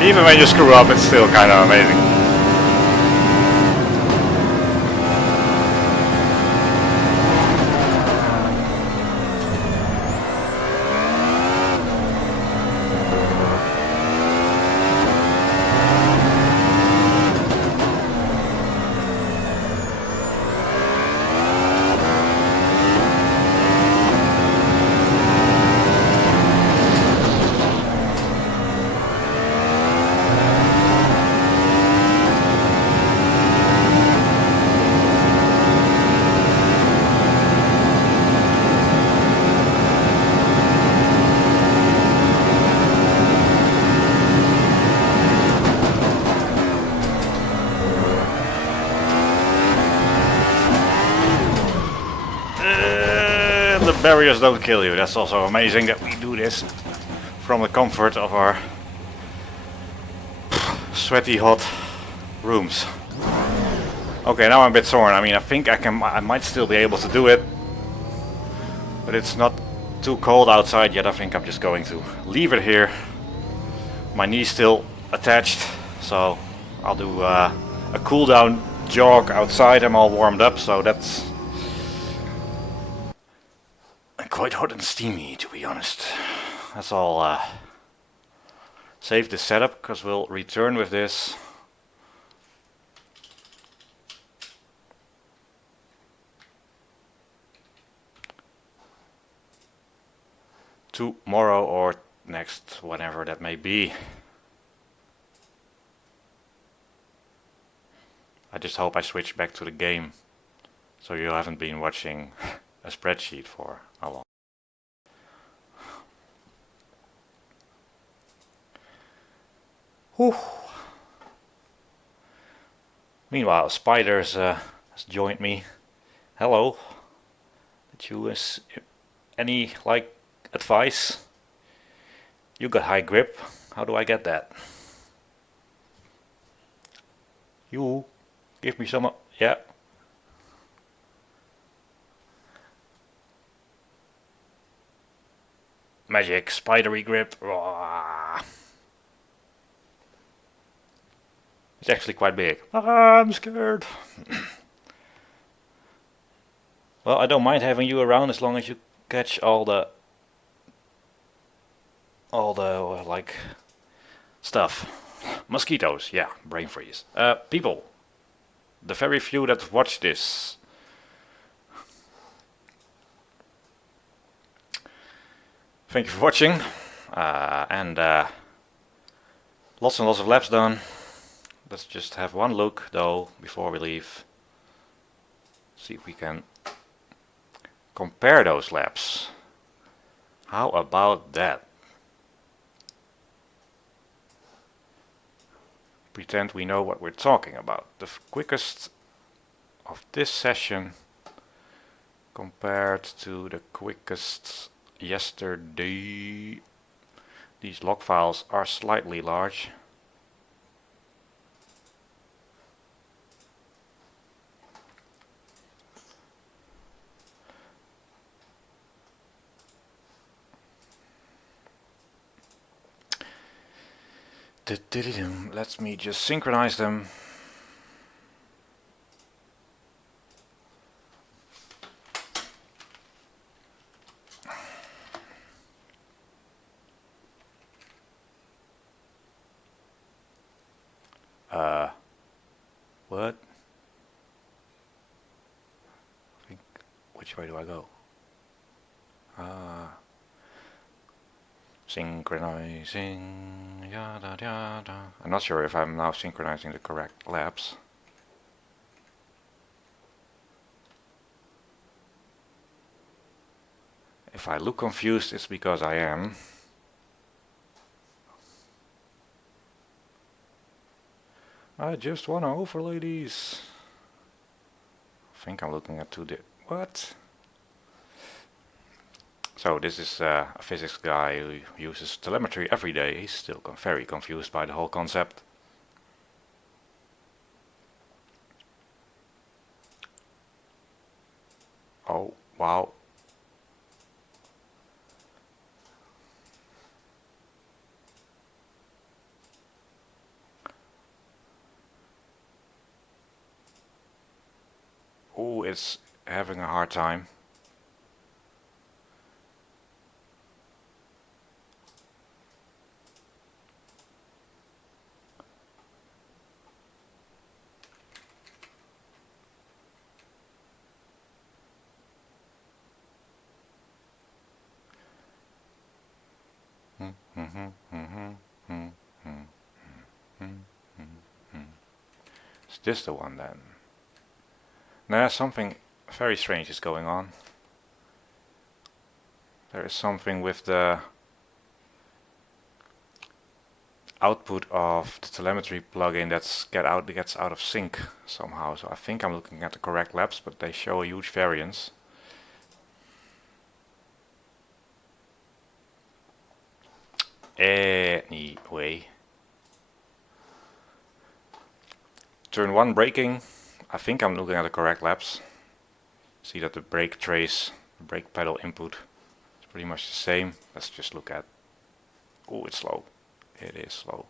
Even when you screw up, it's still kind of amazing. The barriers don't kill you. That's also amazing that we do this from the comfort of our sweaty hot rooms. Okay, now I'm a bit sore. I mean, I think I might still be able to do it, but it's not too cold outside yet. I think I'm just going to leave it here. My knee's still attached, so I'll do a cool down jog outside. I'm all warmed up, so that's quite hot and steamy, to be honest. That's all. Save this setup, because we'll return with this tomorrow or next, whatever that may be. I just hope I switch back to the game, so you haven't been watching a spreadsheet for a long. Whew. Meanwhile, Spiders has joined me. Hello. Did you any advice? You got high grip. How do I get that? You give me some. Yeah. Magic spidery grip. It's actually quite big. I'm scared. Well, I don't mind having you around as long as you catch all the like stuff. Mosquitoes, yeah, brain freeze. People, the very few that watch this, thank you for watching, and lots and lots of laps done. Let's just have one look though before we leave. See if we can compare those laps. How about that? Pretend we know what we're talking about. The quickest of this session compared to the quickest yesterday. These log files are slightly large. Let me just synchronize them. What? I think, which way do I go? Synchronizing, yada yada. I'm not sure if I'm now synchronizing the correct laps. If I look confused, it's because I am. I just want to overlay these. I think I'm looking at what? So this is a physics guy who uses telemetry every day. He's still very confused by the whole concept. Oh, wow. Oh, it's having a hard time. Is this the one then? Nah, something very strange is going on. There is something with the output of the telemetry plugin that gets out of sync somehow. So I think I'm looking at the correct laps, but they show a huge variance. Anyway, turn 1 braking. I think I'm looking at the correct laps. See that the brake trace, the brake pedal input is pretty much the same. Let's just look at. Oh, it's slow. It is slow.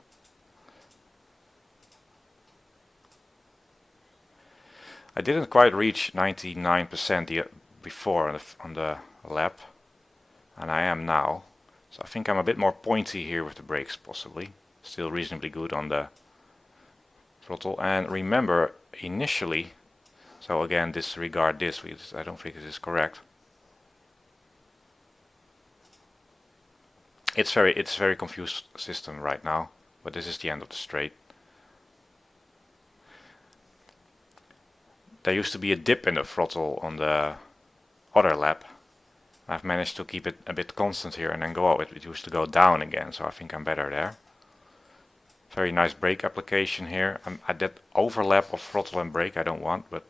I didn't quite reach 99% before on the lap, and I am now. So I think I'm a bit more pointy here with the brakes, possibly. Still reasonably good on the throttle. And remember, initially, so again, disregard this, I don't think this is correct. It's very confused system right now, but this is the end of the straight. There used to be a dip in the throttle on the other lap. I've managed to keep it a bit constant here and then go up. It used to go down again, so I think I'm better there. Very nice brake application here. At that overlap of throttle and brake I don't want, but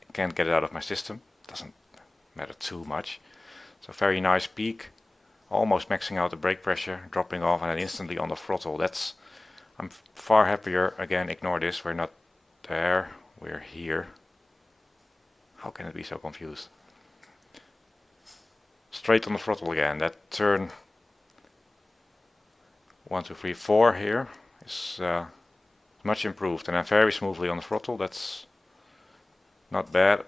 I can't get it out of my system. Doesn't matter too much. So very nice peak. Almost maxing out the brake pressure, dropping off, and then instantly on the throttle. I'm far happier. Again, ignore this. We're not there. We're here. How can it be so confused? Straight on the throttle again. That turn 1, 2, 3, 4 here is much improved, and then very smoothly on the throttle. That's not bad.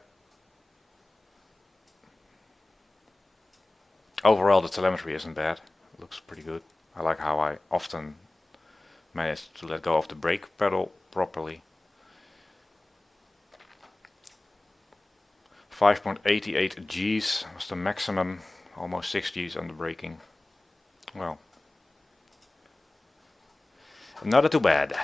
Overall, the telemetry isn't bad. It looks pretty good. I like how I often manage to let go of the brake pedal properly. 5.88 Gs was the maximum, almost 6 Gs on the braking. Well, not too bad.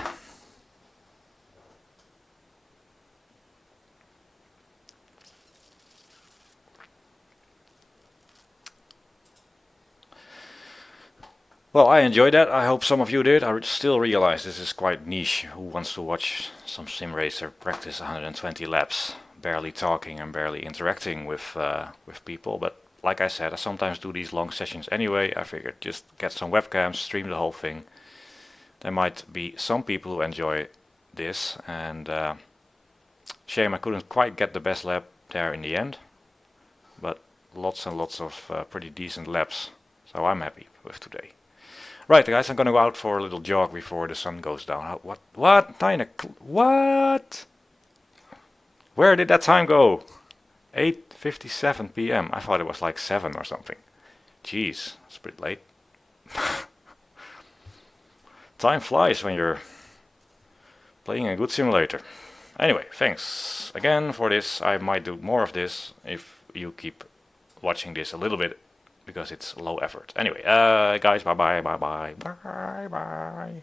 Well, I enjoyed that. I hope some of you did. I still realize this is quite niche. Who wants to watch some sim racer practice 120 laps, barely talking and barely interacting with people? But like I said, I sometimes do these long sessions anyway. I figured just get some webcams, stream the whole thing. There might be some people who enjoy this, and shame I couldn't quite get the best lap there in the end, but lots and lots of pretty decent laps, so I'm happy with today. Right, guys, I'm gonna go out for a little jog before the sun goes down. What? What? Where did that time go? 8:57 p.m. I thought it was like 7 or something. Jeez, it's a bit late. Time flies when you're playing a good simulator. Anyway, thanks again for this. I might do more of this if you keep watching this a little bit, because it's low effort. Anyway, guys, bye bye, bye bye, bye bye.